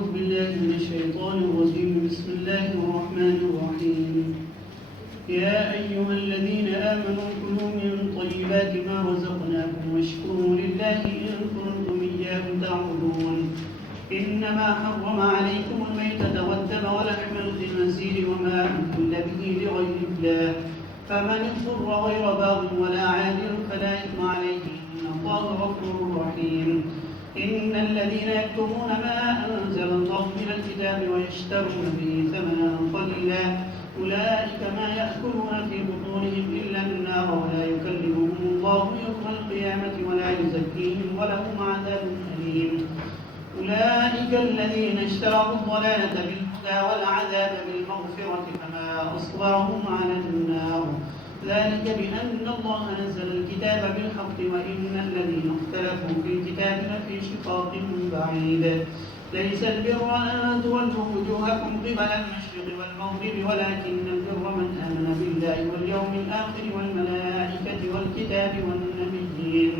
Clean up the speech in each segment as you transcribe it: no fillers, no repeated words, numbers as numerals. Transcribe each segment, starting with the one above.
أعوذ بالله من الشيطان الرجيم. بسم الله الرحمن الرحيم. يا أيها الذين آمنوا كلوا من طيبات ما رزقناكم واشكروا لله إن كنتم إياه تعبدون. إنما حرم عليكم الميتة والدم ولحم الخنزير وما أهل به لغير الله، فمن اضطر غير باغ ولا عاد فلا إثم عليه إن الله غفور رحيم. إن الذين يكتمون ما أنزل الله من الكتاب ويشترون به ثمنا قليلا أولئك ما يأكلون في بطونهم إلا النار ولا يكلمهم الله يوم القيامة ولا يزكيهم ولهم عذاب أليم. أولئك الذين اشتروا الضلالة بالهدى والعذاب بالمغفرة فما أصبرهم على النار، ذلك بأن الله نزل الكتاب بالحق وإن الذين اختلفوا في الكتاب لفي شقاق بعيد. ليس البر أن تولوا وجوهكم قبل المشرق والمغرب ولكن البر من آمن بالله واليوم الآخر والملائكة والكتاب والنبيين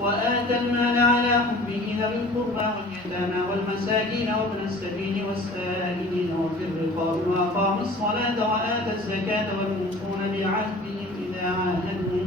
وآتى المال على حبه ذوي القربى واليتامى والمساكين وابن السبيل والسائلين وفي الرقاب وأقاموا الصلاة وآتى الزكاة والموفون بعهدهم إذا عاهدوا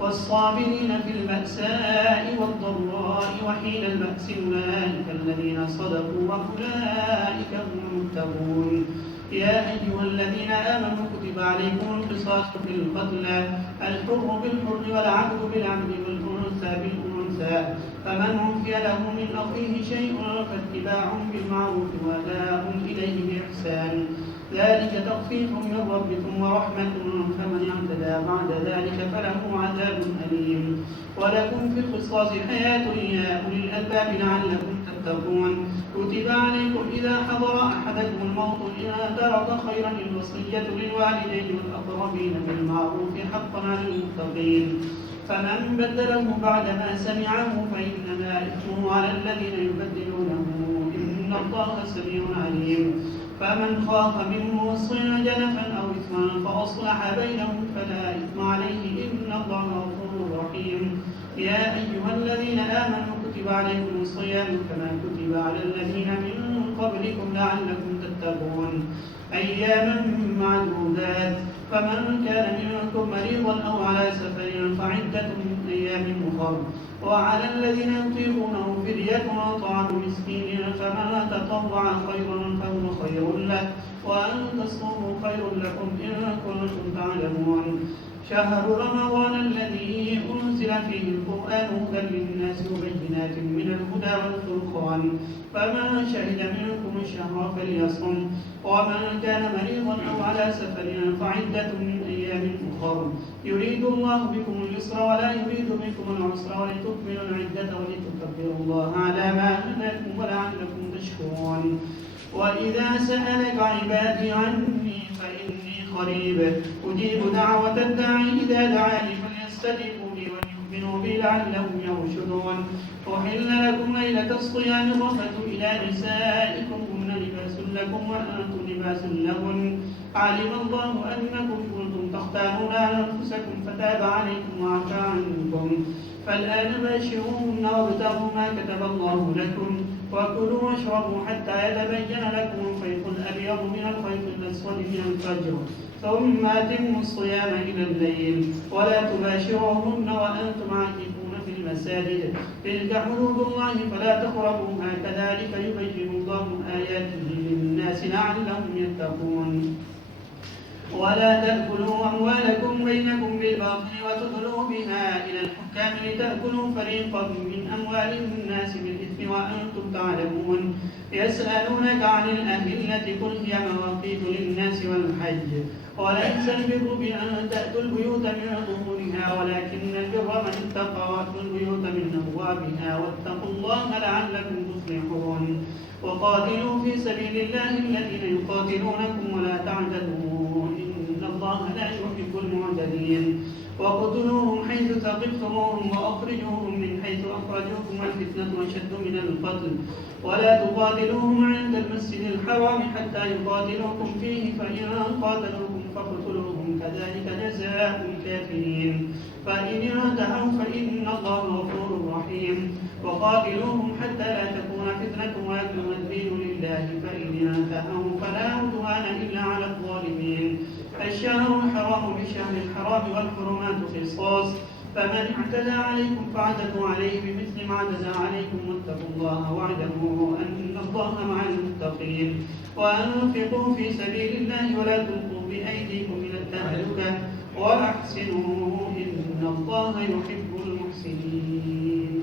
والصابرين في البأساء والضراء وحين البأس أولئك الذين صدقوا وأولئك هم المتقون. يا أيها الذين آمنوا كتب عليكم القصاص في القتلى الحر بالحر والعبد بالعبد والأنثى بالأنثى، فمن عفي له من أخيه شيء فاتباع بالمعروف وأداء إليه بإحسان، ذلك تخفيف من ربكم ورحمة، فمن اعتدى بعد ذلك فله عذاب أليم. ولكم في القصاص حياة يا أولي الألباب لعلكم تتقون. كتب عليكم إذا حضر أحدكم الموت إن ترك خيرا الوصية للوالدين والأقربين بالمعروف حقا على المتقين، فمن بدله بعدما سمعه فإنما إثمه على الذين يبدلونه إن الله سميع عليم. فمن خاف من موص جنفا أو إثما فأصلح بينهم فلا إثم عليه إن الله غفور رحيم. يا أيها الذين آمنوا كتب عليكم الصيام كما كتب على الذين من قبلكم لعلكم تتقون أياما معدودات، فمن كان منكم مريضا أو على سفر فعدة من أيام أخر، وعلى الذين يطيقونه فدية طعام مسكين، فمن تطوع خيرا فهو خير له وأن تصوموا خير لكم إن كنتم تعلمون. شهر رمضان الذي أنزل فيه القرآن هدى للناس وبينات من الهدى والفرقان، فمن شهد منكم الشهر فليصم، ومن كان مريضا أو على سفر فعدة من أيام أخر، يريد الله بكم اليسر ولا يريد بكم العسر ولتكملوا العدة ولتكبروا الله على ما هداكم ولعلكم تشكرون. وإذا سألك عبادي عني فإني قريب أجيب دعوة الداعي إذا دعاني فليستجيبوا لي وليؤمنوا بي لعلهم يرشدون. أحل لكم ليلة الصيام الرفث إلى نسائكم هن لباس لكم وأنتم لباس لهن، علم الله أنكم كنتم تختانون أنفسكم فتاب عليكم وعفى عنكم، فالآن باشروهن وابتغوا ما كتب الله لكم وكلوا واشربوا حتى يتبين لكم الخيط الأبيض من الخيط الأسود من الفجر، ثم أتموا الصيام إلى الليل ولا تباشروهن وأنتم عاكفون في المساجد، تلك حدود الله فلا تقربوها كذلك يبين الله آياته للناس لعلهم يتقون. ولا تأكلوا أموالكم بينكم بالباطل وتدلوا بها إلى الحكام لتأكلوا فريقا من أموال الناس بالإثم وأنتم تعلمون. يسألونك عن الأهلة قل هي مواقيت للناس والحج، وليس البر بأن تأتوا البيوت من ظهورها ولكن البر من اتقى وأتوا البيوت من أبوابها واتقوا الله لعلكم تفلحون. وقاتلوا في سبيل الله الذين يقاتلونكم ولا تعتدوا إن الله لا يحب المعتدين. وقتلوهم حيث ثقفتموهم وأخرجوهم من حيث أخرجوكم والفتنة أشد من القتل، ولا تقاتلوهم عند المسجد الحرام حتى يقاتلوكم فيه، فإن قاتلوكم فاقتلوهم كذلك جزاء الكافرين فإن انتهوا فإن الله غفور رحيم وقاتلوهم حتى لا تكون فتنة ويكون الدين لله فإن انتهوا فلا عدوان إلا على الظالمين الشهر الحرام بالشهر الحرام والحرمات قصاص فمن اعتدى عليكم فاعتدوا عليه بمثل ما اعتدى عليكم واتقوا الله واعلموا أن الله مع المتقين وأنفقوا في سبيل الله ولا تلقوا بأيديكم إلى التهلكة وأحسنوا إن الله يحب المحسنين.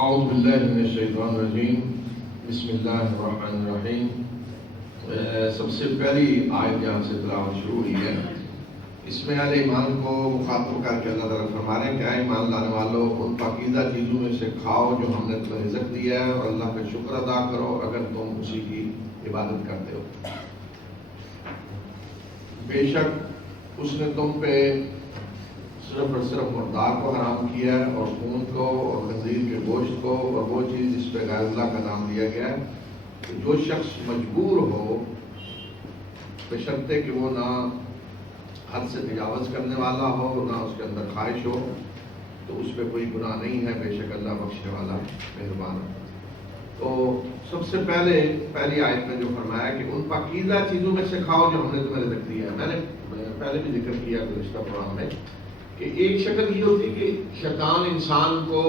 اعوذ باللہ من الشیطان الرجیم بسم اللہ الرحمن الرحیم. سب سے پہلی آیت جہاں سے تلاوت شروع ہوئی ہے اس میں اہل ایمان کو مخاطب کر کے اللہ تعالیٰ فرما رہے ہیں کہ اے ایمان لانے والوں ان پاکیزہ چیزوں میں سے کھاؤ جو ہم نے تمہیں رزق دیا ہے اور اللہ کا شکر ادا کرو اگر تم اسی کی عبادت کرتے ہو. بے شک اس نے تم پہ صرف اور صرف مردار کو حرام کیا ہے اور خون کو اور خنزیر کے گوشت کو اور وہ چیز جس پہ غیر اللہ کا نام لیا گیا ہے. جو شخص مجبور ہو بشرطے کہ وہ نہ حد سے تجاوز کرنے والا ہو نہ اس کے اندر خواہش ہو تو اس پہ کوئی گناہ نہیں ہے. بے شک اللہ بخشنے والا مہربان ہے. تو سب سے پہلی آیت میں جو فرمایا کہ ان پاکیزہ چیزوں میں سے کھاؤ جو ہم نے تمہیں رزق دیا ہے. میں نے پہلے بھی ذکر کیا گزشتہ پروگرام میں کہ ایک شکل یہ ہوتی کہ شیطان انسان کو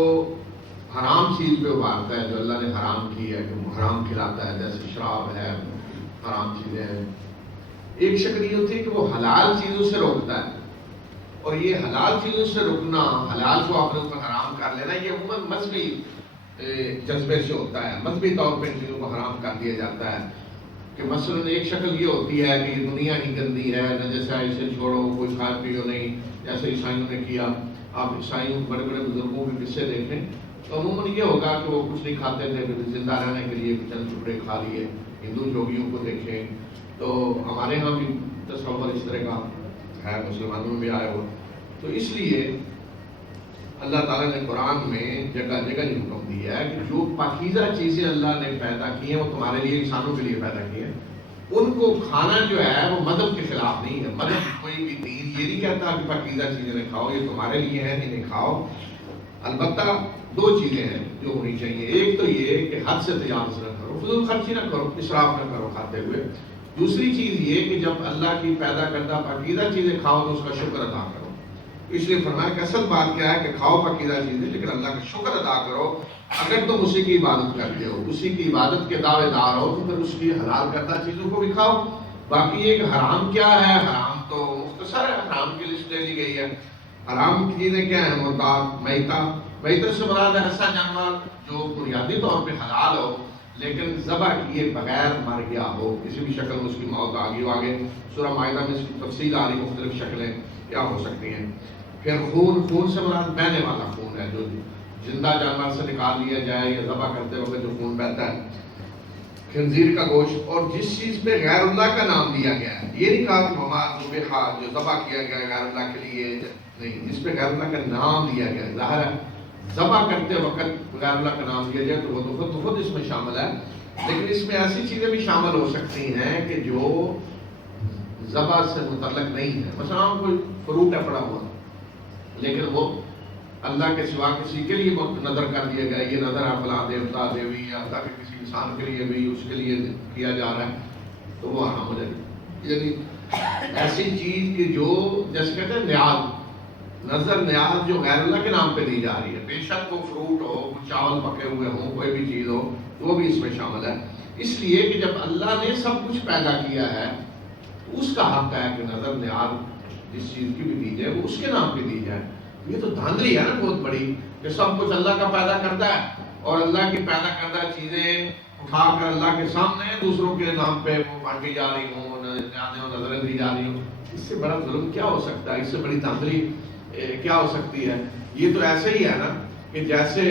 حرام چیز پہ ابھارتا ہے جو اللہ نے حرام کی ہے کہ حرام کھلاتا ہے جیسے شراب ہے حرام چیزیں ہیں. ایک شکل یہ ہوتی ہے کہ وہ حلال چیزوں سے روکتا ہے اور یہ حلال چیزوں سے رکنا حلال کو اپنے اوپر حرام کر لینا یہ عموماً مذہبی جذبے سے ہوتا ہے. مذہبی طور پہ چیزوں کو حرام کر دیا جاتا ہے کہ مثلاً ایک شکل یہ ہوتی ہے کہ یہ دنیا ہی گندی ہے نجس ہے اسے چھوڑو کوئی کھا پیو نہیں جیسے عیسائیوں نے کیا. آپ عیسائیوں بڑے بڑے بزرگوں کے قصے دیکھیں تو عموماً یہ ہوگا کہ وہ کچھ نہیں کھاتے تھے زندہ رہنے کے لیے چند ٹکڑے کھا لیے. ہندو یوگیوں کو دیکھیں تو ہمارے ہاں بھی تصور اس طرح کا ہے مسلمانوں میں بھی آیا ہوا. تو اس لیے اللہ تعالیٰ نے قرآن میں جگہ جگہ یہ حکم دیا ہے کہ جو پاکیزہ چیزیں اللہ نے پیدا کی ہیں وہ تمہارے لیے انسانوں کے لیے پیدا کی ہیں ان کو کھانا جو ہے وہ مذہب کے خلاف نہیں ہے. مذہب کوئی بھی دین یہ نہیں کہتا کہ پاکیزہ چیزیں نہ کھاؤ یہ تمہارے لیے ہے انہیں کھاؤ. البتہ دو چیزیں ہیں جو ہونی چاہیے. ایک تو یہ کہ حد سے تجاوز نہ کرو فضول خرچی نہ کرو اسراف نہ کرو کھاتے ہوئے. دوسری چیز یہ کہ جب اللہ کی پیدا کردہ پاکیزہ چیزیں کھاؤ تو اس کا شکر ادا کرو. اس لیے فرمایا کہ اصل بات کیا ہے کہ کھاؤ پاکیزہ چیزیں لیکن اللہ کا شکر ادا کرو. اگر تم اسی کی عبادت کرتے ہو اسی کی عبادت کے دعوے دار ہو تو پھر اس کی حلال کردہ چیزوں کو بھی کھاؤ. باقی یہ کہ حرام کیا ہے حرام تو مختصر ہے. حرام کی لسٹ دے دی گئی ہے. حرام کی چیزیں کیا ہیں مرتاد میتہ سے مراد ہے ایسا جانور جو بنیادی طور پہ حلال ہو لیکن ذبح کیے بغیر مر گیا ہو کسی بھی شکل میں اس کی موت آ گئی ہو. آگے سورہ مائدہ میں اس کی تفصیل آ رہی مختلف شکلیں کیا ہو سکتی ہیں. پھر خون سے مراد بہنے والا خون ہے جو زندہ جانور سے نکال لیا جائے یا ذبح کرتے وقت جو خون بہتا ہے. خنزیر کا گوشت اور جس چیز پہ غیر اللہ کا نام لیا گیا ہے یہ نہیں کہا کہ مماد ذبیحہ جو ذبح کیا گیا غیر اللہ کے لیے نہیں جس پہ غیر اللہ کا نام لیا گیا ہے. ظاہر ہے ذبح کرتے وقت غیر اللہ کا نام لیا جائے تو وہ تو خود اس میں شامل ہے لیکن اس میں ایسی چیزیں بھی شامل ہو سکتی ہیں کہ جو ذبح سے متعلق نہیں ہے. مثلا کوئی فروٹ ہے پڑا ہوا لیکن وہ اللہ کے سوا کسی کے لیے نظر کر دیا گیا یہ نظر ہے فلاں دیوتا دیوی یا اللہ کے کسی انسان کے لیے بھی اس کے لیے کیا جا رہا ہے تو وہ حرام ہو جائے. یعنی ایسی چیز کہ جو جیسے کہتے ہیں نیاز نظر نیاز جو غیر اللہ کے نام پہ دی جا رہی ہے بے شک وہ فروٹ ہو چاول پکے ہوئے ہوں کوئی بھی چیز ہو وہ بھی اس میں شامل ہے. اس لیے کہ جب اللہ نے سب کچھ پیدا کیا ہے تو اس کا حق ہے کہ نظر نیاز جس چیز کی بھی دی جائے وہ اس کے نام پہ دی جائے. یہ تو دھاندلی ہے نا بہت بڑی کہ سب کچھ اللہ کا پیدا کرتا ہے اور اللہ کی پیدا کردہ چیزیں اٹھا کر اللہ کے سامنے دوسروں کے نام پہ وہ بانٹی جا رہی ہوں نظریں دی جا رہی ہوں. اس سے بڑا ظلم کیا ہو سکتا ہے اس سے بڑی دھاندلی کیا ہو سکتی ہے. یہ تو ایسے ہی ہے نا کہ جیسے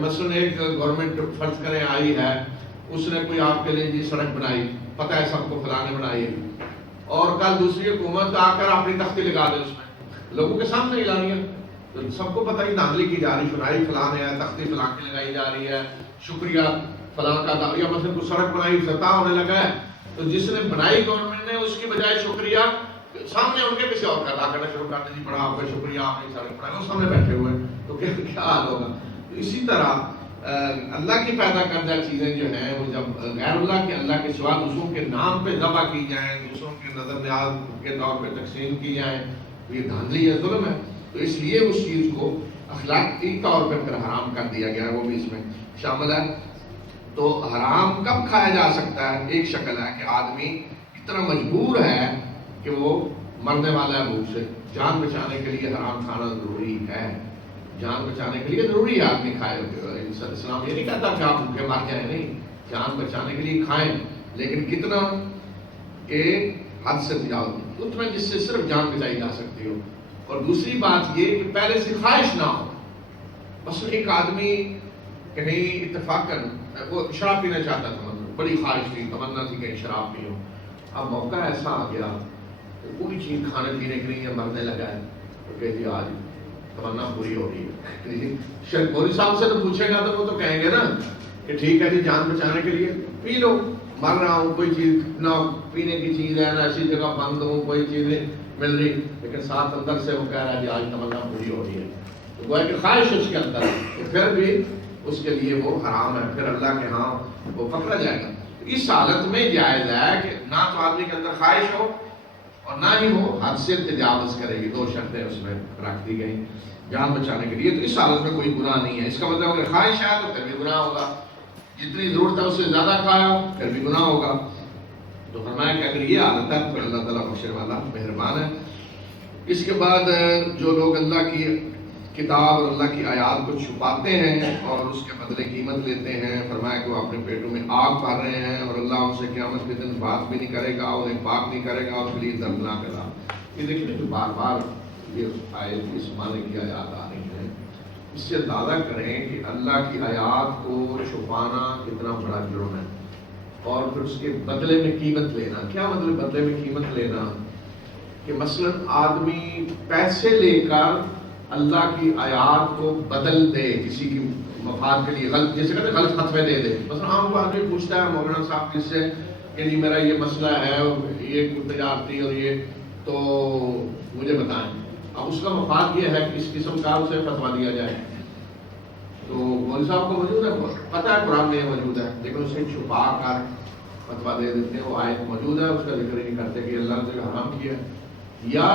مثلاً ایک گورنمنٹ فرض کریں آئی ہے اس نے کوئی آپ کے لیے جی سڑک بنائی پتہ ہے سب کو فلاں نے بنائی ہے اور کل دوسری حکومت آ کر اپنی تختی لگا دے اس میں، لوگوں کے سامنے اعلانیہ، تو سب کو پتہ ہی دھاندلی کی جا رہی، سنائی فلان ہے، تختی فلان کی لگائی جا رہی ہے، شکریہ فلاں کا، یا مثلا کوئی سڑک بنائی سطح ہونے لگا ہے، تو جس نے بنائی گورنمنٹ نے، اس کی بجائے شکریہ سامنے ان کے کسی اور کا ادا کرنا شروع کر دیں، جی بڑا آپ کا شکریہ، آپ نے سڑک بنائی، وہ سامنے بیٹھے ہوئے ہیں، تو کیا حال ہوگا؟ تو اسی طرح اللہ کی پیدا کردہ چیزیں جو ہیں وہ جب غیر اللہ کے، اللہ کے سوا دوسروں کے نام پہ ذبح کی جائیں، دوسروں کے نظر نیاز کے طور پہ تقسیم کی جائیں، تو یہ دھاندلی ہے، ظلم ہے، تو اس لیے اس چیز کو اخلاقی طور پہ پھر حرام کر دیا گیا ہے، وہ بھی اس میں شامل ہے۔ تو حرام کب کھایا جا سکتا ہے؟ ایک شکل ہے کہ آدمی اتنا مجبور ہے کہ وہ مرنے والا ہے بھوک سے، جان بچانے کے لیے حرام کھانا ضروری ہے، جان بچانے کے لیے ضروری ہے آدمی کھائے۔ اسلام یہ نہیں کہتا کہ آپ بھوکے مر جائیں، نہیں، جان بچانے کے لیے کھائیں، لیکن کتنا کہ حد سے تجاوز اتنا جس سے صرف جان بچائی جا سکتی ہو۔ اور دوسری بات یہ کہ پہلے سے خواہش نہ ہو، بس ایک آدمی کہیں اتفاقاً وہ شراب پینا چاہتا تھا، مطلب بڑی خواہش تھی، تمنا تھی کہ شراب پیو، اب موقع ایسا آ گیا کہ کوئی چیز کھانے پینے کے لیے مرنے لگا ہے، تو کہ جی آج تمنا پوری ہو رہی ہے۔ شیخ مولوی صاحب سے تو پوچھے گا تو وہ تو کہیں گے نا کہ ٹھیک ہے جی، جان بچانے کے لیے پی لو، مر رہا ہوں، کوئی چیز نہ پینے کی چیز ہے، نہ ایسی جگہ بند ہوں، کوئی چیز مل رہی، لیکن ساتھ اندر سے وہ کہہ رہا ہے جی آج تمنا پوری ہو رہی ہے، تو وہ ہے کہ خواہش اس کے اندر ہے، پھر بھی اس کے لیے وہ حرام ہے، پھر اللہ کے ہاں وہ پکڑا جائے گا۔ اس حالت میں جائز ہے کہ نہ تو آدمی کے اندر خواہش ہو اور نہ ہی وہ حد سے تجاوز کرے گی، دو شرطیں اس میں رکھ دی گئی جان بچانے کے لیے، تو اس حالت میں کوئی گناہ نہیں ہے۔ اس کا مطلب اگر خواہش ہے تو پھر بھی گناہ ہوگا، جتنی ضرورت ہے اس سے زیادہ کھایا پھر بھی گناہ ہوگا۔ تو فرمایا کہ اگر یہ حالت ہے تو پھر اللہ تعالیٰ بخشنے والا مہربان ہے۔ اس کے بعد جو لوگ اللہ کی کتاب اور اللہ کی آیات کو چھپاتے ہیں اور اس کے بدلے قیمت لیتے ہیں، فرمایا کہ وہ اپنے پیٹوں میں آگ بھر رہے ہیں اور اللہ ان سے قیامت کے دن بات بھی نہیں کرے گا، انہیں پاک نہیں کرے گا، اس کے لیے دردناک عذاب۔ یہ دیکھیں جو بار بار یہ آیت اس معنی کی آیات آ رہی ہیں، اس سے اندازہ کریں کہ اللہ کی آیات کو چھپانا کتنا بڑا جرم ہے، اور پھر اس کے بدلے میں قیمت لینا۔ کیا مطلب بدلے میں قیمت لینا؟ کہ مثلا آدمی پیسے لے کر اللہ کی آیات کو بدل دے کسی کی مفاد کے لیے، غلط جیسے کہتے ہیں غلط فتوے دے دے۔ مثلا عام آدمی پوچھتا ہے مولانا صاحب کس سے کہ جی میرا یہ مسئلہ ہے، یہ تجارتی اور یہ، تو مجھے بتائیں۔ اب اس کا مفاد یہ ہے کہ اس قسم کا اسے فتوا دیا جائے، تو مولوی صاحب کو موجود ہے، پتہ ہے قرآن میں موجود ہے، لیکن اسے چھپا کر فتوا دے دیتے ہیں۔ وہ آیت موجود ہے، اس کا ذکر ہی نہیں کرتے کہ اللہ نے حرام کیا ہے، یا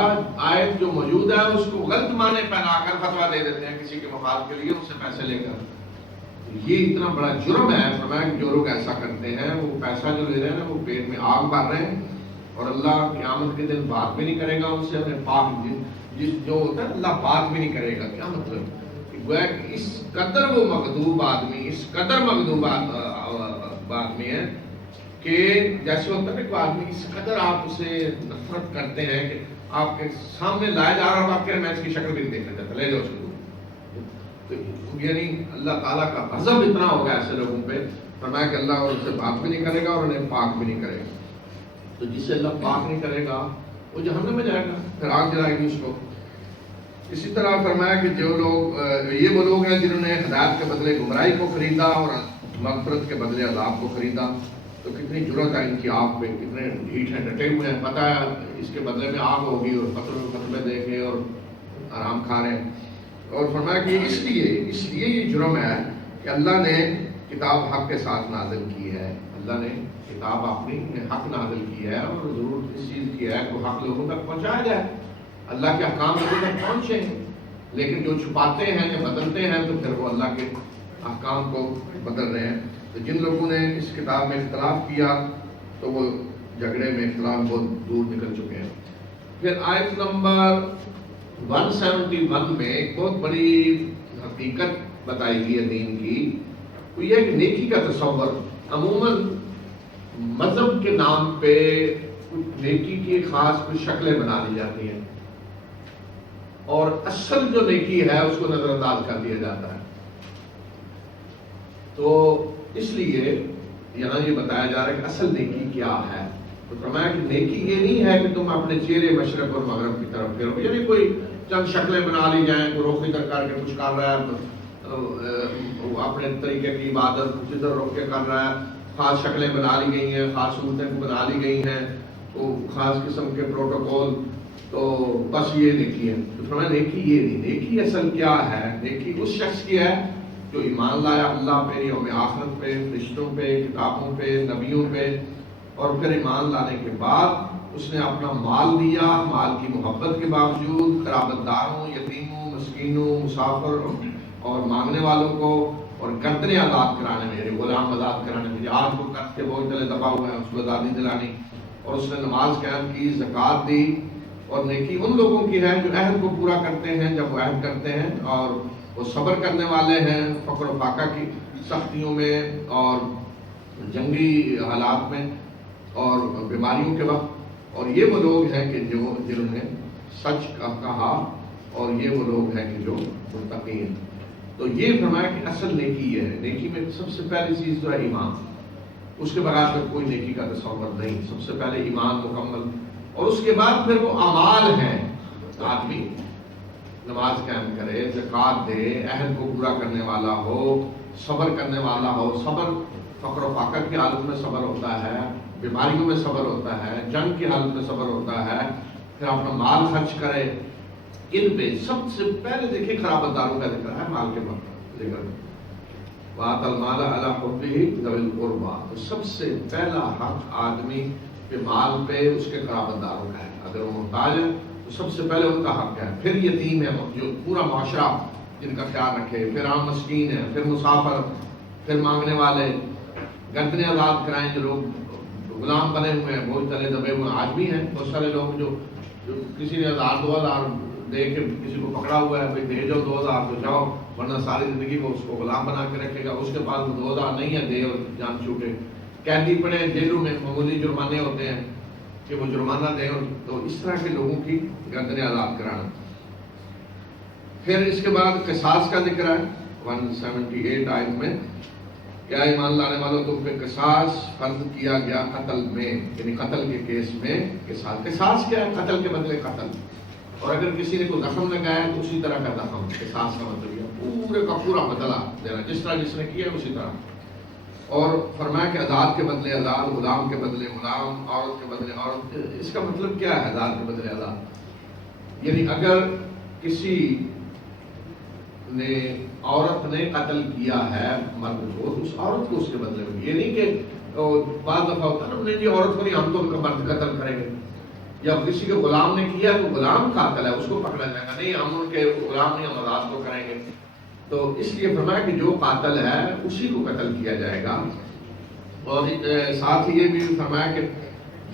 آیت جو موجود ہے اس کو غلط معنی پہنا کر فتوا دے دیتے ہیں کسی کے مفاد کے لیے، اس سے پیسے لے کر۔ یہ اتنا بڑا جرم ہے، فرمایا کہ جو لوگ ایسا کرتے ہیں وہ پیسہ جو لے رہے ہیں وہ پیٹ میں آگ بھر رہے ہیں، اور اللہ قیامت کے دن بات بھی نہیں کرے گا ان سے، انہیں پاک جس جو ہوتا ہے اللہ بات بھی نہیں کرے گا۔ کیا مطلب؟ گویا کہ اس قدر وہ مغضوب آدمی، اس قدر مغضوب آدمی ہے کہ جیسے ہوتا ہے کہ کوئی آدمی اس قدر آپ اسے نفرت کرتے ہیں کہ آپ کے سامنے لایا جا رہا ہو، آپ کہہ رہے ہیں میں اس کی شکل بھی دیکھنا چاہتا، لے جاؤ اس کو۔ یعنی اللہ تعالیٰ کا غضب اتنا ہوگا ایسے لوگوں پہ، فرمایا کہ اللہ ان سے بات بھی نہیں کرے گا اور انہیں پاک بھی نہیں کرے گا۔ تو جس سے اللہ پاک نہیں کرے گا وہ جہنم میں جائے گا، پھر آگ جلائے گی اس کو۔ اسی طرح فرمایا کہ جو لوگ یہ وہ لوگ ہیں جنہوں نے ہدایت کے بدلے گمراہی کو خریدا اور مغفرت کے بدلے عذاب کو خریدا، تو کتنی جرت ہے ان کی آگ پہ، کتنے ڈھیٹ ہیں، ڈٹے ہوئے ہیں، پتہ ہے اس کے بدلے میں آگ ہوگی، اور فتوے دے کے اور آرام کھا رہے ہیں۔ اور فرمایا کہ اس لیے یہ جرم ہے کہ اللہ نے کتاب حق کے ساتھ نازل کی ہے، اللہ نے کتاب اپنی حق نازل کی ہے، اور ضرورت اس چیز کی ہے کہ حق لوگوں تک پہنچایا جائے، اللہ کے احکام لوگوں تک پہنچے، لیکن جو چھپاتے ہیں یا بدلتے ہیں تو پھر وہ اللہ کے احکام کو بدل رہے ہیں۔ تو جن لوگوں نے اس کتاب میں اختلاف کیا تو وہ جھگڑے میں اختلاف بہت دور نکل چکے ہیں۔ پھر آیت نمبر 171 میں ایک بہت بڑی حقیقت بتائی گئی ہے دین کی، وہ یہ کہ نیکی کا تصور عموماً مذہب کے نام پہ نیکی کی خاص کچھ شکلیں بنا لی جاتی ہیں، اور اصل جو نیکی ہے اس کو نظر انداز کر دیا جاتا ہے۔ تو اس لیے یہاں یہ بتایا جا رہا ہے کہ اصل نیکی کیا ہے۔ تو فرمایا کہ نیکی یہ نہیں ہے کہ تم اپنے چہرے مشرق اور مغرب کی طرف پھیرو، یعنی کوئی چند شکلیں بنا لی جائیں، کوئی روک ادھر کر کے کچھ کر رہا ہے، اپنے طریقے کی عبادت کچھ ادھر روک کے کر رہا ہے، خاص شکلیں بنا لی گئی ہیں، خاص صورتیں بنا لی گئی ہیں، تو خاص قسم کے پروٹوکول، تو بس یہ نیکی ہے۔ تو فرمایا نیکی یہ نہیں، نیکی اصل کیا ہے؟ نیکی اس شخص کی ہے جو ایمان لایا اللہ پہ، یوم آخرت پہ، فرشتوں پہ، کتابوں پہ، نبیوں پہ، اور پھر ایمان لانے کے بعد اس نے اپنا مال دیا، مال کی محبت کے باوجود قرابت داروں، یتیموں، مسکینوں، مسافر اور مانگنے والوں کو، اور گردنیں آزاد کرانے میں، یعنی غلام آزاد کرانے میں، آج کو قرض کے بوجھ تلے دبا ہوا ہے اس کو آزادی دلانی، اور اس نے نماز قائم کی، زکوٰۃ دی۔ اور نیکی ان لوگوں کی ہے جو عہد کو پورا کرتے ہیں جب وہ عہد کرتے ہیں، اور وہ صبر کرنے والے ہیں فقر و فاقہ کی سختیوں میں اور جنگی حالات میں اور بیماریوں کے وقت، اور یہ وہ لوگ ہیں کہ جنہوں نے سچ کا کہا، اور یہ وہ لوگ ہیں کہ جو متقی ہیں۔ تو یہ فرمایا کہ اصل نیکی یہ ہے۔ نیکی میں سب سے پہلی چیز جو ہے ایمان، اس کے بغیر پھر کوئی نیکی کا تصور نہیں۔ سب سے پہلے ایمان مکمل، اور اس کے بعد پھر وہ اعمال ہیں۔ آدمی نماز قائم کرے، زکوٰۃ دے، عہد کو پورا کرنے والا ہو، صبر کرنے والا ہو۔ صبر فقر و فاقہ کی حالت میں صبر ہوتا ہے، بیماریوں میں صبر ہوتا ہے، جنگ کی حالت میں صبر ہوتا ہے، پھر اپنا مال خرچ کرے۔ ان پہ سب سے پہلے دیکھیں قرابت داروں کا ذکر ہے، مال کے بعد ذکر وَآتَى الْمَالَ عَلَىٰ حُبِّهِ ذَوِي الْقُرْبَىٰ۔ تو سب سے پہلا حق آدمی کے مال پہ اس کے قرابت داروں کا ہے۔ اگر وہ محتاج ہے تو سب سے پہلے ان کا حق ہے، پھر یتیم ہے جو پورا معاشرہ جن کا خیال رکھے، پھر عام مسکین ہے، پھر مسافر، پھر مانگنے والے، گردنیں آزاد کرائیں جو لوگ غلام بنے ہوئے ہیں، بہت تلے دبے ہوئے آج بھی ہیں بہت سارے لوگ جو کسی نے 1000-2000 دے کے کسی کو پکڑا ہوا ہے، بھائی دے جاؤ 2000 تو جاؤ، ورنہ ساری زندگی وہ اس کو غلام بنا کے رکھے گا۔ اس کے پاس 2000 نہیں ہے، دے اور جان چھوٹے، قیدی پڑے ہیں جیلوں میں، معمولی جرمانے ہوتے ہیں کہ وہ جرمانہ دیں، تو اس طرح کے لوگوں کی گردنیں آزاد کرانا۔ پھر اس کے بعد قصاص کا ذکر ہے 178 آیت میں، کیا ایمان لانے والوں تم پہ قصاص فرض کیا گیا قتل میں، یعنی قتل کے کیس میں قصاص۔ قصاص کیا ہے؟ قتل کے بدلے قتل، اور اگر کسی نے کوئی زخم لگایا تو اسی طرح کا زخم، قصاص کا مطلب یہ پورے کا پورا بدلہ دینا، جس طرح جس نے کیا اسی طرح۔ اور فرمایا کہ آزاد کے بدلے آزاد، غلام کے بدلے غلام، عورت کے بدلے عورت۔ اس کا مطلب کیا ہے آزاد کے بدلے آزاد؟ یعنی اگر کسی نے عورت نے قتل کیا ہے مرد کو، تو اس عورت کو اس کے بدلے میں، یہ نہیں کہ بعض دفعہ ہوتا ہے نا جی عورت کو نہیں، ہم تو مرد قتل کریں گے، یا کسی کے غلام نے کیا تو غلام قاتل ہے اس کو پکڑا جائے گا، نہیں ہم ان کے غلام نہیں، ہم آزاد کو کریں گے۔ تو اس لیے فرمایا کہ جو قاتل ہے اسی کو قتل کیا جائے گا۔ اور ساتھ ہی یہ بھی فرمایا کہ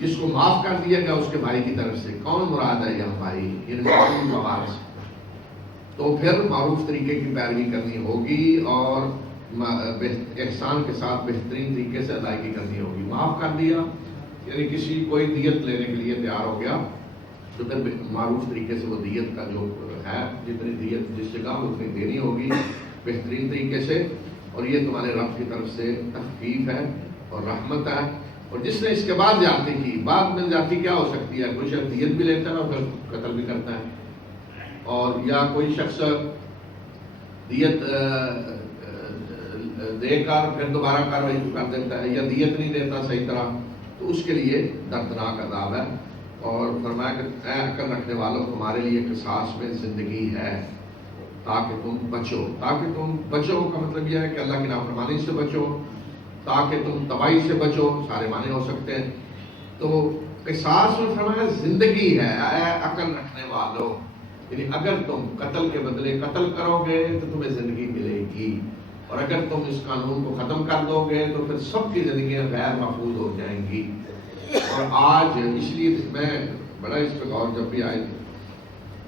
جس کو معاف کر دیا گیا اس کے بھائی کی طرف سے، کون مراد ہے یہاں بھائی؟ یہ معروف موارث، تو پھر معروف طریقے کی پیروی کرنی ہوگی اور احسان کے ساتھ بہترین طریقے سے ادائیگی کرنی ہوگی۔ معاف کر دیا یعنی کسی کوئی دیت لینے کے لیے تیار ہو گیا تو پھر معروف طریقے سے وہ دیت کا جو ہے، جتنی دیت جس جگہ اتنی دینی ہوگی بہترین طریقے سے، اور یہ تمہارے رب کی طرف سے تخفیف ہے اور رحمت ہے۔ اور جس نے اس کے بعد زیادتی کی، بعد میں زیادتی کیا ہو سکتی ہے؟ کوئی شخص دیت بھی لیتا ہے اور پھر قتل بھی کرتا ہے، اور یا کوئی شخص دیت دے کر پھر دوبارہ کاروائی کر دیتا ہے، یا دیت نہیں دیتا صحیح طرح، تو اس کے لیے دردناک عذاب ہے۔ اور فرمایا کہ اے عقل رکھنے والوں تمہارے لیے قصاص میں زندگی ہے تاکہ تم بچو۔ تاکہ تم بچو کا مطلب یہ ہے کہ اللہ کی نافرمانی سے بچو، تاکہ تم تباہی سے بچو، سارے معنی ہو سکتے ہیں۔ تو قصاص میں فرمایا زندگی ہے اے عقل رکھنے والوں، یعنی اگر تم قتل کے بدلے قتل کرو گے تو تمہیں زندگی ملے گی، اور اگر تم اس قانون کو ختم کر دو گے تو پھر سب کی زندگیاں غیر محفوظ ہو جائیں گی۔ اور آج اس لیے میں بڑا اس پہ غور جب بھی آئے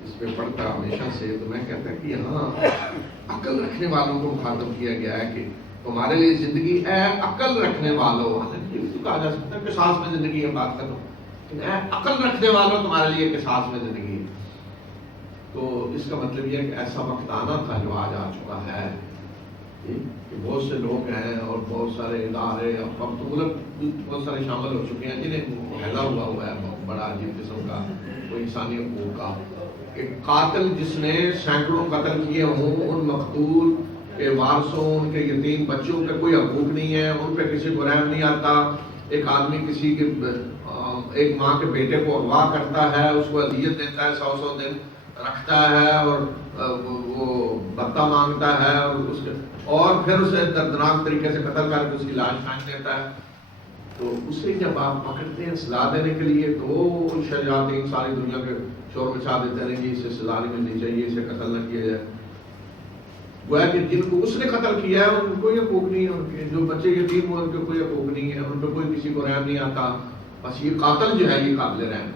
اس پہ پڑھتا ہمیشہ سے، تو میں کہتا کہ یہاں عقل رکھنے والوں کو مخاطب کیا گیا ہے کہ تمہارے لیے زندگی اے عقل رکھنے والوں، یہ بھی تو کہا جا سکتا ہے کہ قصاص میں زندگی ہے، بات کرو کہ اے عقل رکھنے والوں تمہارے لیے قصاص میں زندگی ہے۔ تو اس کا مطلب یہ ہے کہ ایسا وقت آنا تھا جو آج آ چکا ہے، کہ بہت سے لوگ ہیں اور بہت سارے ادارے اب تو ملک بہت سارے شامل ہو چکے ہیں جنہیں پھیلا ہوا ہے بڑا عجیب قسم کا کوئی انسانی حقوق کا. ایک قاتل جس نے سینکڑوں قتل کیے ہوں، ان مقتول کے وارثوں، ان کے یتیم بچوں پہ کوئی حقوق نہیں ہے، ان پہ کسی کو رحم نہیں آتا. ایک آدمی کسی کے ایک ماں کے بیٹے کو اغوا کرتا ہے، اس کو اذیت دیتا ہے، 100 دن رکھتا ہے اور وہ بھتہ مانگتا ہے اور پھر اسے دردناک طریقے سے قتل کر کے اس کی لاش پھینک دیتا ہے. تو اسے جب آپ پکڑتے ہیں سزا دینے کے لیے تو شریعتیں ساری دنیا کے شور مچا دیتے ہیں کہ اسے سزا نہیں ملنی چاہیے، اسے قتل نہ کیا جائے. گویا کہ جن کو اس نے قتل کیا ہے ان کو کوئی حقوق نہیں ہے، ان کے جو بچے یتیم ہوئے ان کو کوئی حقوق نہیں ہے، ان پہ کوئی کسی کو رحم نہیں آتا. بس یہ قاتل جو ہے یہ قابل رحم.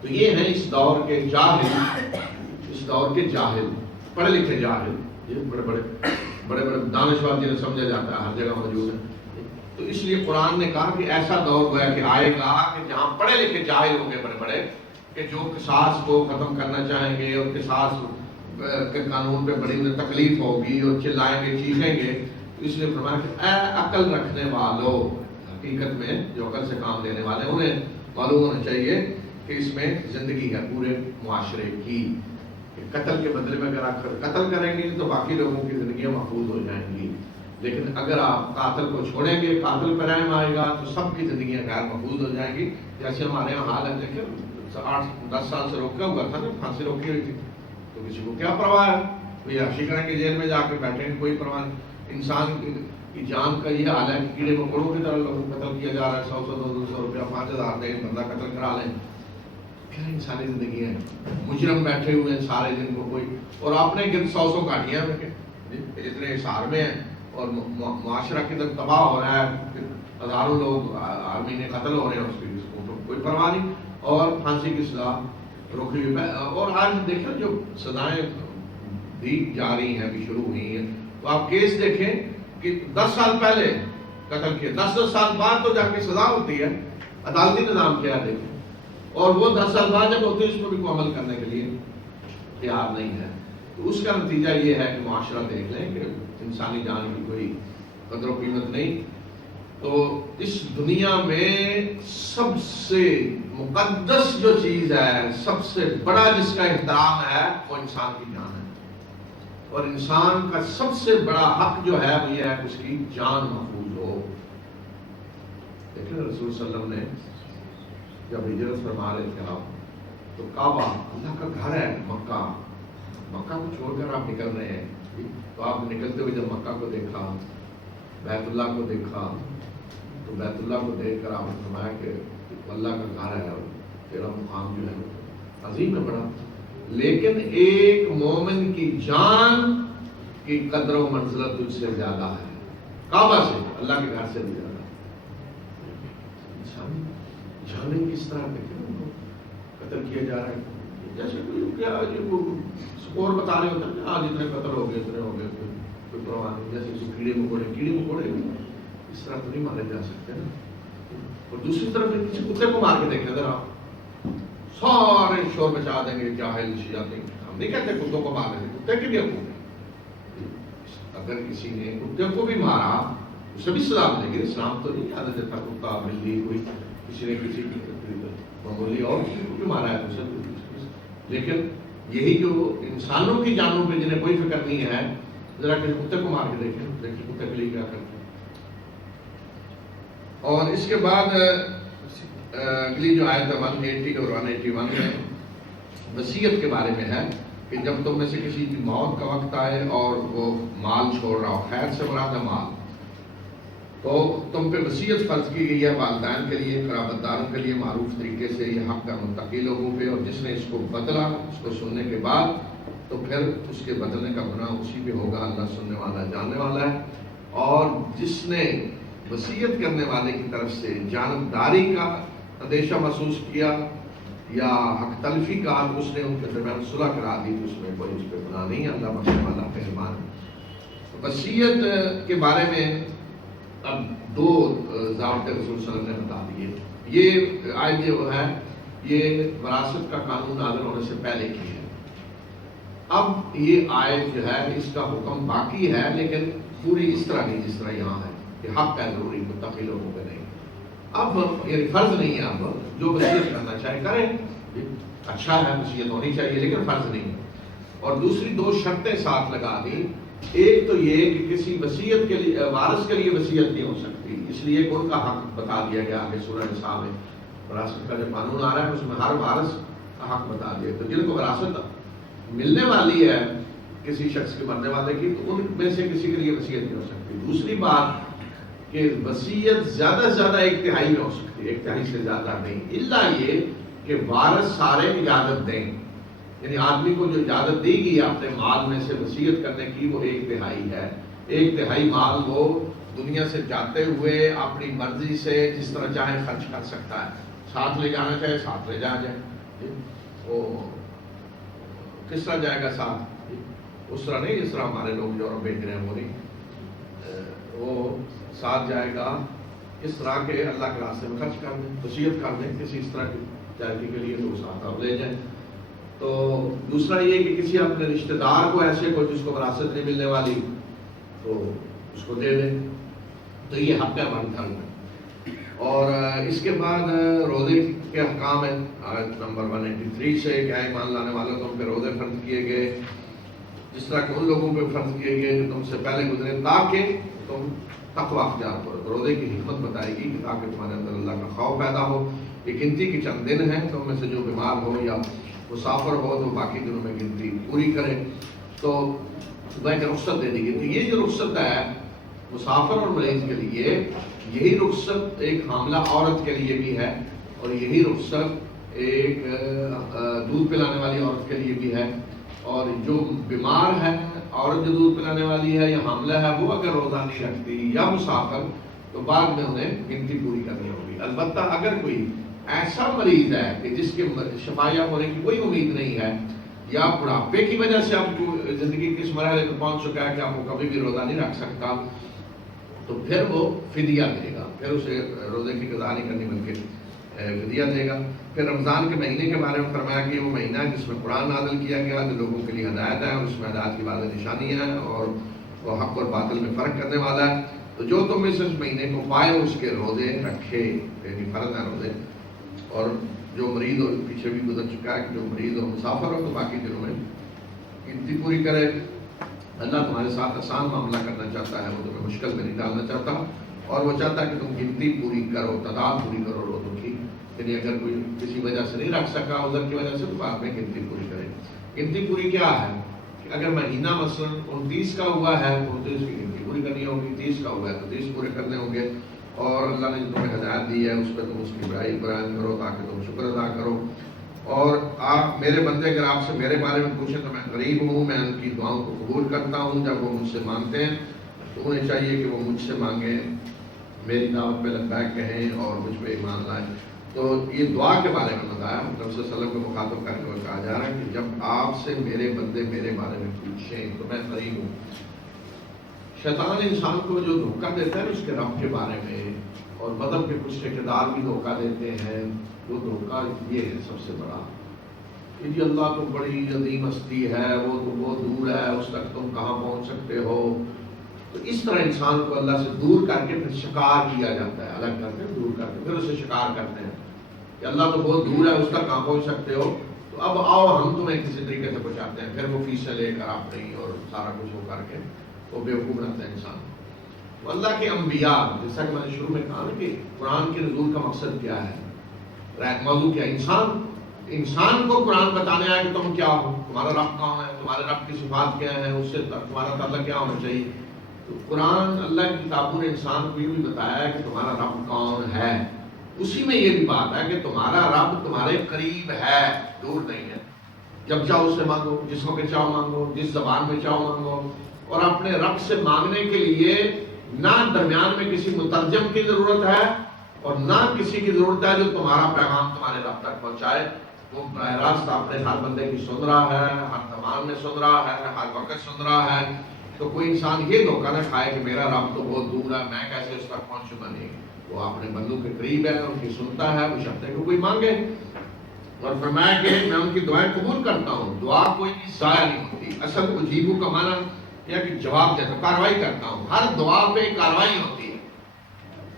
تو یہ ہیں اس دور کے جاہل، اس دور کے جاہل، پڑھے لکھے جاہل، یہ بڑے بڑے دانشور جنہیں سمجھا جاتا ہے ہر جگہ موجود ہے. تو اس لیے قرآن نے کہا کہ ایسا دور گویا کہ آئے گا کہ جہاں پڑھے لکھے جاہل ہوں گے بڑے کہ جو قصاص کو ختم کرنا چاہیں گے اور قصاص کے قانون پہ بڑی تکلیف ہوگی اور چلائیں گے چیخیں گے. اس لیے فرمایا کہ اے عقل رکھنے والوں، حقیقت میں جو عقل سے کام لینے والے انہیں معلوم ہونا چاہیے کہ اس میں زندگی ہے پورے معاشرے کی. قتل کے بدلے میں اگر آپ قتل کریں گے تو باقی لوگوں کی زندگیاں محفوظ ہو جائیں گی، لیکن اگر آپ قاتل کو چھوڑیں گے، قاتل پر رحم آئے گا تو سب کی زندگیاں غیر محفوظ ہو جائیں گی. جیسے ہمارے یہاں حال ہے، دیکھیں 8-10 سال سے روکا ہوا تھا نا، پھانسی روکی ہوئی تھی، تو کسی کو کیا پرواہ ہے؟ کوئی عیاشی کریں کہ جیل میں جا کے بیٹھیں گے، کوئی پرواہ نہیں. انسان کی جان کا یہ حال ہے کہ کیڑے مکوڑوں کی طرح لوگوں کو قتل کیا جا رہا ہے. 100-200 روپیہ 5000 دیں بندہ قتل کرا لیں. کیا انسانی زندگی ہے؟ مجرم بیٹھے ہوئے ہیں سارے دن کو کوئی، اور اپنے گرد 100 گاڑیاں اتنے حصار میں ہیں اور معاشرہ کی طرف تباہ ہو رہا ہے، ہزاروں لوگ آرمی نے قتل ہو رہے ہیں، اس کی کوئی پرواہ نہیں اور پھانسی کی سزا روکی ہوئی. اور آج دیکھیں جو سزائیں دی جا رہی ہیں ابھی شروع ہوئی ہیں، تو آپ کیس دیکھیں کہ 10 سال پہلے قتل کیا، 10 سال بعد تو جا کے سزا ہوتی ہے. عدالتی نظام کیا دیکھیں، اور وہ 10 سال بعد جب ہوتی ہے اس پر بھی کوئی عمل کرنے کے لیے تیار نہیں ہے. تو اس کا نتیجہ یہ ہے کہ معاشرہ دیکھ لیں کہ انسانی جان کی کوئی قدر و قیمت نہیں. تو اس دنیا میں سب سے مقدس جو چیز ہے، سب سے بڑا جس کا احترام ہے، وہ انسان کی جان ہے. اور انسان کا سب سے بڑا حق جو ہے وہ یہ ہے کہ اس کی جان محفوظ ہو. دیکھیں رسول صلی اللہ علیہ وسلم نے جب ہجرت فرما رہے تھے آپ، تو کعبہ اللہ کا گھر ہے، مکہ کو چھوڑ کر آپ نکل رہے ہیں. تو آپ نکلتے ہوئے جب مکہ کو دیکھا، بیت اللہ کو دیکھا، تو بیت اللہ کو دیکھ کر آپ نے فرمایا کہ اللہ کا گھر ہے اور تیرا مقام جو ہے عظیم ہے بڑا. لیکن ایک مومن کی جان کی قدر و منزلت تجھ سے زیادہ ہے، کعبہ سے، اللہ کے گھر سے بھی زیادہ. جانے کس طرح قتل کیا جا رہا ہے، جیسے کوئی سکور بتا رہے ہوتے ہیں آج اتنے قتل ہو گئے، اتنے ہو گئے، کوئی پرواہ نہیں. جیسے کیڑے مکوڑے اس طرح تو نہیں مارے جا سکتے نا. اور دوسری طرف کسی کتے کو مار کے دیکھیں ذرا، سارے شور مچا دیں گے جاہل شیاطین. ہم نہیں کہتے کتوں کو مارنے سے، کتے کی بھی حقوق ہے. اگر کسی نے کتے کو بھی مارا اسے بھی سزا ملے گی. اسلام تو نہیں یاد دیتا کتا بلی کوئی کسی نے کسی کی معمولی اور کسی کو بھی مارا ہے اسے. لیکن یہی جو انسانوں کی جانوں پہ جنہیں کوئی فکر نہیں ہے، ذرا کہ کتے کو مار کے دیکھیں کتے کے لیے کیا کرتے ہیں. اور اس کے بعد اگلی جو آیت 180 اور 181 میں وصیت کے بارے میں ہے کہ جب تم میں سے کسی کی موت کا وقت آئے اور وہ مال چھوڑ رہا ہو، خیر سے مراد ہے مال، تو تم پہ وصیت فرض کی گئی ہے والدین کے لیے، قرابت داروں کے لیے معروف طریقے سے، یہ حق کا متقی لوگوں پہ. اور جس نے اس کو بدلا، اس کو سننے کے بعد، تو پھر اس کے بدلنے کا گناہ اسی پہ ہوگا. اللہ سننے والا جاننے والا ہے. اور جس نے وصیت کرنے والے کی طرف سے جانبداری کا اندیشہ محسوس کیا یا حق تلفی کا، اس نے ان کے درمیان صلح کرا دی، تو اس میں کوئی اس پہ گناہ نہیں ہے. اللہ بخشنے والا مہربان ہے. وصیت کے بارے میں اب 2 ضابطے رسول صلی اللہ علیہ وسلم نے بتا دیے. یہ آیت جو ہے یہ وراثت کا قانون نازل ہونے سے پہلے کی ہے. اب یہ آیت جو ہے اس کا حکم باقی ہے، لیکن پوری اس طرح نہیں جس طرح یہاں ہے کہ حق ہے ضروری متقی لوگوں پہ نہیں. اب یعنی فرض نہیں ہے، اب جو وصیت کرنا چاہے کریں، اچھا ہے وصیت ہونی چاہیے لیکن فرض نہیں. اور دوسری 2 شرطیں ساتھ لگا دی. ایک تو یہ کہ کسی وصیت کے لیے وارث کے لیے وصیت نہیں ہو سکتی، اس لیے ان کا حق بتا دیا گیا آگے سورہ نساء میں. وراثت کا جو قانون آ رہا ہے اس میں ہر وارث کا حق بتا دیا. تو جن کو وراثت ملنے والی ہے کسی شخص کے مرنے والے کی، تو ان میں سے کسی کے لیے وصیت نہیں ہو سکتی. دوسری بات کہ وصیت زیادہ سے زیادہ 1/3 میں ہو سکتی ہے، 1/3 سے زیادہ نہیں، الا یہ کہ وارث سارے اجازت دیں. یعنی آدمی کو جو اجازت دی گئی اپنے مال میں سے وصیت کرنے کی وہ 1/3 ہے. 1/3 مال وہ دنیا سے جاتے ہوئے اپنی مرضی سے جس طرح چاہے خرچ کر سکتا ہے. ساتھ لے جانا چاہے ساتھ لے جایا جائے. وہ کس طرح جائے گا ساتھ؟ اس طرح نہیں جس طرح ہمارے لوگ یورپ بھیج رہے ہیں وہ نہیں. وہ ساتھ جائے گا اس طرح کے اللہ کے راستے میں خرچ کر دیں، وصیت کر دیں کسی اس طرح کی چیریٹی کے لیے تو ساتھ آپ لے جائیں. تو دوسرا یہ کہ کسی اپنے رشتہ دار کو ایسے کو جس کو وراثت نہیں ملنے والی تو اس کو دے دیں. تو یہ حق ہے ہمارے دھرم میں. اور اس کے بعد روزے کے احکام ہیں آیت نمبر 183 سے کہ اے ایمان لانے والوں تم پہ روزے فرض کیے گئے جس طرح کہ ان لوگوں پہ فرض کیے گئے جو تم سے پہلے گزرے تاکہ تم تقویٰ اختیار کرو. روزے کی حکمت بتائے گی کہ تاکہ تمہارے اندر اللہ کا خوف پیدا ہو. یہ گنتی کے چند دن ہیں، تو ان میں سے جو بیمار ہو یا مسافر ہو تو باقی دنوں میں گنتی پوری کرے. تو صبح کی رخصت دے دی گئی تھی. یہ جو رخصت ہے مسافر اور مریض کے لیے، یہی رخصت ایک حاملہ عورت کے لیے بھی ہے، اور یہی رخصت ایک دودھ پلانے والی عورت کے لیے بھی ہے. اور جو بیمار ہے عورت جو دودھ پلانے والی ہے یا حاملہ ہے وہ اگر روزہ نہیں رکھتی یا مسافر تو بعد میں انہیں گنتی پوری کرنی ہوگی. البتہ اگر کوئی ایسا مریض ہے کہ جس کے شفایاب ہونے کی کوئی امید نہیں ہے یا بڑھاپے کی وجہ سے آپ کو زندگی کے اس مرحلے پہ پہنچ چکا ہے کہ آپ کو کبھی بھی روزہ نہیں رکھ سکتا، تو پھر وہ فدیہ دے گا. پھر اسے روزے کی قضا نہیں کرنی بلکہ فدیہ دے گا. پھر رمضان کے مہینے کے بارے میں فرمایا کہ وہ مہینہ ہے جس میں قرآن نازل کیا گیا جو لوگوں کے لیے ہدایت ہے، اور اس میں ہدایت کی واضح نشانیاں ہیں اور وہ حق اور باطل میں فرق کرنے والا ہے. تو جو تم اس مہینے کو پائے اس کے روزے رکھے، یعنی فرض ہیں روزے. اور جو مریض ہو، پیچھے بھی گزر چکا ہے کہ جو مریض ہو مسافر ہو تو باقی دنوں میں گنتی پوری کرے. اللہ تمہارے ساتھ آسان معاملہ کرنا چاہتا ہے، وہ تمہیں مشکل میں نہیں ڈالنا چاہتا، اور وہ چاہتا ہے کہ تم گنتی پوری کرو، تعداد پوری کرو روزوں کی. یعنی اگر کوئی کسی وجہ سے نہیں رکھ سکا عذر کی وجہ سے تو بعد میں گنتی پوری کرے. گنتی پوری کیا ہے کہ اگر مہینہ مثلا 29 کا ہوا ہے تو 29 کی گنتی پوری کرنی ہوگی، 30 کا ہوا ہے تو 30 پورے کرنے ہوں گے. اور اللہ نے جو تمہیں ہدایت دی ہے اس پہ تم اس کی برائی بیان کرو تاکہ تم شکر ادا کرو. اور آپ میرے بندے اگر آپ سے میرے بارے میں پوچھیں تو میں غریب ہوں، میں ان کی دعاؤں کو قبول کرتا ہوں. جب وہ مجھ سے مانگتے ہیں تو انہیں چاہیے کہ وہ مجھ سے مانگیں، میری دعوت پہ لبیک کہیں اور مجھ پہ ایمان لائیں. تو یہ دعا کے بارے میں بتایا، نبی صلی اللہ علیہ وسلم کو مخاطب کر کے کہا جا رہا ہے کہ جب آپ سے میرے بندے میرے بارے میں پوچھیں تو میں قریب ہوں. شیطان انسان کو جو دھوکہ دیتا ہے اس کے رب کے بارے میں، اور مذہب کے کچھ ٹھیکیدار بھی دھوکہ دیتے ہیں. وہ دھوکہ یہ ہے سب سے بڑا کہ جی اللہ تو بڑی عظیم ہستی ہے، وہ تو بہت دور ہے، اس تک تم کہاں پہنچ سکتے ہو. تو اس طرح انسان کو اللہ سے دور کر کے پھر شکار کیا جاتا ہے، الگ کر کے دور کر کے پھر اسے شکار کرتے ہیں کہ اللہ تو بہت دور ہے، اس تک کہاں پہنچ سکتے ہو، تو اب آؤ ہم تمہیں کسی طریقے سے پہنچاتے ہیں. پھر وہ فیسیں لے کر اپنی اور سارا کچھ وہ کر کے وہ بیوقوف بناتا ہے انسان. تو اللہ کے انبیاء، جیسا کہ میں نے شروع میں کہا نا کہ قرآن کے نزول کا مقصد کیا ہے، موضوع کیا ہے، انسان کو قرآن بتانے آیا کہ تم کیا ہو، تمہارا رب کون ہے، تمہارے رب کی صفات کیا ہے، اس سے تمہارا تعلق کیا ہونا چاہیے. تو قرآن اللہ کی کتابوں نے انسان کو یہ بھی بتایا ہے کہ تمہارا رب کون ہے. اسی میں یہ بھی بات ہے کہ تمہارا رب تمہارے قریب ہے، دور نہیں ہے. جب چاہو اس سے مانگو، جس وقت چاہو مانگو، جس زبان میں چاہو مانگو. اور اپنے رب سے مانگنے کے لیے نہ درمیان میں کسی مترجم کی ضرورت ہے اور نہ کسی کی ضرورت ہے جو تمہارا پیغام تمہارے رب تک پہنچائے. وہ براہ راست اپنے ہر بندے کی سن رہا ہے، ہر زمان میں سن رہا ہے، ہر وقت سن رہا ہے. تو کوئی انسان یہ دھوکہ نہ کھائے کہ میرا رب تو بہت دور ہے، میں کیسے اس تک پہنچوں گا. نہیں، وہ اپنے بندوں کے قریب ہے، ان کی سنتا ہے، وہ شرط ہے کہ کوئی مانگے. اور فرمایا کہ میں ان کی دعائیں قبول کرتا ہوں، دعا کوئی بھی ضائع نہیں ہوتی. اصل اجیبو کا معنی یا کہ جواب دیتا ہوں، کاروائی کرتا ہوں. ہر دعا پہ کاروائی ہوتی ہے.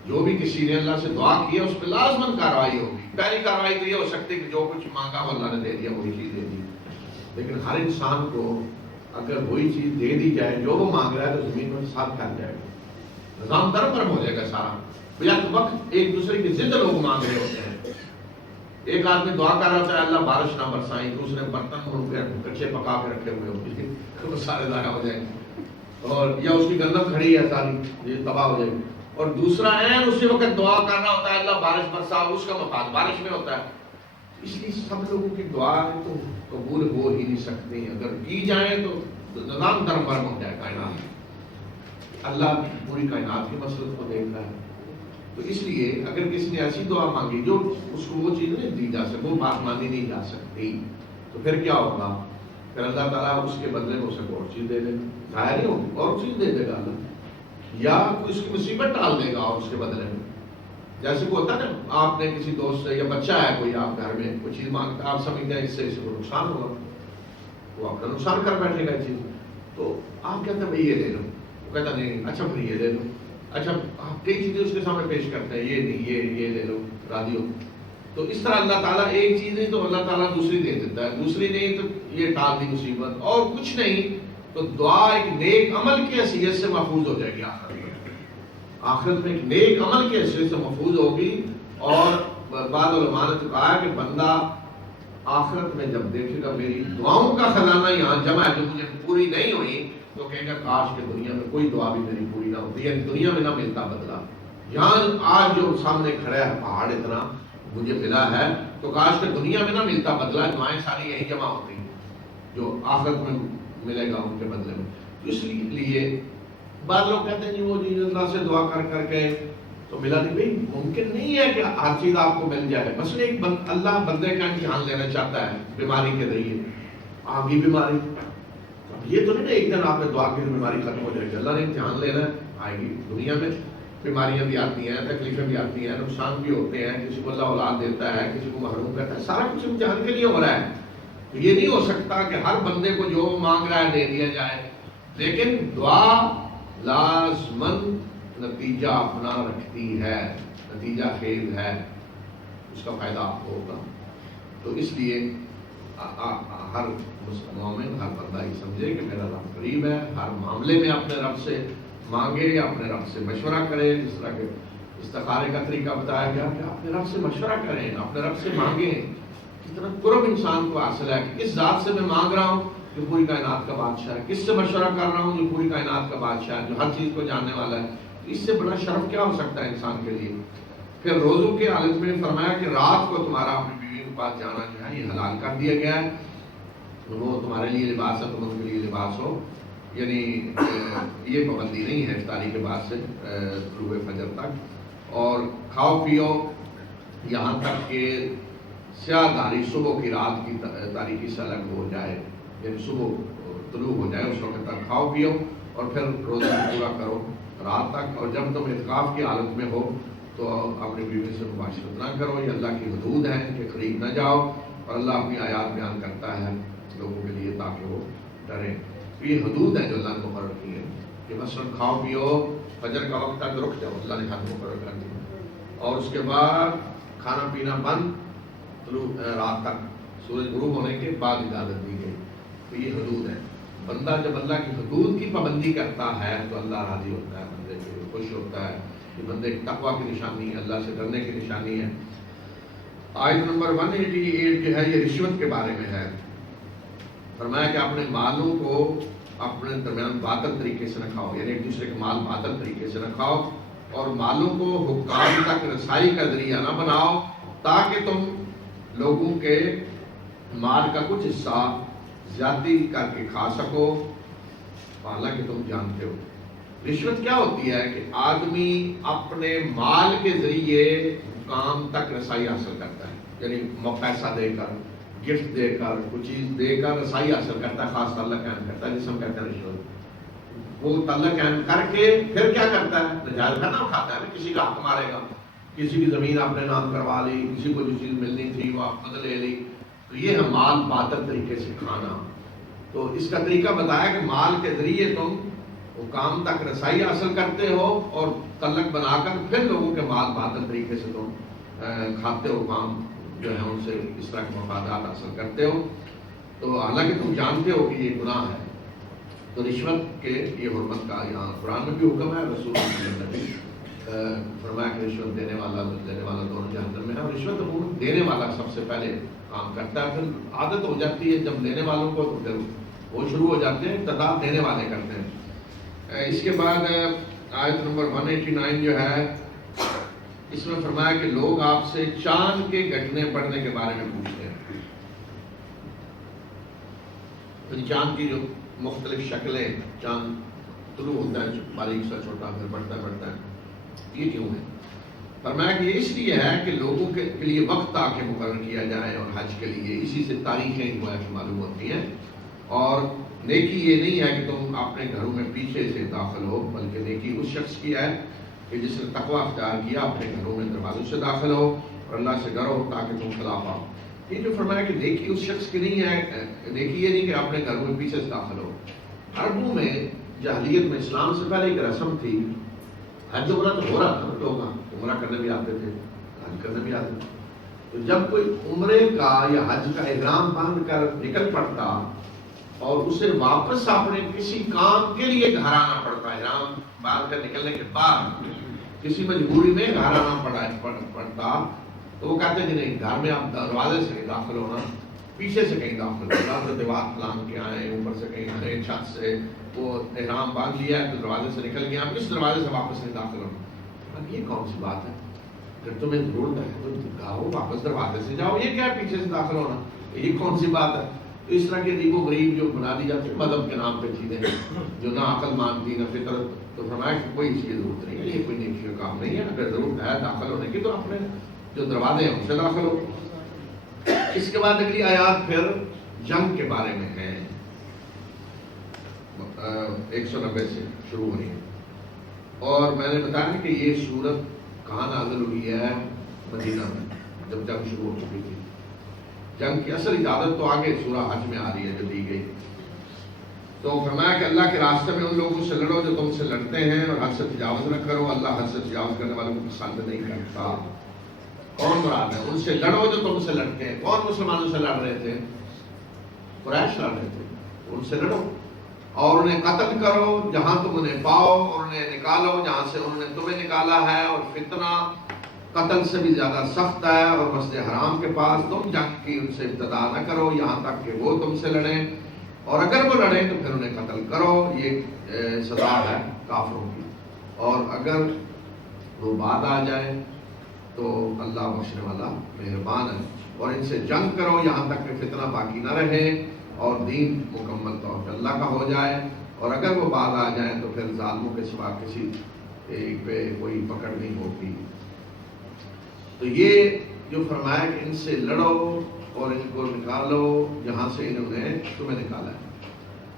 جو بھی کسی نے اللہ سے دعا کی ہے اس پہ لازماً کاروائی ہوگی. پہلی کاروائی تو یہ ہو سکتی ہے کہ جو کچھ مانگا وہ اللہ نے دے دیا، وہی چیز دے دی. لیکن ہر انسان کو اگر وہی چیز دے دی جائے جو وہ مانگ رہا ہے تو زمین میں ساتھ کر جائے گا، نظام درم ہو جائے گا سارا. بیک وقت ایک دوسرے کی ضد لوگ مانگ رہے ہوتے ہیں. ایک آدمی دعا کر رہا ہوتا ہے اللہ بارش نہ برسائیں، دوسرے برتن کچے پکا کے رکھے ہوئے ہوتے ہیں تو سارے ضائع ہو جائیں گے. اور یا اس کی گندم کھڑی ہے ساری، یہ تباہ ہو جائے گی. اور دوسرا عین اسی وقت دعا کر رہا ہوتا ہے اللہ بارش برسا، اس کا مفاد بارش میں ہوتا ہے. اس لیے سب لوگوں کی دعا تو قبول ہو ہی نہیں سکتی. اگر کی جائیں تو نظام درم برم ہو جائے کائنات. اللہ پوری کائنات کی مسلط کو دیکھ رہا ہے. تو اس لیے اگر کسی نے ایسی دعا مانگی جو اس کو وہ چیز نہیں دی جا سکتی، وہ بات مانی نہیں جا سکتی، تو پھر کیا ہوگا؟ پھر اللہ تعالیٰ اس کے بدلے میں اسے اور چیز دے دے گا. ظاہر نہیں ہوگی، اور چیز دے دے گا اللہ، یا کوئی اس کی مصیبت ڈال دے گا اور اس کے بدلے میں. جیسے کہ ہوتا ہے نا، آپ نے کسی دوست سے یا بچہ ہے کوئی آپ گھر میں کوئی چیز مانگتا ہے، آپ سمجھتے ہیں اس سے کو نقصان ہوگا، وہ آپ کا نقصان کر بیٹھے گا چیز. تو آپ کہتے ہیں بھائی یہ لے لو، وہ کہتا نہیں اچھا پھر یہ لے لو. اچھا آپ کئی چیزیں اس کے سامنے پیش کرتے ہیں، یہ نہیں یہ لے لو، راضی ہو. تو اس طرح اللہ تعالیٰ ایک چیز نہیں تو اللہ تعالیٰ دوسری دے دیتا ہے، دوسری نہیں تو یہ ٹال دی مصیبت، اور کچھ نہیں تو دعا ایک نیک عمل کی حیثیت سے محفوظ ہو جائے گی. آخرت میں ایک نیک عمل کی حیثیت سے محفوظ ہوگی. اور بعض علماء نے کہا کہ بندہ آخرت میں جب دیکھے گا میری دعاؤں کا خزانہ یہاں جمع ہے جو مجھے پوری نہیں ہوئی، تو کہے گا کاش کہ دنیا میں کوئی دعا بھی میری پوری نہ ہوتی ہے، دنیا میں نہ ملتا بدلا. یہاں آج جو سامنے کھڑا ہے پہاڑ اتنا مجھے ملا ہے، تو کاش کہ دنیا میں نہ ملتا بدلا، دعائیں ساری یہی جمع ہوتی جو آخرت میں ملے گا ان کے بدلے میں. تو اس لیے بعض لوگ کہتے ہیں وہ جی اللہ سے دعا کر کر کے تو ملا نہیں. بھائی ممکن نہیں ہے کہ ہر چیز آپ کو مل جائے. بس ایک اللہ بندے کا امتحان لینا چاہتا ہے بیماری کے ذریعے. آگے بیماری یہ تو نہیں نا ایک دن آپ نے دعا کی بیماری ختم ہو جائے گی. اللہ نے امتحان لینا ہے، آئے گی. دنیا میں بیماریاں بھی آتی ہیں، تکلیفیں بھی آتی ہیں، نقصان بھی ہوتے ہیں، کسی کو اللہ اولاد دیتا ہے، کسی کو محروم کرتا ہے، سارا کچھ امتحان کے لیے ہو رہا ہے. تو یہ نہیں ہو سکتا کہ ہر بندے کو جو مانگ رہا ہے دے دیا جائے. لیکن دعا لازماً نتیجہ اپنا رکھتی ہے، نتیجہ خیز ہے، اس کا فائدہ آپ کو ہوگا. تو اس لیے ہر مومن ہر بندہ یہ سمجھے کہ میرا رب قریب ہے. ہر معاملے میں اپنے رب سے مانگے، اپنے رب سے مشورہ کرے. جس طرح کہ استخارے کا طریقہ بتایا گیا کہ اپنے رب سے مشورہ کریں، اپنے رب سے مانگیں. کتنا قرب انسان کو حاصل ہے کہ کس ذات سے میں مانگ رہا ہوں جو پوری کائنات کا بادشاہ ہے، کس سے مشورہ کر رہا ہوں جو پوری کائنات کا بادشاہ ہے، جو ہر چیز کو جاننے والا ہے. اس سے بڑا شرف کیا ہو سکتا ہے انسان کے لیے. پھر روزوں کے حالت میں فرمایا کہ رات کو تمہارا اپنی بیوی کے پاس جانا جو ہے یہ حلال کر دیا گیا ہے. وہ تمہارے لیے لباس ہے، تم ان کے لیے لباس ہو. یعنی یہ پابندی نہیں ہے افطاری کے بعد سے طلوع فجر تک. اور کھاؤ پیو یہاں تک کہ سیاہ داری صبح کی رات کی تاریکی سے الگ ہو جائے. یعنی صبح طلوع ہو جائے اس وقت تک کھاؤ پیو اور پھر روزہ پورا کرو رات تک. اور جب تم اعتکاف کی حالت میں ہو تو اپنی بیوی سے مباشرت نہ کرو. یہ اللہ کی حدود ہیں کہ قریب نہ جاؤ. اور اللہ اپنی آیات بیان کرتا ہے لوگوں کے لیے تاکہ وہ ڈریں. یہ حدود ہیں جو اللہ نے مقرر کی ہے کہ مثلاً کھاؤ پیو فجر کا وقت تک رک جاؤ، اللہ نے حد مقرر کر دی. اور اس کے بعد کھانا پینا بند رات تک، سورج غروب ہونے کے بعد اجازت دی گئی. تو یہ حدود ہے. بندہ جب اللہ کی حدود کی پابندی کرتا ہے تو اللہ راضی ہوتا ہے، بندے سے خوش ہوتا ہے. یہ بندے کی تقویٰ کی نشانی ہے، اللہ سے ڈرنے کی نشانی ہے. آیت نمبر 188 جو ہے یہ رشوت کے بارے میں ہے. فرمایا کہ اپنے مالوں کو اپنے درمیان باطل طریقے سے نہ کھاؤ. یعنی ایک دوسرے کے مال باطل طریقے سے نہ کھاؤ اور مالوں کو حکام تک رسائی کا ذریعہ نہ بناؤ تاکہ تم لوگوں کے مال کا کچھ حصہ زیادتی کر کے کھا سکو. حالانکہ تم جانتے ہو رشوت کیا ہوتی ہے کہ آدمی اپنے مال کے ذریعے حکام تک رسائی حاصل کرتا ہے. یعنی پیسہ دے کر، گفٹ دے کر، کچھ چیز دے کر رسائی حاصل کرتا ہے، خاص تعلق قائم کرتا ہے جسے ہم کہتے ہیں رشوت. وہ تعلق قائم کر کے پھر کیا کرتا ہے؟ نجائز کا نام کھاتا ہے. کسی کا حق مارے گا، کسی کی زمین اپنے نام کروا لی، کسی کو جو چیز ملنی تھی وہ آپ خود لے لی. تو یہ ہے مال باطل طریقے سے کھانا. تو اس کا طریقہ بتایا کہ مال کے ذریعے تم وہ کام تک رسائی حاصل کرتے ہو اور تعلق بنا کر پھر لوگوں کے مال باطل طریقے سے تم کھاتے ہو، کام جو ہے ان سے اس طرح کے مفادات حاصل کرتے ہو. تو حالانکہ تم جانتے ہو کہ یہ گناہ ہے. تو رشوت کے یہ حرمت کا یہاں قرآن میں بھی حکم ہے، رسول اللہ صلی اللہ علیہ وسلم نے فرمایا کہ رشوت دینے والا دونوں جہنم میں ہے. اور رشوت عموماً دینے والا سب سے پہلے کام کرتا ہے، پھر عادت ہو جاتی ہے جب لینے والوں کو تو پھر وہ شروع ہو جاتے ہیں، ابتدا دینے والے کرتے ہیں. اس کے بعد آیت نمبر 189 جو ہے اس میں فرمایا کہ لوگ آپ سے چاند کے گھٹنے پڑنے کے بارے میں پوچھتے ہیں. چاند کی جو مختلف شکلیں، چاند طلوع ہوتا ہے باریک سا چھوٹا، پھر بڑھتا ہے، یہ کیوں ہے؟ فرمایا کہ یہ اس لیے ہے کہ لوگوں کے لیے وقت تاکہ مقرر کیا جائے اور حج کے لیے اسی سے تاریخیں معلوم ہوتی ہیں. اور نیکی یہ نہیں ہے کہ تم اپنے گھروں میں پیچھے سے داخل ہو، بلکہ نیکی اس شخص کی ہے کہ جس نے تقوی اختیار کیا، اپنے گھروں میں دروازوں سے داخل ہو اور اللہ سے ڈرو تاکہ تم خلاف آؤ. یہ جو فرمایا کہ نیکی اس شخص کی نہیں ہے، نیکی یہ نہیں کہ اپنے گھروں میں پیچھے سے داخل ہو. عربوں میں جاہلیت میں اسلام سے پہلے ایک رسم تھی، حج عمرہ تو ہو رہا تھا، لوگ عمرہ کرنے بھی آتے تھے، حج کرنے بھی آتے تھے. تو جب کوئی عمرے کا یا حج کا احرام باندھ کر نکل پڑتا اور اسے واپس اپنے کسی کام کے لیے گھر آنا پڑتا، احرام باندھ کر نکلنے کے بعد کسی مجبوری میں گھر آنا پڑتا، تو وہ کہتے ہیں کہ نہیں، گھر میں آپ دروازے سے نہیں داخل ہونا، پیچھے سے کہیں داخل ہونا. دیوار پلان کے آئے، اوپر سے کہیں آئے، چھت سے وہ احرام باندھ لیا ہے تو دروازے سے نکل گیا، اس دروازے سے واپس نہیں داخل ہونا. یہ کون سی بات ہے؟ اگر تمہیں ضرورت ہے تو کہو واپس دروازے سے جاؤ، یہ کیا پیچھے سے داخل ہونا؟ یہ کون سی بات ہے؟ تو اس طرح کے عجیب و غریب جو بنا دی جاتی مذہب کے نام پہ چیزیں جو نہ عقل مانتی نہ فطرت. تو فرمایا کہ کوئی اس کی ضرورت نہیں ہے، یہ کوئی نیکی کا کام نہیں ہے. اگر ضرورت ہے داخل ہونے کی تو اپنے جو دروازے ہیں ان سے داخل ہو. اس کے بعد اگلی آیات پھر جنگ کے بارے میں ہے، 190 سے شروع ہو رہی ہے. اور میں نے بتایا کہ یہ سورت کہاں نازل ہوئی ہے؟ مدینہ میں، جب جنگ شروع ہو چکی تھی. جنگ کی اصل اجازت تو آگے سورہ حج میں آ رہی ہے جو دی گئی. تو فرمایا کہ اللہ کے راستے میں ان لوگوں سے لڑو جو تم سے لڑتے ہیں اور حد سے تجاوز نہ کرو، اللہ حد سے تجاوز کرنے والوں کو پسند نہیں کرتا. کون مراد ہے؟ ان سے لڑو جو تم سے لڑتے ہیں. کون مسلمانوں سے لڑ رہے تھے؟ قریش لڑ رہے تھے. ان سے لڑو اور انہیں قتل کرو جہاں تم انہیں پاؤ، اور انہیں نکالو جہاں سے انہوں نے تمہیں نکالا ہے. اور فتنہ قتل سے بھی زیادہ سخت ہے. اور مسجد حرام کے پاس تم جنگ کی ان سے ابتدا نہ کرو یہاں تک کہ وہ تم سے لڑیں، اور اگر وہ لڑیں تو پھر انہیں قتل کرو. یہ سزا ہے کافروں کی. اور اگر وہ بعد آ جائے تو اللہ بخشنے والا مہربان ہے. اور ان سے جنگ کرو یہاں تک کہ فتنہ باقی نہ رہے اور دین مکمل طور پر اللہ کا ہو جائے. اور اگر وہ بعد آ جائیں تو پھر ظالموں کے سوا کسی ایک پہ کوئی پکڑ نہیں ہوتی. تو یہ جو فرمایا کہ ان سے لڑو اور ان کو نکالو جہاں سے انہوں نے تمہیں نکالا ہے،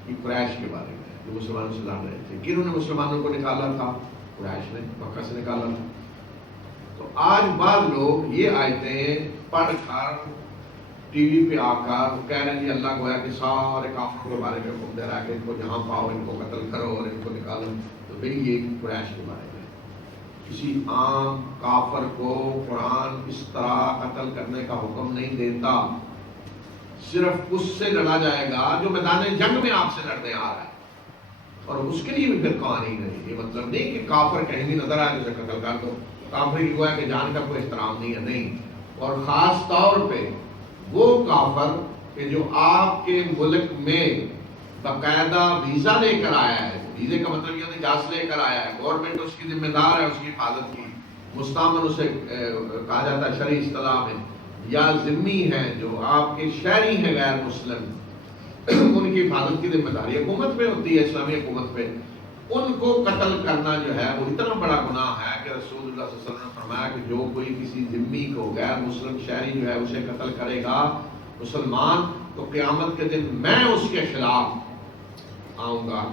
یہ قریش کے بارے میں جو مسلمانوں سے لڑ رہے تھے. کنہوں نے مسلمانوں کو نکالا تھا؟ قریش نے مکہ سے نکالا تھا. تو آج بعض لوگ یہ آیتیں پڑھ کر ٹی وی پہ آ کر کہہ رہے ہیں جی اللہ گویا کہ سارے کافروں کے بارے میں حکم دے رہا ہے کہ ان کو جہاں پاؤ ان کو قتل کرو اور ان کو نکالو. تو پھر یہ قریش کے بارے میں کسی عام کافر کو قرآن اس طرح قتل کرنے کا حکم نہیں دیتا. صرف اس سے لڑا جائے گا جو میدان جنگ میں آپ سے لڑنے آ رہا ہے، اور اس کے لیے بھی پھر قوانین ہے. یہ مطلب نہیں کہ کافر کہیں بھی نظر آئے اسے قتل کر دو. کافر کی گویا کہ جان کا کوئی احترام نہیں ہے، نہیں. اور خاص طور پہ وہ کافر کہ جو آپ کے ملک میں باقاعدہ ویزا لے کر آیا ہے. ویزے کا مطلب یہ اجازت لے کر آیا ہے، گورنمنٹ اس کی ذمہ دار ہے اس کی حفاظت کی. مستعمل اسے کہا جاتا ہے شرعی اصطلاح میں. یا ذمی ہیں جو آپ کے شہری ہیں غیر مسلم، ان کی حفاظت کی ذمہ داری حکومت پہ ہوتی ہے، اسلامی حکومت پہ. ان کو قتل کرنا جو ہے وہ اتنا بڑا گناہ ہے کہ رسول اللہ صلی اللہ علیہ وسلم نے فرمایا کہ جو کوئی کسی ذمی کو غیر مسلم شہری جو ہے اسے قتل کرے گا مسلمان، تو قیامت کے دن میں اس کے خلاف آؤں گا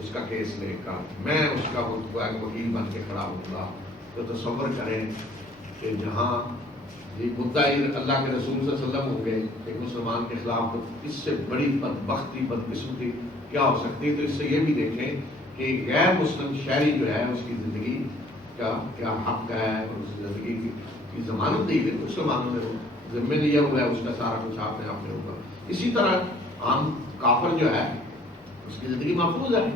اس کا کیس لے کر، میں اس کا وکیل بن کے کھڑا ہوں گا. تو تصور کریں کہ جہاں یہ مدعی اللہ کے رسول صلی اللہ علیہ وسلم ہوں گے ایک مسلمان کے خلاف، تو اس سے بڑی بدبختی بدقسمتی کیا ہو سکتی ہے؟ تو اس سے یہ بھی دیکھیں کہ غیر مسلم شہری جو ہے اس کی زندگی کا کیا حق ہے، اور اس زندگی کی ضمانت دی ہے مسلمانوں نے ذمہ لیا ہوا ہے، اس کا سارا کچھ آپ نے اپنے اوپر۔ اسی طرح عام کافر جو ہے اس کی زندگی محفوظ ہے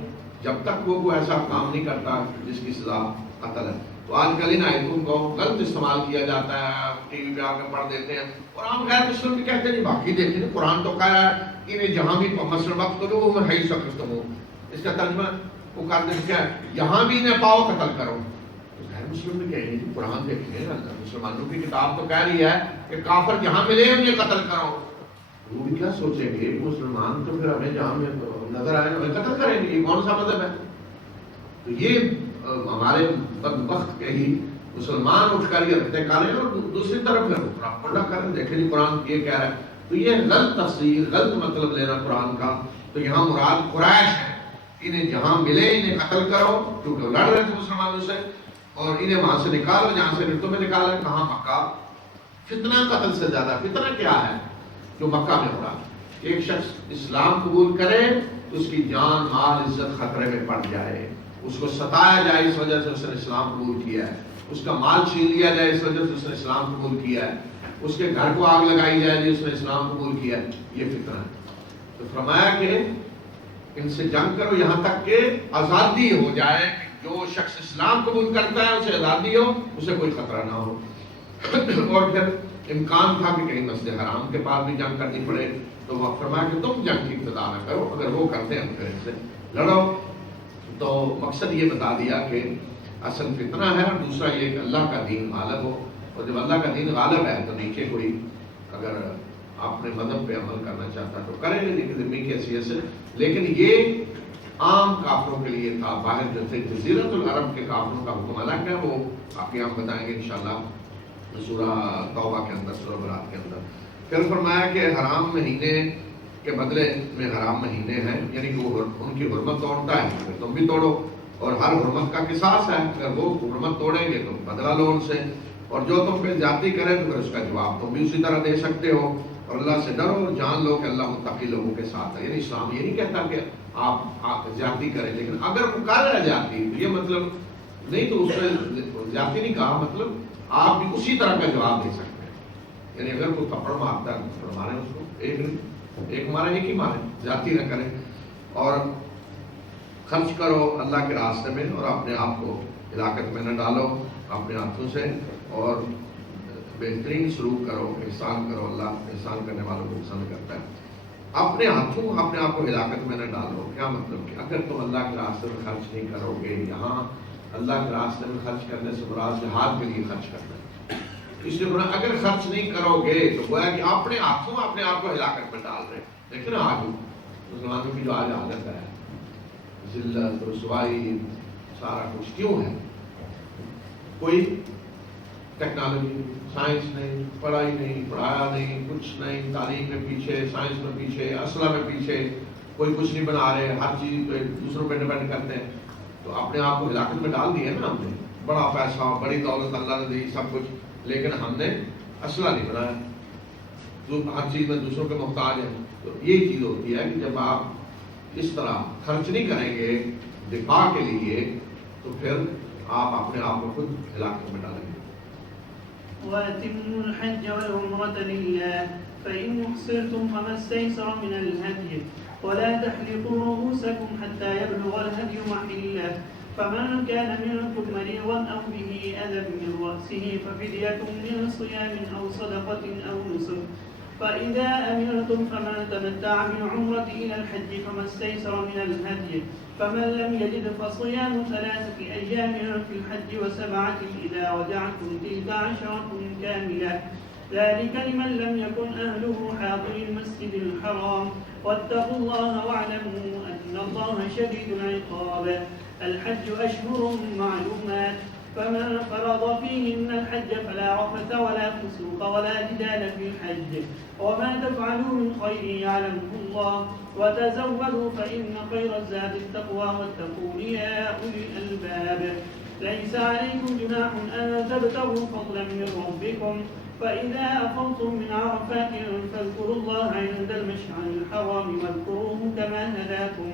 جب تک وہ کوئی ایسا کام نہیں کرتا جس کی سزا قتل ہے۔ تو آج کل ان آیتوں کو غلط استعمال کیا جاتا ہے، ٹی وی پہ آ کے پڑھ دیتے ہیں، اور ہم غیر مسلم بھی کہتے ہیں باقی دیکھیں قرآن تو کہا ہے انہیں جہاں بھی مثلا وقت کرو وہ ہے سکتم ہو، اس کا ترجمہ وہ کہتے ہیں کیا یہاں بھی انہیں پاؤ قتل کرو۔ غیر مسلم بھی کہیں گے قرآن دیکھیں مسلمانوں کی کتاب تو کہہ رہی ہے کہ کافر جہاں ملے انہیں قتل کرو۔ وہ بھی کیا سوچیں گے مسلمان تو پھر ہمیں جہاں نظر آئے ہمیں قتل کریں گے، یہ کون سا مذہب ہے؟ تو یہ ہمارے بدبخت کے ہی مسلمان اٹھ کر یہ رکھتے کریں اور دوسری طرف پڑھا کریں دیکھیں جی قرآن یہ کہہ رہا ہے۔ تو یہ غلط تفسیر غلط مطلب لینا قرآن کا۔ تو یہاں مراد قریش ہے، انہیں جہاں ملے انہیں قتل کرو کیونکہ لڑ رہے تھے مسلمانوں سے، اور انہیں وہاں سے نکالو جہاں سے تمہیں نکالا ہے۔ کہاں؟ مکہ۔ فتنہ قتل سے زیادہ فتنہ کیا ہے جو مکہ میں ہو رہا ہے؟ ایک شخص اسلام قبول کرے تو اس کی جان مال عزت خطرے میں پڑ جائے، اس کو ستایا جائے اس وجہ سے اس نے اسلام قبول کیا ہے، اس کا مال چھین لیا جائے اس وجہ سے اس نے اسلام قبول کیا ہے، اس کے گھر کو آگ لگائی جائے جی اس نے اسلام قبول کیا ہے، یہ فتنہ ہے۔ تو فرمایا کہ ان سے جنگ کرو یہاں تک کہ آزادی ہو جائے، جو شخص اسلام قبول کرتا ہے اسے آزادی ہو، اسے کوئی خطرہ نہ ہو۔ اور پھر امکان تھا کہ کہیں مسجد حرام کے پاس بھی جنگ کرنی پڑے، تو وہ فرمایا کہ تم جنگ کی ابتدا نہ کرو، اگر وہ کرتے ہیں پھر ان سے لڑو۔ تو مقصد یہ بتا دیا کہ اصل فتنہ ہے، اور دوسرا یہ کہ اللہ کا دین غالب ہو، اور جب اللہ کا دین غالب ہے تو نیچے کوئی اگر اپنے مذہب پہ عمل کرنا چاہتا تو کرے گا لیکن ذمہ کی حیثیت سے۔ لیکن یہ عام کافروں کے لیے تھا، باہر جو تھے جزیرۃ العرب کے کافروں کا حکم الگ ہے، وہ آپ کے ہم بتائیں گے انشاءاللہ سورہ توبہ کے اندر، سورہ برات کے اندر۔ پھر فرمایا کہ حرام مہینے کے بدلے میں حرام مہینے ہیں، یعنی کہ وہ ان کی حرمت توڑتا ہے پھر تم بھی توڑو، اور ہر حرمت کا قصاص ہے، اگر وہ حرمت توڑیں گے تو بدلہ لو ان سے، اور جو تم پہ زیادتی کرے تو پھر اس کا جواب تم بھی اسی طرح دے سکتے ہو، اور اللہ سے ڈرو اور جان لو کہ اللہ متقی لوگوں کے ساتھ ہے۔ یعنی اسلام یہ نہیں کہتا کہ آپ زیادتی کریں، لیکن اگر مقرر ہے زیادتی تو یہ مطلب نہیں، تو اس میں زیادتی نہیں کہا، مطلب آپ بھی اسی طرح کا جواب دے سکتے ہیں۔ یعنی اگر کوئی تھپڑ مارتا ہے تھپڑ مارے اس کو، ایک مارے ایک ہی مارے، زیادتی نہ کریں، اور خرچ کرو اللہ کے راستے میں، اور اپنے آپ کو ہلاکت میں نہ ڈالو اپنے ہاتھوں سے، اور بہترین سلوک کرو، احسان کرو، اللہ احسان کرنے والوں کو پسند کرتا ہے۔ اپنے ہاتھوں اپنے آپ کو ہلاکت میں نہ ڈالو، کیا مطلب کہ اگر تم اللہ کے راستے میں خرچ نہیں کرو گے، یہاں اللہ کے راستے میں خرچ کرنے سے مراد جہاد کے لیے خرچ کرنا ہے، اس لیے اگر خرچ نہیں کرو گے تو گویا کہ اپنے ہاتھوں اپنے آپ کو ہلاکت میں ڈال رہے۔ لیکن آج مسلمانوں کی جو آج حالت ہے، ذلت رسوائی سارا کچھ کیوں ہے؟ کوئی ٹیکنالوجی سائنس نہیں، پڑھائی نہیں، پڑھایا نہیں، کچھ نہیں، تعلیم میں پیچھے، سائنس میں پیچھے، اسلحہ میں پیچھے، کوئی کچھ نہیں بنا رہے، ہر چیز پہ دوسروں پہ ڈیپینڈ کرتے ہیں، تو اپنے آپ کو ہلاکت میں ڈال دیا نا ہم نے۔ بڑا پیسہ، بڑی دولت اللہ نے دی، سب کچھ، لیکن ہم نے اسلحہ نہیں بنایا، جو ہر چیز میں دوسروں کے محتاج ہیں۔ تو یہ چیز ہوتی ہے کہ جب آپ اس طرح خرچ نہیں کریں گے دفاع کے لیے تو پھر آپ اپنے آپ کو خود ہلاکت میں ڈالیں گے۔ وَأَتِمُّوا الْحَجَّ وَالْعُمْرَةَ لِلَّهِ فَإِنْ أُحْصِرْتُمْ فَمَا اسْتَيْسَرَ مِنَ الْهَدْيِ وَلَا تَحْلِقُوا رُءُوسَكُمْ حَتَّى يَبْلُغَ الْهَدْيُ مَحِلَّهُ فَمَنْ كَانَ مِنكُم مَّرِيضًا أَوْ بِهِ أَذًى مِّن رَّأْسِهِ فَفِدْيَةٌ مِّن صِيَامٍ أَوْ صَدَقَةٍ أَوْ نُسُكٍ فإذا أمنتم فمن تمتع بالعمرة إلى الحج فما استيسر من الهدي فمن لم يجد فصيام 3 أيام في الحج و7 إذا رجعتم تلك 10 كاملة ذلك لمن لم يكن أهله حاضر المسجد الحرام واتقوا الله واعلموا أن الله شديد العقاب الحج أشهر معلومات فمن فرض فيهن الحج فلا رفث ولا فسوق ولا جدال في الحج وما تفعلوا من خير يعلمه الله وتزودوا فإن خير الزاد التقوى واتقون يا أولي الألباب ليس عليكم جناح أن تبتغوا فضلا من ربكم فإذا أفضتم من عرفات فاذكروا الله عند المشعر الحرام واذكروه كما هداكم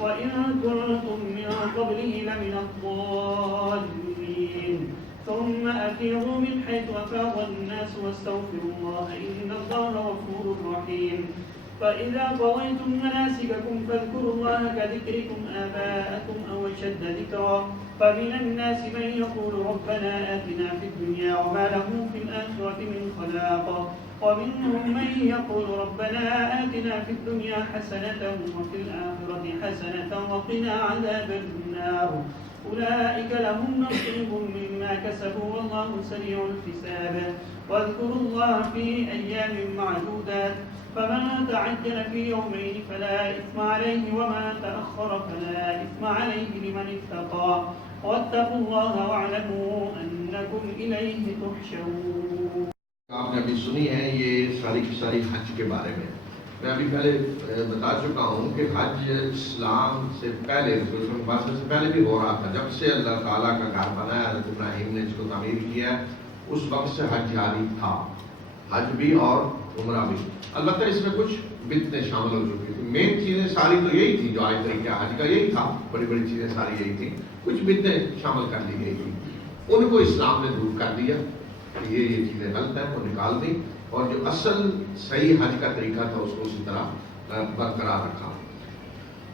وإن كنتم من قبله لمن الضالين ثم أفيضوا من حيث أفاض الناس واستغفروا الله إن الله غفور رحيم فإذا قضيتم مناسككم فاذكروا الله كذكركم آباءكم أو أشد ذكرا فمن الناس من يقول ربنا آتنا في الدنيا وما له في الآخرة من خلاق ومنهم من يقول ربنا آتنا في الدنيا حسنة وفي الآخرة حسنة وقنا عذاب النار أولئك لهم نصيب مما كسبوا والله سريع الحساب واذكروا الله في أيام معدودات فمن تعجل في يومين فلا إثم عليه وما تأخر فلا إثم عليه لمن اتقى واتقوا الله واعلموا أنكم إليه تحشرون. آپ نے ابھی سنی ہے یہ ساری کی ساری حج کے بارے میں ابھی پہلے بتا چکا ہوں کہ حج اسلام سے پہلے سے پہلے بھی ہو رہا تھا. جب سے اللہ تعالیٰ کا گھر بنایا حضرت ابراہیم نے اس کو تعمیر کیا اس وقت سے حج جاری تھا, حج بھی اور عمرہ بھی. البتہ اس میں کچھ بدعتیں شامل ہو چکی تھی. مین چیزیں ساری تو یہی تھی, جو آج طریقہ حج کا یہی تھا, بڑی بڑی چیزیں ساری یہی تھیں. کچھ بدعتیں شامل کر لی گئی تھی, ان کو اسلام نے دور کر دیا کہ یہ چیزیں غلط ہیں, وہ نکال دی اور جو اصل صحیح حج کا طریقہ تھا اس کو اسی طرح برقرار رکھا.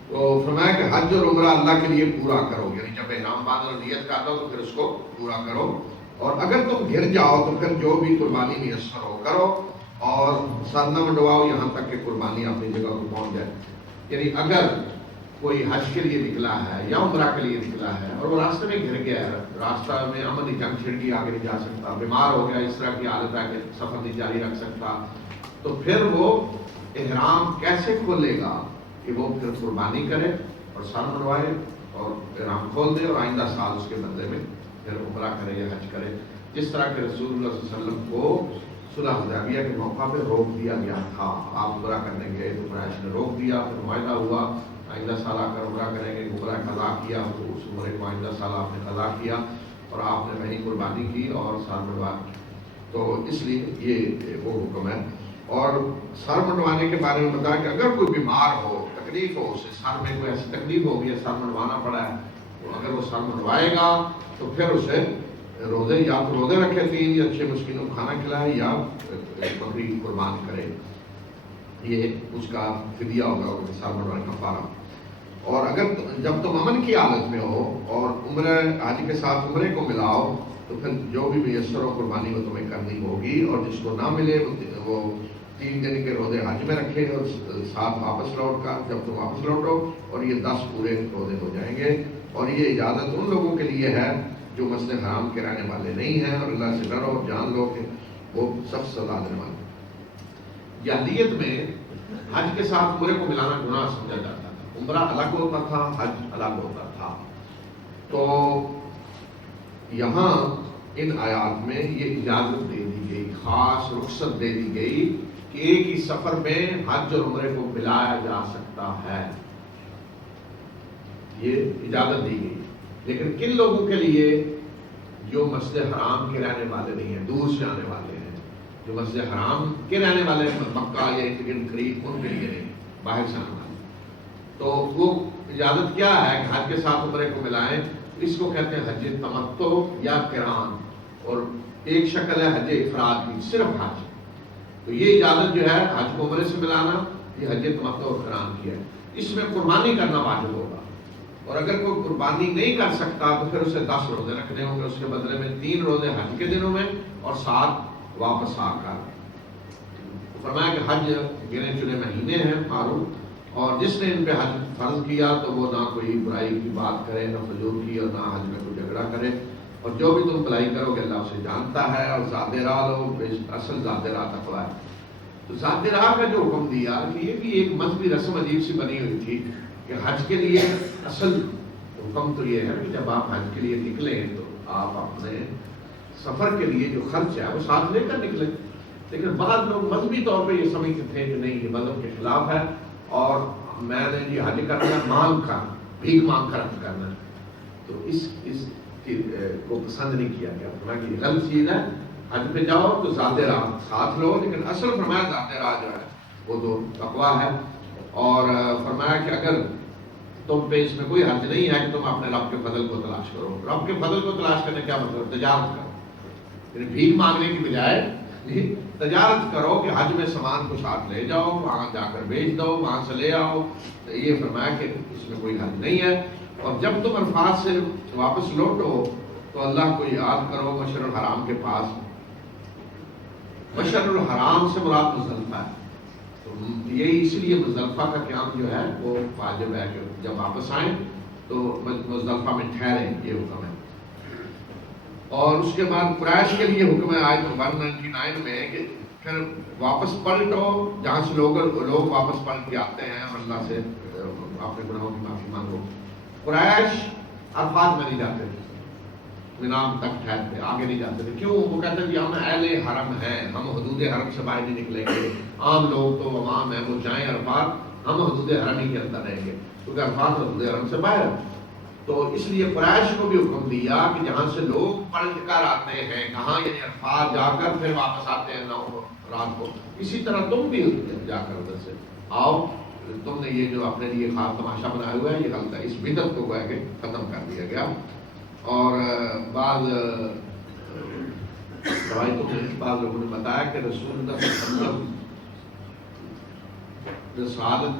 تو فرمایا کہ حج اور عمرہ اللہ کے لیے پورا کرو, یعنی جب احرام باندھو اور نیت کر دو تو پھر اس کو پورا کرو, اور اگر تم گر جاؤ تو پھر جو بھی قربانی میسر ہو کرو اور سر نہ منڈواؤ یہاں تک کہ قربانی اپنی جگہ کو پہنچ جائے. یعنی اگر کوئی حج کے لیے نکلا ہے یا عمرہ کے لیے نکلا ہے اور وہ راستے میں گر گیا ہے, راستہ میں امن جنگ چھڑ گئی, آگے نہیں جا سکتا, بیمار ہو گیا, اس طرح کی حالت ہے کہ سفر نہیں جاری رکھ سکتا, تو پھر وہ احرام کیسے کھولے گا کہ وہ پھر قربانی کرے اور سر منڈوائے اور احرام کھول دے اور آئندہ سال اس کے بدلے میں پھر عمرہ کرے یا حج کرے. جس طرح کہ رسول اللہ صلی اللہ علیہ وسلم کو صلح حدیبیہ کے موقع پہ روک دیا گیا تھا. آپ عمرہ کرنے گئے تو قریش نے روک دیا, پھر معاہدہ ہوا آئندہ سال آ کر عمرہ کریں گے, عمرہ قضا کیا, تو اس عمرے کو آئندہ سال آپ نے قضا کیا اور آپ نے وہیں قربانی کی اور سر منڈوا. تو اس لیے یہ وہ حکم ہے. اور سر منڈوانے کے بارے میں بتایا کہ اگر کوئی بیمار ہو, تکلیف ہو, اسے سر میں کوئی ایسی تکلیف ہوگی, سر منڈوانا پڑا ہے, تو اگر وہ سر منڈوائے گا تو پھر اسے روزے یا تو روزے رکھے 3 یا 6 مسکینوں کو کھانا کھلائے یا بکری قربان کرے, یہ اس کا فدیہ ہوگا, سر منڈوانے کا کفارہ. اور اگر جب تم امن کی حالت میں ہو اور عمرہ حج کے ساتھ عمرے کو ملاؤ تو پھر جو بھی میسر ہو قربانی وہ تمہیں کرنی ہوگی, اور جس کو نہ ملے وہ 3 دن کے روزے حج میں رکھے اور ساتھ واپس لوٹ کر جب تم واپس لوٹو, اور یہ 10 پورے روزے ہو جائیں گے. اور یہ اجازت ان لوگوں کے لیے ہے جو مسجد حرام کے رہنے والے نہیں ہیں, اور اللہ سے ڈرو, جان لو کہ وہ سب سزا دینے والے. جاہلیت میں حج کے ساتھ عمرے کو ملانا گناہ سمجھا جاتا تھا, عمرہ الگ ہوتا تھا, حج الگ ہوتا تھا. تو یہاں ان آیات میں یہ اجازت دے دی گئی, خاص رخصت دے دی گئی کہ ایک ہی سفر میں حج اور عمرے کو ملایا جا سکتا ہے, یہ اجازت دی گئی. لیکن کن لوگوں کے لیے؟ جو مسجد حرام کے رہنے والے نہیں ہیں, دور سے آنے والے ہیں, جو مسجد حرام کے رہنے والے ہیں, مکہ یا قریب, ان کے لیے نہیں, باہر سے آنے والے. تو وہ اجازت کیا ہے کہ حج کے ساتھ عمرے کو ملائیں, اس کو کہتے ہیں حج تمتع یا قران, اور ایک شکل ہے حج افراد کی, صرف حج. تو یہ اجازت جو ہے حج کو عمرے سے ملانا, یہ حج تمتع اور قران کی ہے. اس میں قربانی کرنا واجب ہوگا, اور اگر کوئی قربانی نہیں کر سکتا تو پھر اسے 10 روزے رکھنے ہوں گے, اس کے بدلے میں 3 روزے حج کے دنوں میں اور 7 واپس آ کر. فرمایا کہ حج گنے چنے مہینے ہیں معروف, اور جس نے ان پہ حج فرض کیا تو وہ نہ کوئی برائی کی بات کرے, نہ فضول کی, اور نہ حج میں کوئی جھگڑا کرے, اور جو بھی تم بھلائی کرو گے اللہ اسے جانتا ہے. اور ذات راہ لو, اصل ذات راہ تقویٰ ہے. تو ذات راہ کا جو حکم دیا کہ یہ بھی ایک مذہبی رسم عجیب سی بنی ہوئی تھی کہ حج کے لیے اصل حکم تو یہ ہے کہ جب آپ حج کے لیے نکلیں تو آپ اپنے سفر کے لیے جو خرچ ہے وہ ساتھ لے کر نکلیں. لیکن بعض لوگ مذہبی طور پہ یہ سمجھتے تھے کہ نہیں, یہ مذہب کے خلاف ہے, اور میں نے یہ حج کرنا ہے مانگ کر, بھیک مانگ کر حج کرنا ہے, تو اس کو پسند نہیں کیا گیا. کہ غلط چیز ہے, حج پہ جاؤ تو ذات راہ ساتھ لو، لیکن اصل فرمایا ذات راہ جو ہے وہ تو تقویٰ ہے. اور فرمایا کہ اگر تم پہ اس میں کوئی حرج نہیں ہے کہ تم اپنے رب کے فضل کو تلاش کرو. رب کے فضل کو تلاش کرنے کیا مطلب؟ تجارت کرو، یعنی بھیک مانگنے کی بجائے تجارت کرو کہ حج میں سامان کو ساتھ لے جاؤ، وہاں جا کر بیچ دو، وہاں سے لے آؤ. تو یہ فرمایا کہ اس میں کوئی حرج نہیں ہے. اور جب تم عرفات سے واپس لوٹو تو اللہ کو یاد کرو مشعر الحرام کے پاس. مشعر الحرام سے مراد مزدلفہ ہے. تو یہی اس لیے مزدلفہ کا قیام جو ہے وہ واجب ہے کہ جب واپس آئیں تو مزدلفہ میں ٹھہریں، یہ حکم ہے. اور اس کے بعد قریش کے لیے حکم ہے آیت 199 میں کہ پھر واپس پلٹو، جہاں سے لوگ واپس پلٹ کے آتے ہیں اور اللہ سے اپنے گناہوں کی معافی مانگو. قریش عرفات میں نہیں جاتے تھے، منام تک ٹھہرتے، آگے نہیں جاتے تھے. کیوں؟ وہ کہتے تھے کہ ہم اہل حرم ہیں، ہم حدود حرم سے باہر نہیں نکلیں گے. عام لوگ تو عوام ہیں، وہ جائیں عرفات، ہم حدود حرم ہی کے اندر رہیں گے، کیونکہ عرفات حدود حرم سے باہر ہے. تو اس لیے قریش کو بھی حکم دیا کہ جہاں سے لوگ پلٹ کر آتے ہیں، کہاں یعنی عرفات جا کر پھر واپس آتے ہیں رات کو، اسی طرح تم بھی جا کر ادھر سے آؤ. تم نے یہ جو اپنے لیے خاص تماشا بنایا ہوا ہے یہ غلط ہے. اس بدعت کو گویا کہ ختم کر دیا گیا. اور بعض روایتوں میں بعض لوگوں نے بتایا کہ رسول اللہ صلی اللہ علیہ وسلم رسالت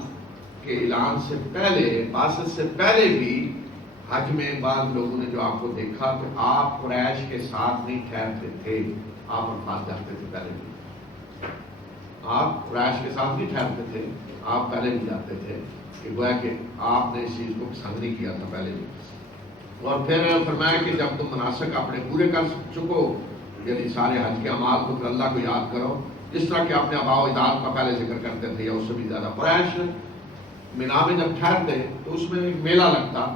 کے اعلان سے پہلے، بعثت سے پہلے بھی حج میں بعض لوگوں نے جو آپ کو دیکھا تو آپ قریش کے ساتھ نہیں ٹھہرتے تھے، آپ عرفات جاتے تھے. پہلے بھی آپ قریش کے ساتھ نہیں ٹھہرتے تھے، آپ پہلے بھی جاتے تھے، کہ گویا کہ آپ نے اس چیز کو پسند نہیں کیا تھا پہلے بھی. اور پھر فرمایا کہ جب تم مناسک اپنے پورے کر چکو، یعنی سارے حج کے اعمال کو، پھر اللہ کو یاد کرو جس طرح کہ اپنے آباء و اجداد کا پہلے ذکر کرتے تھے یا اس سے بھی زیادہ. قریش مینا میں جب ٹھہرتے تو اس میں ایک میلہ لگتا،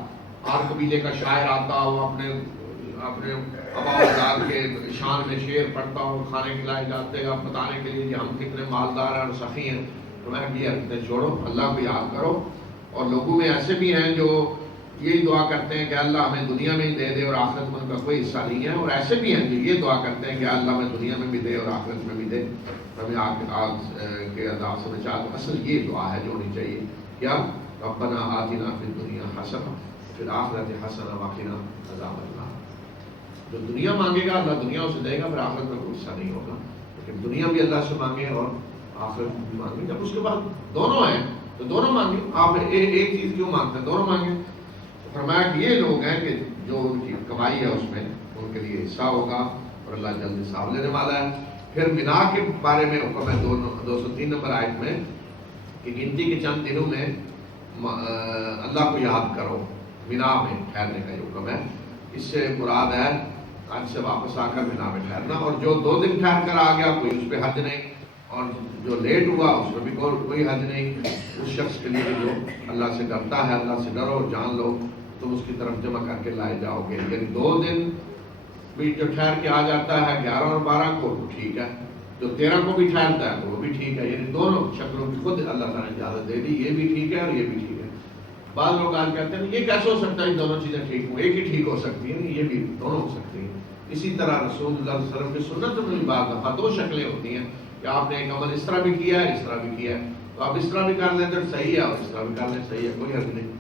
ہر قبیلے کا شاعر آتا ہو، اپنے آباء و اجداد کے شان میں شعر پڑھتا ہو، کھانے کھلائے جاتے ہیں بتانے کے لیے کہ ہم کتنے مالدار ہیں اور سخی ہیں. تو میں یہ حرکتیں چھوڑو، اللہ کو یاد کرو. اور لوگوں میں ایسے بھی ہیں جو یہی دعا کرتے ہیں کہ اللہ ہمیں دنیا میں ہی دے دے اور آخرت میں ان کا کوئی حصہ نہیں ہے. اور ایسے بھی ہیں جو یہ دعا کرتے ہیں کہ اللہ ہمیں دنیا میں بھی دے اور آخرت میں بھی دے، ہمیں آگ کے عذاب سے بچا. تو اصل یہ دعا ہے جو ہونی چاہیے. کیا؟ ربنا آتنا فی الدنیا حسنہ فی الآخرۃ حسنہ وقنا عذاب النار. جو دنیا مانگے گا اللہ دنیا اسے دے گا، پھر آخرت میں کوئی حصہ نہیں ہوگا. لیکن دنیا بھی اللہ سے مانگے اور آخرت بھی مانگے. جب اس کے بعد دونوں ہیں تو دونوں مانگے. آپ ایک چیز کیوں مانگتے ہیں؟ دونوں مانگے. فرمایا کہ یہ لوگ ہیں کہ جو ان کی کمائی ہے اس میں ان کے لیے حصہ ہوگا اور اللہ جلد حساب لینے والا ہے. پھر مینا کے بارے میں حکم ہے 203 نمبر آیت میں کہ گنتی کے چند دنوں میں اللہ کو یاد کرو. مینا میں ٹھہرنے کا یہ حکم ہے. اس سے مراد ہے حج سے واپس آ کر مینا میں ٹھہرنا. اور جو 2 دن ٹھہر کر آ گیا کوئی اس پہ حج نہیں، اور جو لیٹ ہوا اس میں بھی کوئی حج نہیں. اس شخص کے لیے جو اللہ سے ڈرتا ہے، اللہ سے ڈرو، جان لو تم اس کی طرف جمع کر کے لائے جاؤ گے. یعنی 2 دن بھی جو ٹھہر کے آ جاتا ہے 11 اور 12 کو تو ٹھیک ہے، جو 13 کو بھی ٹھہرتا ہے تو وہ بھی ٹھیک ہے. یعنی دونوں شکلوں کی خود اللہ تعالیٰ نے اجازت دے دی، یہ بھی ٹھیک ہے اور یہ بھی ٹھیک ہے. بعض لوگ آج کہتے ہیں یہ کیسے ہو سکتا ہے یہ دونوں چیزیں ٹھیک ہوں؟ ایک ہی ٹھیک ہو سکتی ہیں، یہ بھی دونوں ہو سکتی ہیں. اسی طرح رسول اللہ صلی اللہ علیہ وسلم کی سنت میں بھی بعض دفعہ 2 شکلیں ہوتی ہیں کہ آپ نے ایک عمل اس طرح بھی کیا ہے، اس طرح بھی کیا ہے، تو آپ اس طرح بھی کر لیں تو صحیح ہے اور اس طرح بھی کر لیں صحیح ہے، کوئی حرج نہیں.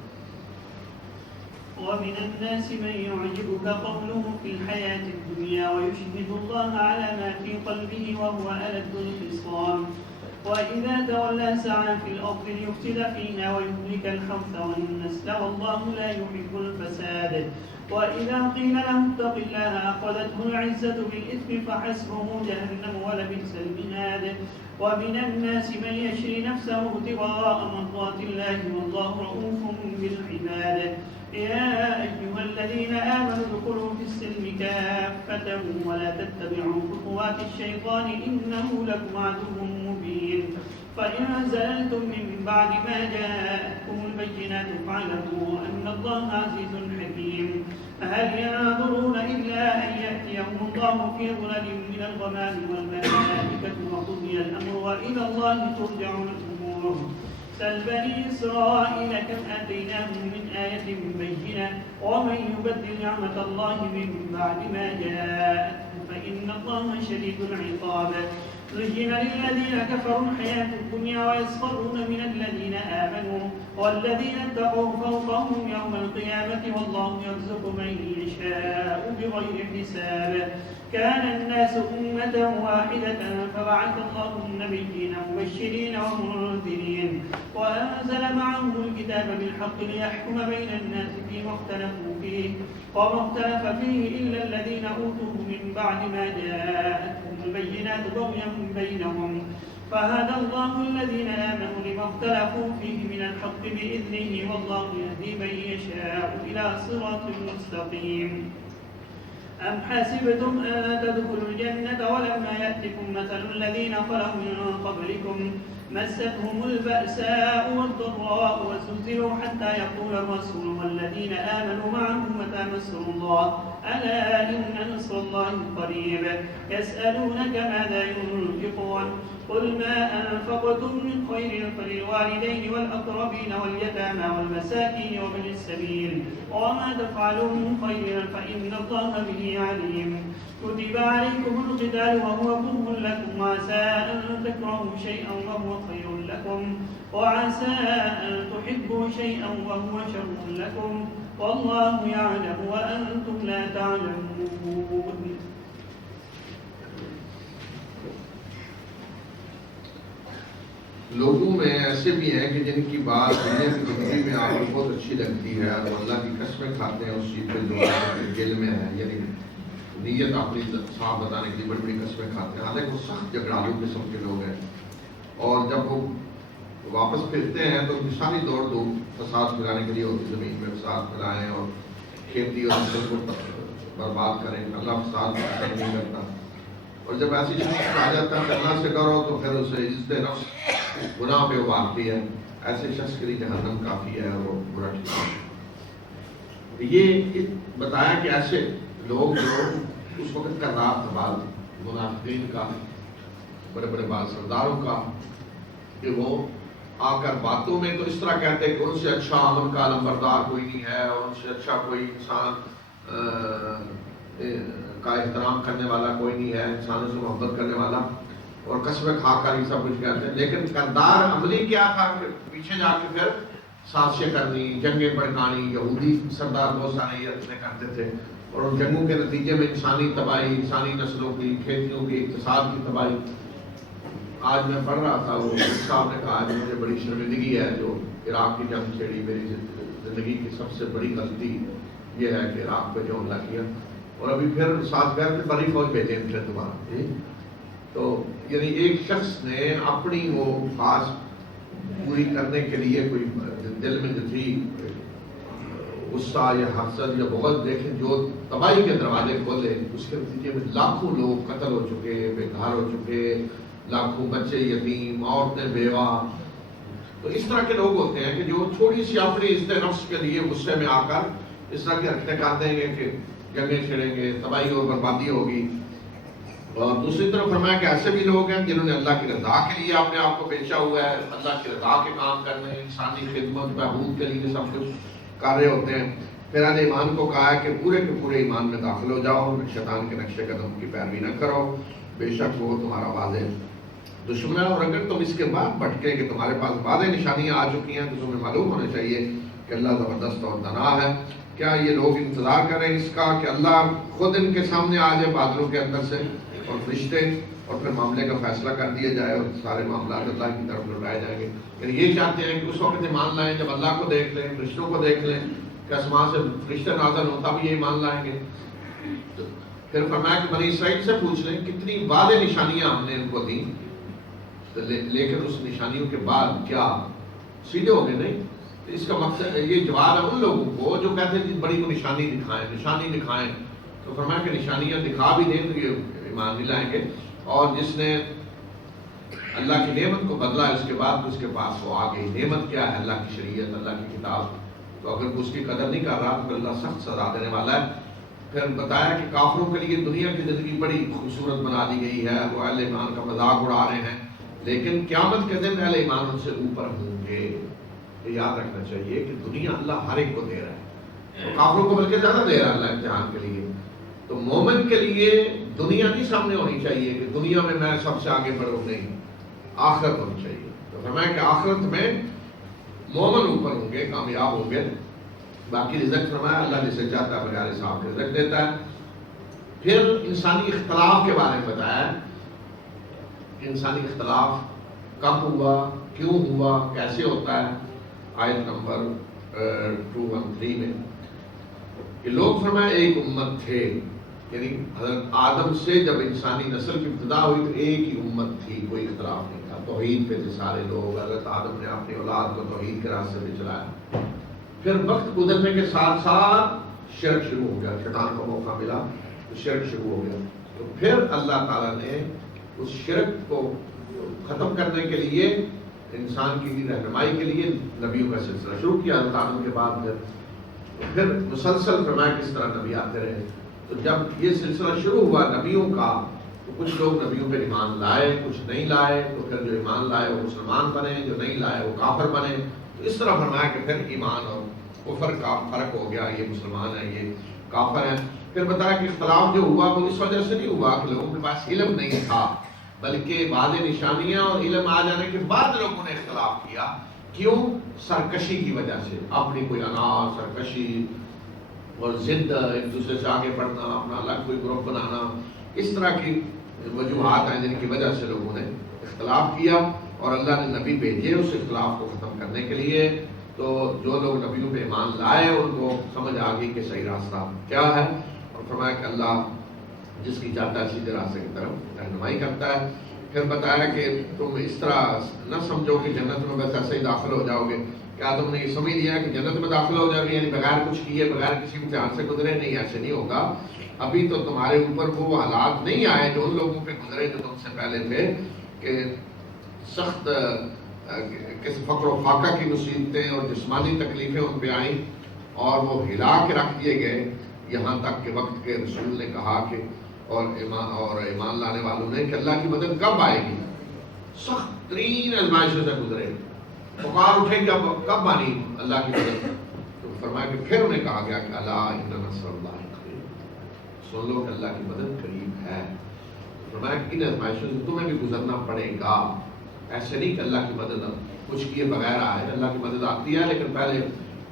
ومن الناس من يعجبك قوله في الحياة الدنيا ويشهد الله على ما في قلبه وهو ألد الخصام وإذا تولى سعى في الأرض ليفسد فيها ويهلك الحرث والنسل والله لا يحب الفساد وإذا قيل له اتق الله أخذته العزة بالإثم فحسبه جهنم ولبئس المهاد ومن الناس من يشري نفسه ابتغاء مرضات الله والله رؤوف بالعباد يا أيها الذين آمنوا ادخلوا في السلم كافة ولا تتبعوا خطوات الشيطان إنه لكم عدو مبين فإن زللتم من بعد ما جاءتكم البينات فاعلموا أن الله عزيز حكيم هل ينظرون إلا أن يأتيهم الله في ظلل من الغمام والملائكة وقضي الأمر وإلى الله ترجع الأمور سل بني إسرائيل كم آتيناهم من آية بينة ومن يبدل نعمة الله من بعد ما جاءته فإن الله شديد العقاب زين للذين كفروا الحياة الدنيا ويسخرون من الذين آمنوا والذين اتقوا فوقهم يوم القيامة والله يرزق من يشاء بغير حساب كان الناس أمة واحدة فبعث الله النبيين مبشرين ومنذرين وأنزل معهم الكتاب بالحق ليحكم بين الناس فيما اختلفوا فيه وما اختلف فيه إلا الذين أوتوه من بعد ما جاءتهم البينات بغيا بينهم فهدى الله الذين آمنوا لما اختلفوا فيه من الحق بإذنه والله يهدي من يشاء إلى صراط مستقيم أم حسبتم أن تدخلوا الجنة ولما يأتكم مثل الذين خلوا من قبلكم مستهم البأساء والضراء وزلزلوا حتى يقول الرسول والذين آمنوا معه متى نصر الله ألا إن نصر الله قريب يسألونك ماذا ينفقون قل ما أنفقتم من خير فللوالدين والأقربين واليتامى والمساكين وابن السبيل وما تفعلوا من خير فإن الله به عليم كتب عليكم القتال وهو كره لكم وعسى أن تكرهوا شيئا وهو خير لكم وعسى أن تحبوا شيئا وهو شر لكم والله يعلم وأنتم لا تعلمون لوگوں میں ایسے بھی ہیں کہ جن کی بات دنیا کی زندگی میں آپ کو بہت اچھی لگتی ہے اور اللہ کی قسمیں کھاتے ہیں اس چیز پہ جو دل میں ہے، یعنی نیت اپنی صاف بتانے کے لیے بڑی بڑی قسمیں کھاتے ہیں، حالانکہ وہ سخت جھگڑالو قسم کے لوگ ہیں، اور جب وہ واپس پھرتے ہیں تو ان کی ساری دوڑ فساد پھیلانے کے لیے ہوتی، زمین میں فساد پھیلائیں اور کھیتی اور فصل کو برباد کریں، اللہ فساد پسند نہیں کرتا۔ اور جب ایسی چیز آ جاتا ہے کہ اللہ سے ڈرو تو پھر اسے عزت نفس گناہ پہ ابھارتی ہے، ایسے شخص کے لیے جہنم کافی ہے اور وہ برا ٹھیک ہے۔ یہ بتایا کہ ایسے لوگ جو اس وقت کا رات بعد منافقین کا، بڑے بڑے بات سرداروں کا، کہ وہ آ کر باتوں میں تو اس طرح کہتے ہیں کہ ان سے اچھا ان کا علمبردار کوئی نہیں ہے اور ان سے اچھا کوئی انسان کا احترام کرنے والا کوئی نہیں ہے، انسانوں سے محبت کرنے والا، اور قسمیں کھا کر یہ سب کچھ کہتے ہیں۔ لیکن کردار عملی کیا تھا کہ پیچھے جا کے پھر سازشیں کرنی، جنگیں بھڑکانی، یہودی سردار بہت سارے یہ اتنے کرتے تھے، اور ان جنگوں کے نتیجے میں انسانی تباہی، انسانی نسلوں کی، کھیتیوں کی، اقتصاد کی تباہی۔ آج میں پڑھ رہا تھا، وہ صاحب نے کہا آج مجھے بڑی شرمندگی ہے جو عراق کی جنگ چھیڑی، میری زندگی کی سب سے بڑی غلطی یہ ہے کہ عراق پہ جو حملہ کیا، اور ابھی پھر ساتھ گھر پہ بڑی فوج بھیجے پھر دوبارہ۔ تو یعنی ایک شخص نے اپنی وہ خواہش پوری کرنے کے لیے کوئی دل میں جو تھی غصہ یا حسد یا بغض، دیکھیں جو تباہی کے دروازے کھولے، اس کے نتیجے میں لاکھوں لوگ قتل ہو چکے، بے گھر ہو چکے، لاکھوں بچے یتیم، عورتیں بیوہ۔ تو اس طرح کے لوگ ہوتے ہیں کہ جو تھوڑی سی اپنی عزت نفس کے لیے غصے میں آ کر اس طرح کے حرکتیں کرتے ہیں کہ جنگیں چھڑیں گے، تباہی اور بربادی ہوگی۔ اور دوسری طرف فرمایا کہ ایسے بھی لوگ ہیں جنہوں نے اللہ کی رضا کے لیے اپنے آپ کو بیچا ہوا ہے، اللہ کی رضا کے کام کرنے، انسانی خدمت بہبود کے لیے سب کچھ کر رہے ہوتے ہیں۔ پھر اہل ایمان کو کہا ہے کہ پورے کے پورے ایمان میں داخل ہو جاؤ، شیطان کے نقش قدم کی پیروی نہ کرو، بے شک وہ تمہارا واضح دشمن ہے، اور اگر تم اس کے بعد بھٹکے کہ تمہارے پاس واضح نشانیاں آ چکی ہیں تو تمہیں معلوم ہونا چاہیے کہ اللہ زبردست اور دنا ہے۔ کیا یہ لوگ انتظار کر رہے ہیں اس کا کہ اللہ خود ان کے سامنے آ جائے بادلوں کے اندر سے اور فرشتے، اور پھر معاملے کا فیصلہ کر دیا جائے اور سارے معاملات اللہ کی طرف لوٹائے جائیں گے؟ یعنی یہ چاہتے ہیں کہ اس وقت ایمان لائیں جب اللہ کو دیکھ لیں، فرشتوں کو دیکھ لیں کہ آسمان سے فرشتے نازل ہوں، تب یہ ایمان لائیں گے۔ پھر فرمایا کہ بنی اسرائیل سے پوچھ لیں کتنی واضح نشانیاں ہم نے ان کو دیں، لیکن اس نشانیوں کے بعد کیا سیدھے ہو گئے؟ نہیں۔ اس کا مقصد یہ جواب ہے ان لوگوں کو جو کہتے ہیں بڑی کو نشانی دکھائیں، نشانی دکھائیں۔ تو فرمایا کہ نشانیاں دکھا بھی دیں تو یہ ایمان نہیں لائیں گے، اور جس نے اللہ کی نعمت کو بدلا ہے اس کے بعد اس کے پاس وہ آ گئی۔ نعمت کیا ہے؟ اللہ کی شریعت، اللہ کی کتاب۔ تو اگر اس کی قدر نہیں کر رہا تو اللہ سخت سزا دینے والا ہے۔ پھر بتایا کہ کافروں کے لیے دنیا کی زندگی بڑی خوبصورت بنا دی گئی ہے، وہ اہل ایمان کا مذاق اڑا رہے ہیں، لیکن قیامت کے دن اہل ایمان ان سے اوپر ہوں گے. یہ یاد رکھنا چاہیے کہ دنیا اللہ ہر ایک کو دے رہا ہے، تو کافروں کو بلکہ زیادہ دے رہا ہے اللہ امتحان کے لیے. تو مومن کے لیے دنیا نہیں سامنے ہونی چاہیے کہ دنیا میں سب سے آگے بڑھوں، نہیں، آخرت ہونی چاہیے. تو فرمایا کہ آخرت میں مومن اوپر ہوں گے، کامیاب ہوں گے. باقی رزق فرمایا اللہ جسے چاہتا ہے بغیر حساب کے رزق دیتا ہے. پھر انسانی اختلاف کے بارے میں بتایا، انسانی اختلاف کب ہوا، کیوں ہوا، کیسے ہوتا ہے. آیت نمبر 213 میں کہ لوگ فرمایا ایک امت تھے، یعنی حضرت آدم سے جب انسانی نسل کی ابتدا ہوئی تو ایک ہی امت تھی، کوئی اختلاف نہیں تھا، توحید پہ تھے سارے لوگ. حضرت آدم نے اپنی اولاد کو توحید کے راستے پہ چلایا. پھر وقت گزرنے کے ساتھ ساتھ شرک شروع ہو گیا، شیطان کو موقع ملا تو شرک شروع ہو گیا. تو پھر اللہ تعالیٰ نے اس شرک کو ختم کرنے کے لیے انسان کی رہنمائی کے لیے نبیوں کا سلسلہ شروع کیا. حضرت آدم کے بعد پھر مسلسل فرمایا کس طرح نبی آتے رہے. تو جب یہ سلسلہ شروع ہوا نبیوں کا تو کچھ لوگ نبیوں پہ ایمان لائے، کچھ نہیں لائے. تو پھر جو ایمان لائے وہ مسلمان بنے، جو نہیں لائے وہ کافر بنے. تو اس طرح فرمایا کہ پھر ایمان اور کفر کا فرق ہو گیا، یہ مسلمان ہیں یہ کافر ہیں. پھر بتایا کہ اختلاف جو ہوا وہ اس وجہ سے نہیں ہوا کہ لوگوں کے پاس علم نہیں تھا، بلکہ واضح نشانیاں اور علم آ جانے کے بعد لوگوں نے اختلاف کیا. کیوں؟ سرکشی کی وجہ سے، اپنی کوئی انا، سرکشی اور ضد، ایک دوسرے سے آگے بڑھنا، اپنا الگ کوئی گروپ بنانا، اس طرح کی وجوہات ہیں جن کی وجہ سے لوگوں نے اختلاف کیا. اور اللہ نے نبی بھیجے اس اختلاف کو ختم کرنے کے لیے. تو جو لوگ نبیوں پہ ایمان لائے ان کو سمجھ آ گئی کہ صحیح راستہ کیا ہے. اور فرمایا کہ اللہ جس کی چاہتا ہے سیدھے راستے کی طرف رہنمائی کرتا ہے. پھر بتایا کہ تم اس طرح نہ سمجھو کہ جنت میں بس ایسے ہی داخل ہو جاؤ گے. کیا تم نے یہ سمجھ لیا کہ جنت میں داخل ہو جاؤ گے یعنی بغیر کچھ کیے، بغیر کسی امتحان سے گزرے؟ نہیں، ایسے نہیں ہوگا. ابھی تو تمہارے اوپر وہ حالات نہیں آئے جو ان لوگوں پہ گزرے جو تم سے پہلے تھے، کہ سخت فقر و فاقہ کی مصیبتیں اور جسمانی تکلیفیں ان پہ آئیں اور وہ ہلا کے رکھ دیے گئے، یہاں تک کہ وقت کے رسول نے کہا کہ اور ایمان لانے والوں نے کہ اللہ کی مدد کب آئے گی. سخت ترین آزمائشوں سے گزرے، پکار اٹھے کب آنی اللہ کی مدد. تو فرمایا کہ پھر انہیں کہا گیا کہ اللہ ان نصر اللہ قریب، سن لو کہ اللہ کی مدد قریب ہے. فرمایا کہ ان آزمائشوں سے تمہیں بھی گزرنا پڑے گا. ایسے نہیں کہ اللہ کی مدد کچھ کیے بغیر آئے، اللہ کی مدد آتی ہے لیکن پہلے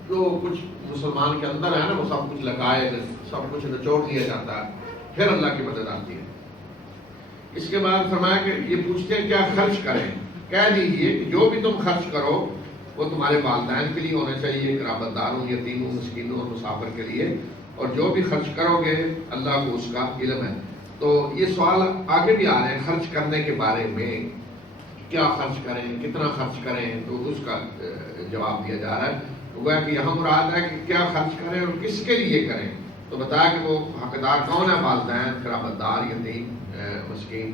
جو کچھ مسلمان کے اندر ہے نا وہ سب کچھ لگائے، سب کچھ نچوڑ دیا جاتا ہے، پھر اللہ کی مدد آتی ہے. اس کے بعد فرمایا کہ یہ پوچھتے ہیں کیا خرچ کریں. کہہ دیجئے کہ جو بھی تم خرچ کرو وہ تمہارے والدین کے لیے ہونا چاہیے، قرابت داروں، یتیموں، مسکینوں اور مسافر کے لیے، اور جو بھی خرچ کرو گے اللہ کو اس کا علم ہے. تو یہ سوال آگے بھی آ رہے ہیں خرچ کرنے کے بارے میں، کیا خرچ کریں، کتنا خرچ کریں. تو اس کا جواب دیا جا رہا ہے. وہ ہے کہ یہاں مراد ہے کہ کیا خرچ کریں اور کس کے لیے کریں. تو بتایا کہ وہ حقدار کون ہے، والدین، قرابت دار، یتیم، مسکین.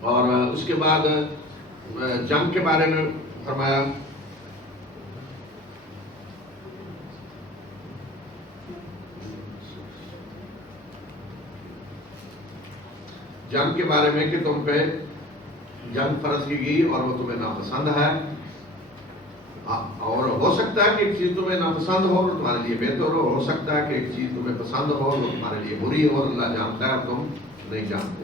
اور اس کے بعد جنگ کے بارے میں فرمایا جنگ کے بارے میں کہ تم پہ جنگ فرض کی گئی اور وہ تمہیں ناپسند ہے. اور ہو سکتا ہے کہ ایک چیز تمہیں ناپسند ہو اور تمہارے لیے بہتر ہو سکتا ہے کہ ایک چیز تمہیں پسند ہو اور تمہارے لیے بری ہو. اللہ جانتا ہے اور تم نہیں جانتے.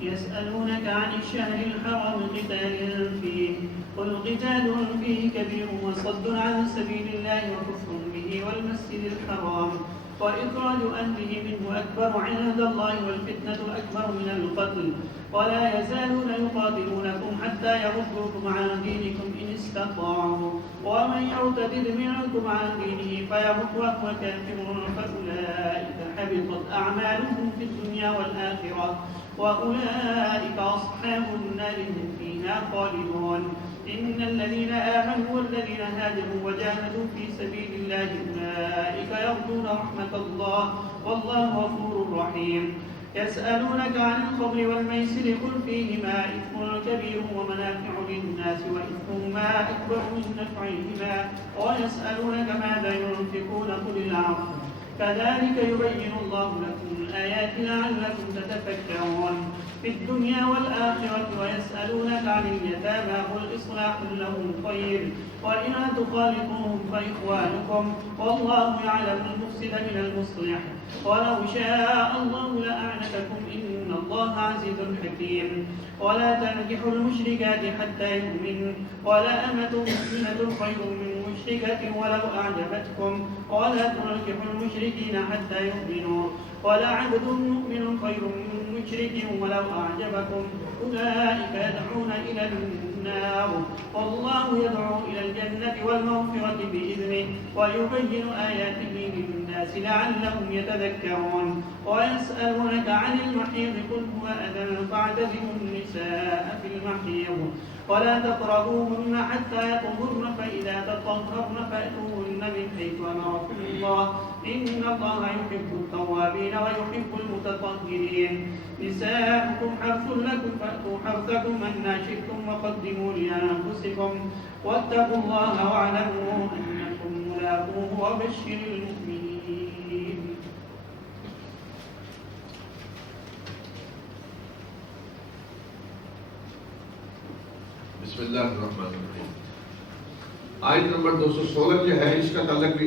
يسألونك عن الشهر الحرام قتال فيه قل قتال فيه كبير وصد عن سبيل الله وكفر به والمسجد الحرام وإخراج أهله منه أكبر عند الله والفتنة أكبر من القتل ولا يزالون يقاتلونكم حتى يردوكم عن دينكم إن استطاعوا ومن يرتد منكم عن دينه فيمت وهو كافر فأولئك حبطت أعمالهم في الدنيا والآخرة وأولئك أصحاب النار هم فيها خالدون. إن الذين آمنوا والذين هاجروا وجاهدوا في سبيل الله أولئك يرجون رحمة الله والله غفور رحيم. يسألونك عن الخمر والميسر قل فيهما إثم كبير ومنافع للناس وإثمهما أكبر من نفعهما ويسألونك ماذا ينفقون قل العفو كذلك يبين الله لكم الآيات لعلكم تتفكرون في الدنيا والآخرة ويسألونك عن اليتامى قل إصلاح لهم خير وإن تخالطوهم فإخوانكم والله يعلم المفسد من المصلح ولو شاء الله لأعنتكم إن الله عزيز حكيم ولا تنكحوا المشركات حتى يؤمنوا ولا أمة مؤمنة خير من مشركة ولو أعجبتكم ولا تنكحوا المشركين حتى يؤمنوا ولا عبد مؤمن خير من مشرك ولو أعجبكم أولئك يدعون إلى النار والله يدعو إلى الجنة والمغفرة بإذنه ويبين آياته للناس لعلهم يتذكرون ويسألونك عن المحيض قل هو أذى فاعتزلوا النساء في المحيض ولا تقربوهن حتى يطهرن فإذا تطهرن فأتوهن من حيث أمركم الله إن الله يحب التوابين ويحب المتطهرين نساؤكم حرث لكم فأتوا حرثكم أنى شئتم وقدموا لأنفسكم واتقوا الله واعلموا أنكم ملاقوه وبشر المؤمنين. بسم اللہ الرحمن الرحیم. آیت نمبر 216 جو ہے اس کا تعلق بھی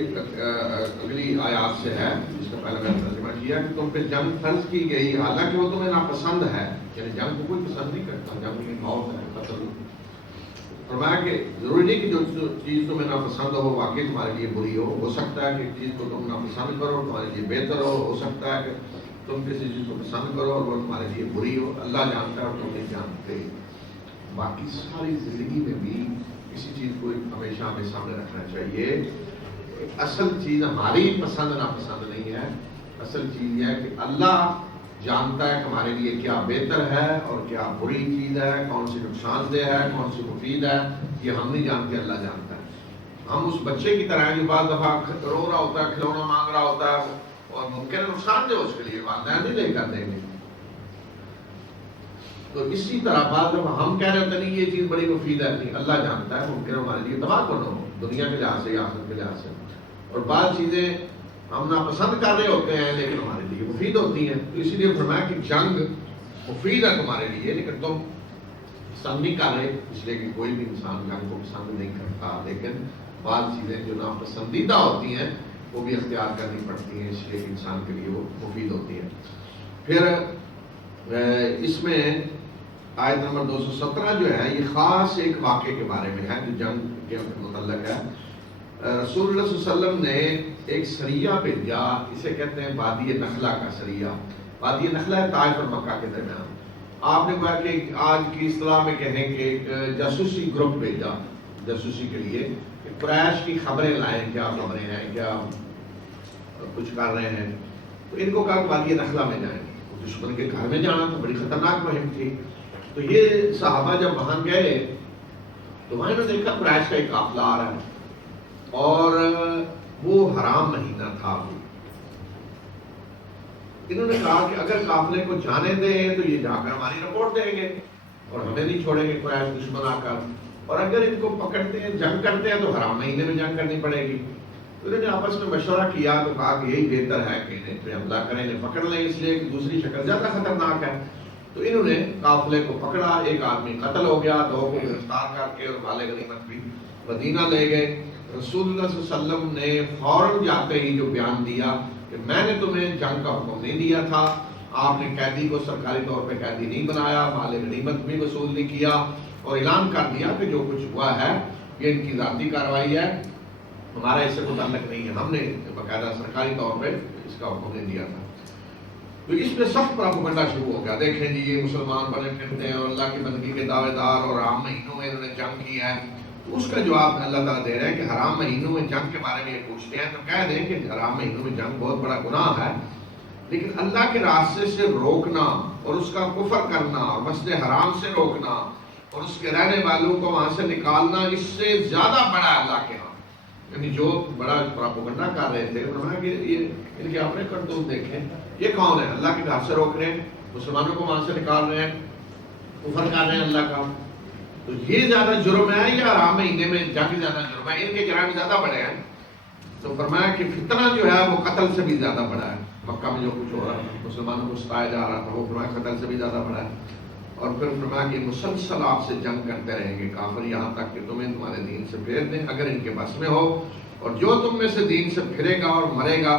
اگلی آیات سے ہے جس کا پہلے میں نے ترجمہ کیا کہ تم پہ جنگ فرض کی گئی حالانکہ وہ تمہیں ناپسند ہے، یعنی جنگ کو کوئی پسند نہیں کرتا، جنگ کی موت ہے، قتل. فرمایا کہ ضروری نہیں کہ جو چیز تمہیں ناپسند ہو واقعی تمہارے لیے بری ہو سکتا ہے کہ چیز کو تم ناپسند کرو تمہارے لیے بہتر ہو سکتا ہے کہ تم کسی چیز کو پسند کرو اور وہ تمہارے لیے بری ہو. اللہ جانتا ہے اور تم نہیں جانتے. باقی ساری زندگی میں بھی کسی چیز کو ہمیشہ ہمیں سامنے رکھنا چاہیے. اصل چیز ہماری پسند ناپسند نہیں ہے، اصل چیز یہ ہے کہ اللہ جانتا ہے کہ ہمارے لیے کیا بہتر ہے اور کیا بری چیز ہے، کون سی نقصان دہ ہے، کون سی مفید ہے. یہ ہم نہیں جانتے، اللہ جانتا ہے. ہم اس بچے کی طرح ہیں جو بعض دفعہ رو رہا ہوتا ہے، کھلونا مانگ رہا ہوتا ہے اور ممکن ہے نقصان دہ اس کے لیے، والدین نہیں لے کر دیں گے. تو اسی طرح بعض دفعہ ہم کہہ رہے ہوتے نہیں یہ چیز بڑی مفید ہے، نہیں اللہ جانتا ہے ممکن ہمارے لیے تباہ کن ہو دنیا کے لحاظ سے یا آخرت کے لحاظ سے. اور بعض چیزیں ہم ناپسند کر رہے ہوتے ہیں لیکن ہمارے لیے مفید ہوتی ہیں. تو اسی لیے فرمایا کہ جنگ مفید ہے تمہارے لیے لیکن تم پسند نہیں کر رہے، اس لیے کہ کوئی بھی انسان جنگ کو پسند نہیں کرتا. لیکن بعض چیزیں جو ناپسندیدہ ہوتی ہیں وہ بھی اختیار کرنی پڑتی ہیں، اس لیے کہ انسان کے لیے وہ مفید ہوتی ہیں. پھر اس میں آیت نمبر 217 جو ہے یہ خاص ایک واقعے کے بارے میں ہے جو جنگ کے متعلق ہے. رسول اللہ صلی اللہ علیہ وسلم نے ایک سریہ بھیجا، اسے کہتے ہیں وادی نخلہ کا سریہ. وادی نخلہ ہے طائف اور مکہ کے درمیان. آپ نے کہا کہ آج کی اصطلاح میں کہیں کہ ایک جاسوسی گروپ بھیجا جاسوسی کے لیے کہ قریش کی خبریں لائیں، کیا خبریں ہیں، کیا کچھ کر رہے ہیں. تو ان کو کہا کہ وادی نخلہ میں جائیں. دشمن کے گھر میں جانا تو بڑی خطرناک مہم تھی. تو یہ صحابہ جب وہاں گئے تو وہاں انہوں نے دیکھا قریش کا ایک قافلہ آ رہا ہے اور وہ حرام مہینہ تھا. انہوں نے کہا کہ اگر قافلے کو جانے دیں تو یہ جا کر ہماری رپورٹ دیں گے اور ہمیں نہیں چھوڑیں گے قریش دشمن آ کر، اور اگر ان کو پکڑتے ہیں جنگ کرتے ہیں تو حرام مہینے میں جنگ کرنی پڑے گی. انہوں نے آپس میں مشورہ کیا تو کہا کہ یہی بہتر ہے کہ انہیں پہ حملہ کریں، انہیں پکڑ لیں، اس لیے کہ دوسری شکل زیادہ خطرناک ہے. تو انہوں نے قافلے کو پکڑا، ایک آدمی قتل ہو گیا، دو کو گرفتار کر کے اور مال غنیمت بھی مدینہ لے گئے. رسول اللہ صلی اللہ علیہ وسلم نے فوراً جاتے ہی جو بیان دیا کہ میں نے تمہیں جنگ کا حکم نہیں دیا تھا، آپ نے قیدی کو سرکاری طور پہ قیدی نہیں بنایا، مال غنیمت بھی وصول نہیں کیا، اور اعلان کر دیا کہ جو کچھ ہوا ہے یہ ان کی ذاتی کارروائی ہے، ہمارا اس سے کوئی تعلق نہیں ہے، ہم نے باقاعدہ سرکاری طور پہ اس کا حکم نہیں دیا تھا. تو اس پہ سخت پراپیگنڈا شروع ہو گیا. دیکھیں جی یہ مسلمان بنے پھرتے ہیں اور اللہ کی بندگی کے دعوے دار اور حرام مہینوں میں انہوں نے جنگ کی ہے. تو اس کا جواب اللہ تعالیٰ دے رہے ہیں کہ حرام مہینوں میں جنگ کے بارے میں یہ پوچھتے ہیں تو کہہ دیں کہ حرام مہینوں میں جنگ بہت بڑا گناہ ہے، لیکن اللہ کے راستے سے روکنا اور اس کا کفر کرنا اور مسجد حرام سے روکنا اور اس کے رہنے والوں کو وہاں سے نکالنا اس سے زیادہ بڑا ہے اللہ کے ہاں. یعنی جو بڑا پراپیگنڈا کر رہے تھے انہوں نے کہ یہ ان کے اپنے کرتوت دیکھیں، یہ کون ہے اللہ کے گھر سے روک رہے ہیں، مسلمانوں کو وہاں سے نکال رہے ہیں، کفر کر رہے ہیں اللہ کا. تو یہ زیادہ جرم ہے یا حرام مہینے میں جنگ زیادہ جرم ہے؟ ان کے جرائم زیادہ بڑے ہیں. تو فرمایا کہ فتنہ جو ہے وہ قتل سے بھی زیادہ بڑا ہے. مکہ میں جو کچھ ہو رہا تھا، مسلمانوں کو ستایا جا رہا تھا، وہ فرمایا قتل سے بھی زیادہ بڑا ہے. اور پھر فرمایا کہ مسلسل آپ سے جنگ کرتے رہیں گے کافر یہاں تک کہ تمہیں تمہارے دین سے پھیر دیں اگر ان کے بس میں ہو. اور جو تم میں سے دین سے پھرے گا اور مرے گا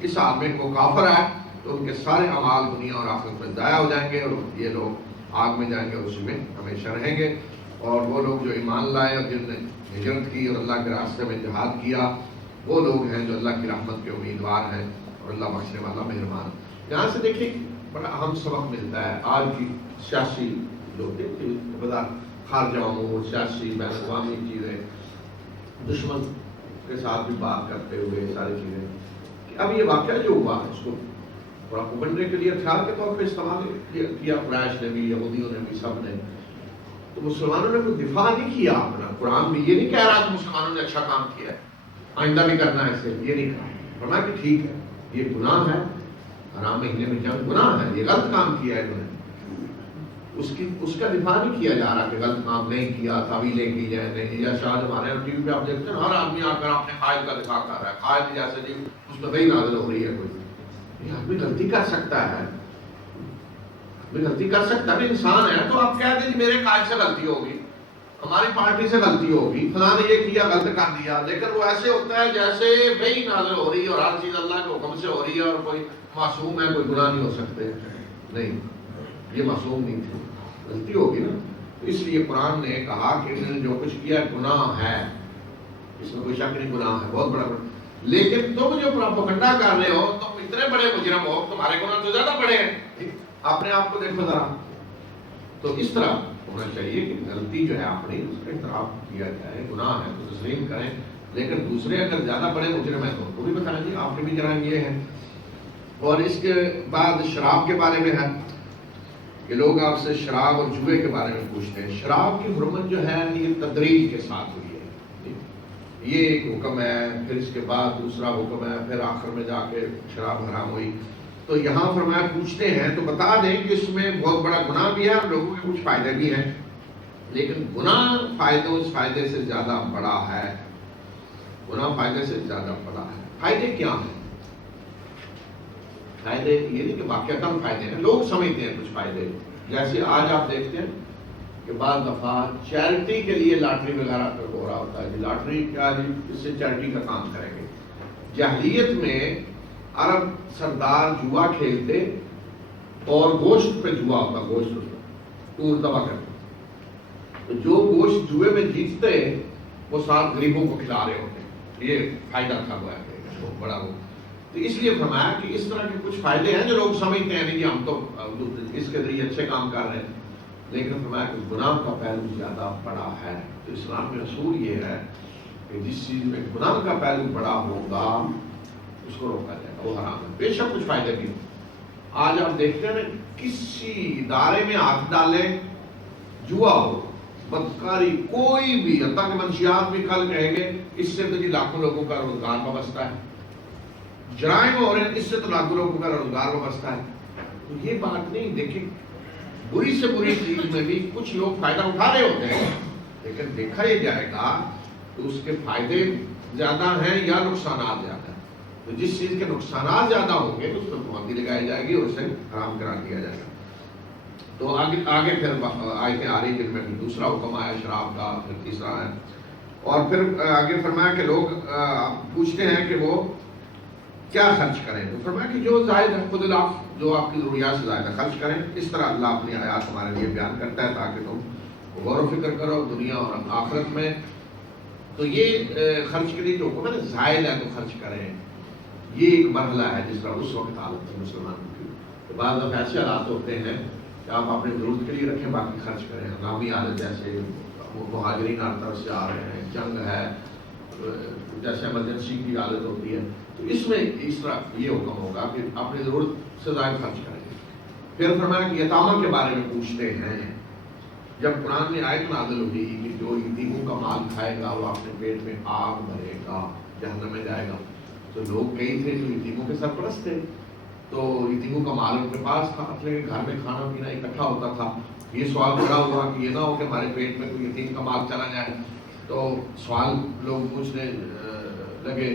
اس آدمی کو کافر ہے تو ان کے سارے اعمال دنیا اور آخرت میں ضائع ہو جائیں گے اور یہ لوگ آگ میں جائیں گے اور اسی میں ہمیشہ رہیں گے. اور وہ لوگ جو ایمان لائے اور جن نے ہجرت کی اور اللہ کے راستے میں جہاد کیا وہ لوگ ہیں جو اللہ کی رحمت کے امیدوار ہیں اور اللہ بخشنے والا مہربان. یہاں سے دیکھیں بڑا اہم سبق ملتا ہے. آج کی سیاسی جو خارجہ امور، سیاسی بین الاقوامی چیزیں، دشمن کے ساتھ بھی بات کرتے ہوئے ساری چیزیں، کہ اب یہ واقعہ جو ہوا اس کو تھوڑا ابھرنے کے لیے ہتھیار کے طور پہ استعمال کیا قریش نے بھی، یہودیوں نے بھی، سب نے. تو مسلمانوں نے کوئی دفاع نہیں کیا اپنا. قرآن بھی یہ نہیں کہہ رہا کہ مسلمانوں نے اچھا کام کیا ہے آئندہ بھی کرنا ہے اسے، یہ نہیں کہا. فرمایا کہ ٹھیک ہے یہ گناہ ہے، حرام مہینے میں جنگ گناہ ہے، یہ غلط کام کیا ہے انہوں نے. اس کا دفاع نہیں کیا جا رہا کہ غلط کام نہیں کیا، تعویلیں کی جائیں نہیں. جیسے آج ہمارے ٹی وی پہ آپ دیکھتے ہیں ہر آدمی آ کر اپنے قائد کا دفاع کر رہا ہے. قائد جیسے نہیں اس میں وہی نازل ہو رہی ہے. کوئی یہ آدمی غلطی کر سکتا ہے، آدمی غلطی کر سکتا ہے، انسان ہے. تو آپ کہہ دیں میرے قائد سے غلطی ہوگی، ہماری پارٹی سے غلطی ہوگی، فلاں نے یہ کیا غلط کر دیا. لیکن وہ ایسے ہوتا ہے جیسے وہی نازل ہو رہی ہے اور ہر چیز اللہ کے حکم سے ہو رہی ہے اور کوئی معصوم ہے، کوئی گناہ نہیں ہو سکتے. نہیں، یہ معصوم نہیں تھی، غلطی ہوگی نا. اس لیے قرآن نے کہا کہ انہوں نے جو کچھ کیا گناہ ہے، اس میں کوئی شک نہیں، گناہ ہے بہت بڑا. لیکن تم جو پروپیگنڈا کر رہے ہو، تم اتنے بڑے مجرم ہو، تمہارے گناہ تو زیادہ بڑے ہیں. اپنے آپ کو دیکھو ذرا. تو اس طرح ہونا چاہیے کہ غلطی جو ہے اپنی اس کا اعتراف کیا جائے، گناہ ہے تو تسلیم کریں. لیکن دوسرے اگر زیادہ بڑے مجرم ہیں تو ان کو بھی بتائیں جی آپ کے بھی جرائم یہ ہیں. اور اس کے بعد شراب کے بارے میں ہے کہ لوگ آپ سے شراب اور جوئے کے بارے میں پوچھتے ہیں. شراب کی حرمت جو ہے یہ تدریج کے ساتھ ہوئی ہے. یہ ایک حکم ہے، پھر اس کے بعد دوسرا حکم ہے، پھر آخر میں جا کے شراب حرام ہوئی. تو یہاں فرمایا پوچھتے ہیں تو بتا دیں کہ اس میں بہت بڑا گناہ بھی ہے اور لوگوں کے کچھ فائدے بھی ہیں. لیکن گناہ فائدے سے زیادہ بڑا ہے. گناہ فائدے سے زیادہ بڑا ہے. فائدے کیا ہیں؟ فائدے یہ نہیں کہ واقعتاً فائدے ہیں، لوگ سمجھتے ہیں کچھ فائدے. جیسے آج آپ دیکھتے ہیں کہ بعض دفعہ چیریٹی کے لیے لاٹری وغیرہ ہو رہا ہوتا ہے. لاٹری کیا ہے؟ اس سے چیریٹی کا کام کریں گے. جاہلیت میں عرب سردار جوا کھیلتے اور گوشت پہ جوا ہوتا، گوشت ٹور دبا کرتے. تو جو گوشت جوئے میں جیتتے وہ ساتھ غریبوں کو کھلا رہے ہوتے. یہ فائدہ تھا بہت بڑا ہو. تو اس لیے فرمایا کہ اس طرح کے کچھ فائدے ہیں جو لوگ سمجھتے ہیں نہیں کہ ہم تو اس کے ذریعے اچھے کام کر رہے ہیں. لیکن فرمایا کہ گناہ کا پہلو زیادہ بڑا ہے. تو اسلام میں اصول یہ ہے کہ جس چیز میں گناہ کا پہلو بڑا ہوگا اس کو روکا جائے گا، وہ حرام ہے. بے شک کچھ فائدے بھی. آج آپ دیکھتے ہیں کسی ادارے میں ہاتھ ڈالیں جوا ہو، بدکاری کوئی بھی، حتیٰ کہ منشیات بھی کل کہیں گے اس سے تو لاکھوں لوگوں کا روزگار وابستہ ہے. جرائم ہو رہے ہیں اس سے تو لاکھوں لوگوں کا روزگار وابستہ ہے. تو یہ بات نہیں. دیکھیں بری سے بری چیز میں بھی کچھ لوگ فائدہ اٹھا رہے ہوتے ہیں، لیکن دیکھا یہ جائے گا کہ اس کے فائدے زیادہ ہیں یا نقصانات زیادہ ہیں. تو جس چیز کے نقصانات زیادہ ہوں گے اس پر پابندی لگائی جائے گی اور اسے حرام قرار دیا جائے گا. تو آگے پھر آیتیں آ رہی جن میں دوسرا حکم آیا شراب کا، پھر تیسرا ہے. اور پھر آگے فرمایا کہ لوگ پوچھتے ہیں کہ وہ کیا خرچ کریں. تو فرمایا کہ جو زائد ہے خود اللہ، جو آپ کی ضروریات سے زائد خرچ کریں. اس طرح اللہ اپنی آیات ہمارے لیے بیان کرتا ہے تاکہ تم غور و فکر کرو دنیا اور آخرت میں. تو یہ خرچ کے لیے جو حکم ہے زائد ہے تو خرچ کریں. یہ ایک مرحلہ ہے جس طرح اس وقت حالت ہے مسلمانوں کی. تو بعض دفعہ ایسے حالات ہوتے ہیں کہ آپ اپنی ضرورت کے لیے رکھیں باقی خرچ کریں. ہنگامی حالت جیسے مہاجرین ہر طرف سے آ رہے ہیں، جنگ ہے، جیسے ایمرجنسی کی حالت ہوتی ہے، تو اس میں اس طرح یہ حکم ہوگا کہ اپنی ضرورت سے زائد خرچ کریں. پھر فرمایا کہ یتامہ کے بارے میں پوچھتے ہیں. جب قرآن میں آیت نازل ہوئی کہ جو یتیموں کا مال کھائے گا وہ اپنے پیٹ میں آگ بھرے گا، جہنم میں جائے گا. تو لوگ کئی تھے جو یتیموں کے سرپرست تھے، تو یتیموں کا مال ان کے پاس تھا، لیکن گھر میں کھانا پینا اکٹھا ہوتا تھا. یہ سوال کھڑا ہوا کہ یہ نہ ہو کہ ہمارے پیٹ میں کوئی یتیم کا مال چلا جائے. تو سوال لوگ پوچھنے لگے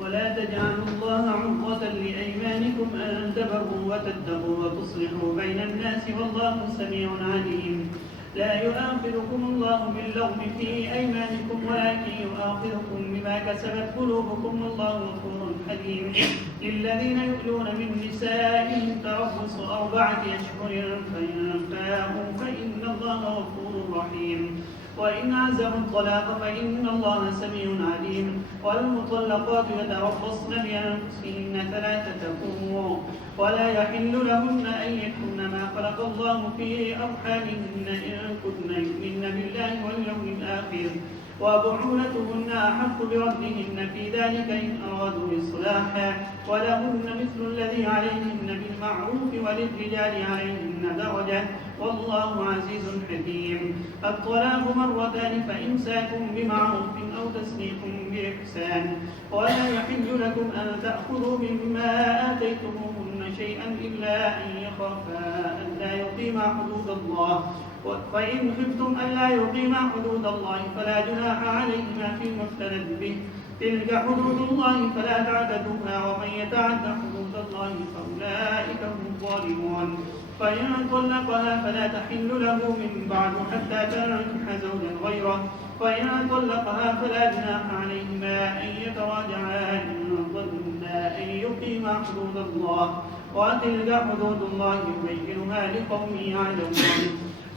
ولا تجعلوا الله عرضة لأيمانكم أن تبروا وتتقوا وتصلحوا بين الناس والله سميع عليم. لا يؤاخذكم الله باللغو في أيمانكم ولكن يؤاخذكم بما كسبت قلوبكم والله غفور حليم. للذين يؤلون من نسائهم تربص 4 أشهر فإن فاءوا فإن الله غفور رحيم. وإن عزموا الطلاق فإن الله سميع عليم. والمطلقات يتربصن بأنفسهن 3 قروء ولا يحل لهن أن يكتمن ما خلق الله في أرحامهن إن كن يؤمن بالله واليوم الآخر وبعولتهن أحق بردهن في ذلك إن أرادوا إصلاحا ولهن مثل الذي عليهن بالمعروف وللرجال عليهن درجة والله عزيز حكيم. الطلاق 2 فإمساك بمعروف أو تسريح بإحسان. ولا يحل لكم أن تأخذوا مما آتيتموهن شيئا إلا أن يخافا ألا يقيما حدود الله. فإن خفتم ألا يقيما حدود الله فلا جناح عليهما فيما افتدت به. تلك حدود الله فلا تعتدوها ومن يتعد حدود الله فأولئك هم الظالمون. فإن طلقها فلا تحل له من بعد حتى تنكح زوجا غيره. فإن طلقها فلا جناح عليهما أن يتراجعا إن ظنا أن يقيما حدود الله. وتلك حدود الله يبينها لقوم يعلمون.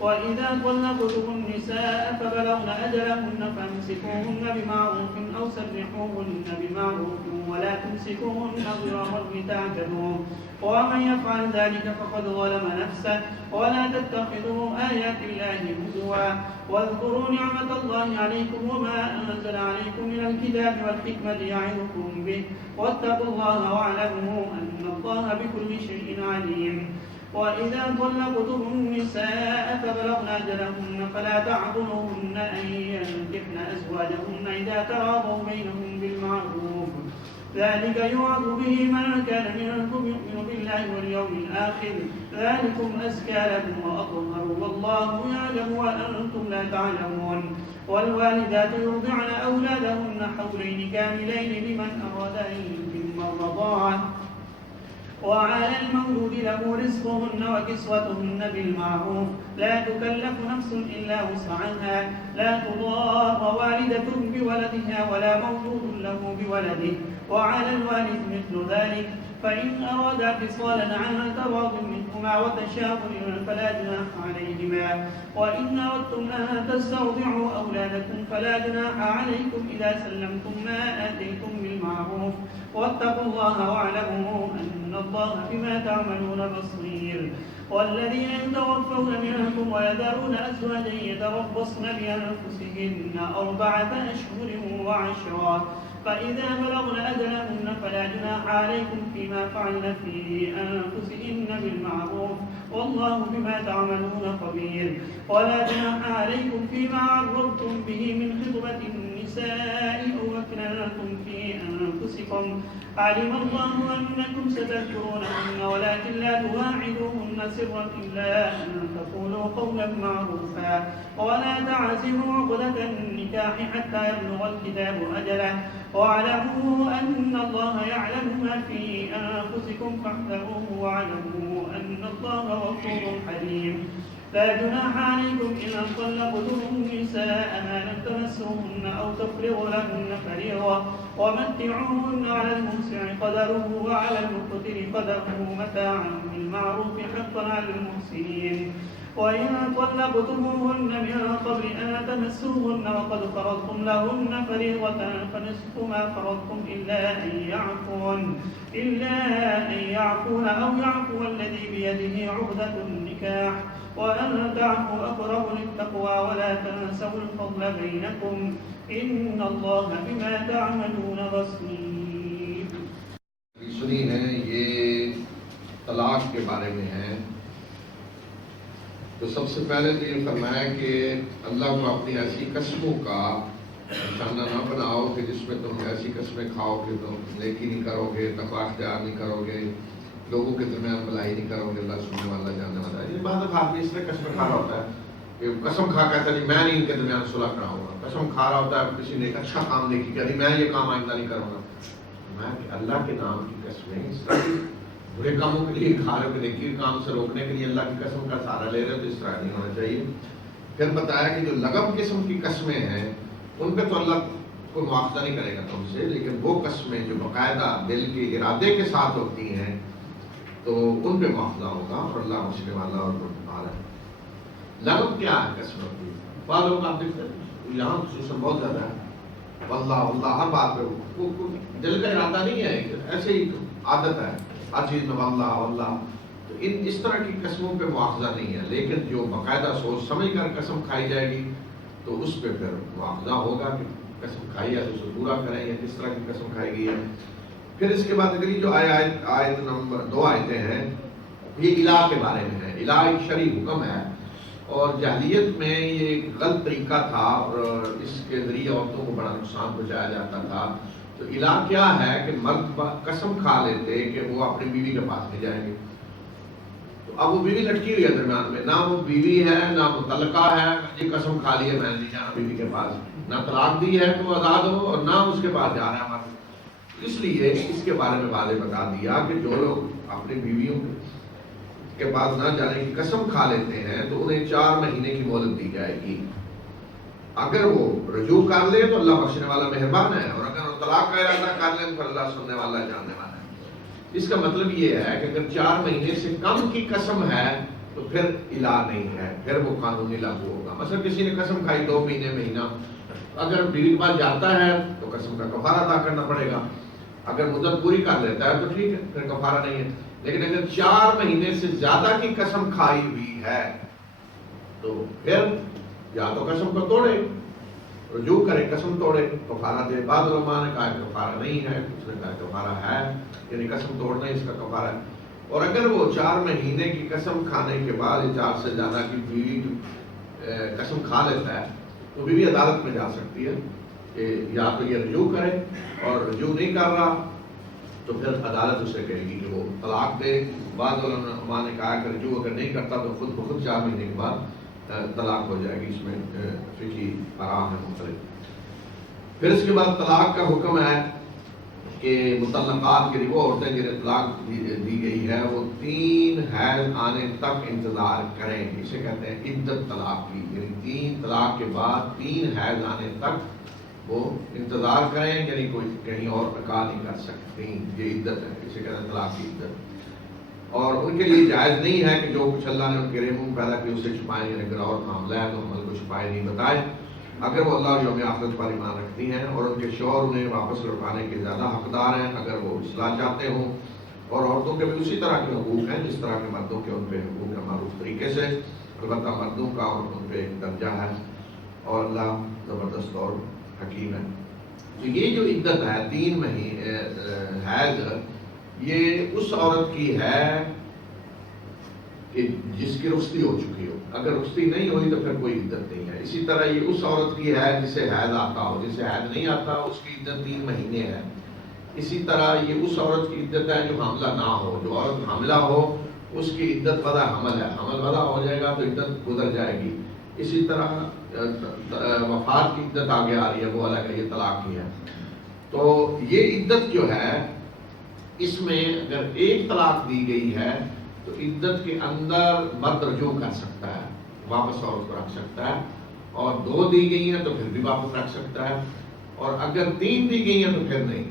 وإذا طلقتم النساء فبلغن أجلهن فامسكوهن بمعروف أو سرحوهن بمعروف ولا تمسكوهن ضرارا لتعتدوا ومن يفعل ذلك فقد ظلم نفسه. ولا تتخذوا آيات الله هزوا واذكروا نعمة الله عليكم وما أنزل عليكم من الكتاب والحكمة يعظكم به واتقوا الله واعلموا أن الله بكل شيء عليم. وإذا طلقتم النساء فبلغن أجلهن فلا تعضلوهن أن ينكحن أزواجهن إذا تراضوا بينهم بالمعروف. ذلك يوعظ به من كان منكم يؤمن بالله واليوم الآخر. ذلكم أزكى لكم وأطهر والله يعلم وأنتم لا تعلمون. والوالدات يرضعن أولادهن حولين كاملين لمن أراد أن يتم الرضاعة. وعلى المولود له رزقهن وكسوتهن بالمعروف لا تكلف نفس إلا وسعها لا تضار والدة بولدها ولا مولود له بولده وعلى الوارث مثل ذلك فإن أرادا فصالا عن تراض منهما وتشاور فلا جناح عليهما وإن أردتم أن تسترضعوا أولادكم فلا جناح عليكم إذا سلمتم ما آتيتم بالمعروف واتقوا الله واعلموا أن الله بما تعملون بصير والذين يتوفون منكم ويذرون أزواجا يتربصن بأنفسهن 4 أشهر وعشرا فإذا بلغن أجلهن فلا جناح عليكم فيما فعلن في أنفسهن بالمعروف والله بما تعملون خبير ولا جناح عليكم فيما عرضتم به من خطبة النساء أو أكننتم في أنفسكم علم الله أنكم ستذكرونهن ولكن لا تواعدوهن سرا إلا أن تقولوا قولا معروفا ولا تعزموا عقدة النكاح حتى يبلغ الكتاب أجله واعلموا أن الله يعلم ما في أنفسكم فاحذروه واعلموا أن الله غفور حليم لا جناح عليكم إن طلقتم النساء ما لم تمسوهن أو تفرضوا لهن فريضة ومتعوهن على الموسع قدره وعلى المقتر قدره متاعا بالمعروف حقا على المحسنين وإن طلقتموهن من قبل أن تمسوهن وقد فرضتم لهن فريضة فنصف ما فرضتم إلا أن يعفون أو يعفو الذي بيده عقدة النكاح وأن تعفوا أقرب للتقوى ولا تنسوا الفضل بينكم إن الله بما تعملون بصير. سنی ہے یہ طلاق کے بارے میں ہے. تو سب سے پہلے تو یہ فرمایا کہ اللہ کو اپنی ایسی قسموں کا نشانہ نہ بناؤ کہ جس میں تم ایسی قسمیں کھاؤ کہ تم نیکی نہیں کرو گے, تقوی اختیار نہیں کرو گے, لوگوں کے درمیان بھلائی نہیں کرو گے, اللہ سننے والا جاننے والا ہے. یہ بات آدمی اس طرح قسمیں کھا رہا ہوتا ہے کہ قسم کھا کہتا ہے میں نہیں ان کے درمیان صلح کراؤں گا. قسم کھا رہا ہوتا ہے کسی نے ایک اچھا کام نہیں کیا, میں یہ کام آئندہ نہیں کروں گا. میں اللہ کے نام کی قسمیں اس طرح برے کاموں کے لیے کھا رہے ہو کہ نیکی کام سے روکنے کے لیے اللہ کی قسم کا سہارا لے رہے ہو, تو اس طرح نہیں ہونا چاہیے. پھر بتایا کہ جو لغو قسم کی قسمیں ہیں ان پہ تو اللہ کو معاوضہ نہیں کرے گا تم سے, لیکن وہ قسمیں جو باقاعدہ دل کے ارادے کے ساتھ ہوتی ہیں تو ان پہ معاوضہ ہوگا, اور اللہ مشکل والا اور بڑھتا ہے. لغو کیا ہے قسم ہوتی ہے؟ بعض لوگ آپ دیکھتے ہیں یہاں خصوصاً بہت زیادہ ہے واللہ واللہ ہر بات پہ دل کا ارادہ نہیں ہے, ایسے ہی عادت ہے ہر چیز میں واللہ واللہ. تو اس طرح کی قسموں پہ مواخذہ نہیں ہے, لیکن جو باقاعدہ سوچ سمجھ کر قسم کھائی جائے گی تو اس پہ پھر مواخذہ ہوگا کہ قسم کھائی ہے تو اسے پورا کریں یا کس طرح کی قسم کھائی گئی ہے. پھر اس کے بعد اگلی جو آیت نمبر 2 آیتیں ہیں یہ الہ کے بارے میں ہے. الہ ایک شرعی حکم ہے اور جاہلیت میں یہ ایک غلط طریقہ تھا اور اس کے ذریعے عورتوں کو بڑا نقصان پہنچایا جاتا تھا. تو الہ کیا ہے کہ مرد قسم کھا لیتے کہ وہ اپنی بیوی کے پاس نہیں جائیں گے. تو اب وہ بیوی لٹکی ہوئی ہے درمیان میں, نہ وہ بیوی ہے نہ متعلقہ ہے, یہ قسم کھا لی ہے میں نہیں جانا بیوی کے پاس, نہ طلاق دی ہے کہ وہ آزاد ہو اور نہ اس کے پاس جا رہا ہے مرد. اس لیے اس کے بارے میں واضح بتا دیا کہ جو لوگ اپنی بیویوں کے پاس نہ جانے کی قسم کھا لیتے ہیں تو انہیں 4 مہینے کی مہلت دی جائے گی. اگر وہ رجوع کر لے تو اللہ بخشنے والا مہربان ہے, اور اگر وہ طلاق کا ارادہ کر لے تو اللہ سننے والا جاننے والا ہے. اس کا مطلب یہ ہے کہ اگر 4 مہینے سے کم کی قسم ہے تو پھر الہ نہیں ہے, پھر وہ قانونی لاگو ہوگا. مثلا کسی نے قسم کھائی 2 مہینے مہینہ, اگر بیوی کے پاس جاتا ہے تو قسم کا کفارہ ادا کرنا پڑے گا. اگر مدت پوری کر لیتا ہے تو ٹھیک ہے, پھر کفارہ نہیں ہے. لیکن اگر 4 مہینے سے زیادہ کی قسم کھائی ہوئی ہے تو پھر یا تو قسم کو توڑے, رجوع کرے, قسم توڑے, کفارہ دے. بعض علماء نے کہا کفارہ نہیں ہے, کچھ نے کہا کفارہ ہے, یعنی قسم توڑنا اس کا کفارہ ہے. اور اگر وہ 4 مہینے کی قسم کھانے کے بعد 4 سے زیادہ کی بیوی قسم کھا لیتا ہے تو بیوی عدالت میں جا سکتی ہے کہ یا تو یہ رجوع کرے, اور رجوع نہیں کر رہا تو پھر عدالت اسے کہے گی کہ وہ طلاق دے. بعض علماء نے کہا کہ رجوع اگر نہیں کرتا تو خود بخود 4 مہینے کے بعد طلاق ہو جائے گی. اس میں فقہی آراء ہے مختلف. پھر اس کے بعد طلاق کا حکم ہے کہ مطلقات کے لیے وہ عورتیں جنہیں طلاق دی گئی ہے وہ 3 حیض آنے تک انتظار کریں، اسے کہتے ہیں عدت طلاق کی، یعنی 3 طلاق کے بعد 3 حیض آنے تک وہ انتظار کریں، یعنی کوئی کہیں اور نکاح نہیں کر سکتی، یہ عدت ہے، اسے کہتے ہیں طلاق کی عدت۔ اور ان کے لیے جائز نہیں ہے کہ جو کچھ اللہ نے ان کے ریمون پیدا کی اسے چھپائیں، یعنی اگر اور معاملہ ہے تو عمل کو چھپائے نہیں بتائے، اگر وہ اللہ اور یوم آخرت پر ایمان رکھتی ہیں اور ان کے شوہر انہیں واپس لوٹانے کے زیادہ حقدار ہیں، اگر وہ اصلاح چاہتے ہوں، اور عورتوں کے بھی اسی طرح کے حقوق ہیں جس طرح کے مردوں کے ان پہ حقوق ہیں معروف طریقے سے، البتہ مردوں کا اور ان پہ ایک درجہ ہے، اور اللہ زبردست اور حکیم ہے۔ تو یہ جو عدت ہے 3 مہینے حیض، یہ اس عورت کی ہے کہ جس کی رخصتی ہو چکی ہو، اگر رخصتی نہیں ہوئی تو پھر کوئی عدت نہیں ہے۔ اسی طرح یہ اس عورت کی ہے جسے حیض آتا ہو، جسے حیض نہیں آتا اس کی عدت 3 مہینے ہے۔ اسی طرح یہ اس عورت کی عدت ہے جو حاملہ نہ ہو، جو عورت حاملہ ہو اس کی عدت وضع حمل ہے، حمل وضع ہو جائے گا تو عدت گزر جائے گی۔ اسی طرح وفات کی عدت آگے آ رہی ہے، وہ الگ ہے، یہ طلاق کی ہے۔ تو یہ عدت جو ہے اس میں اگر 1 طلاق دی گئی ہے تو عدت کے اندر مرد رجوع کر سکتا ہے، واپس عورت کو رکھ سکتا ہے، اور 2 دی گئی ہیں تو پھر بھی واپس رکھ سکتا ہے، اور اگر 3 دی گئی ہیں تو پھر نہیں۔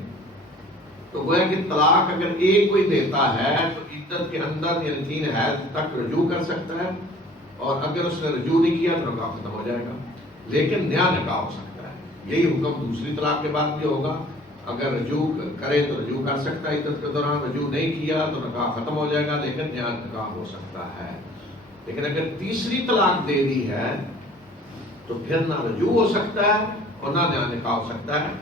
تو گویا کہ طلاق اگر 1 کوئی دیتا ہے تو عدت کے اندر یعنی 3 حیض تک رجوع کر سکتا ہے، اور اگر اس نے رجوع نہیں کیا تو نکاح ختم ہو جائے گا، لیکن نیا نکاح ہو سکتا ہے۔ یہی حکم دوسری طلاق کے بعد بھی ہوگا، اگر رجوع کرے تو رجوع کر سکتا ہے عدت کے دوران، رجوع نہیں کیا تو نکاح ختم ہو جائے گا، لیکن نیا نکاح ہو سکتا ہے۔ لیکن اگر تیسری طلاق دے دی ہے تو پھر نہ رجوع ہو سکتا ہے اور نہ نیا نکاح ہو سکتا ہے،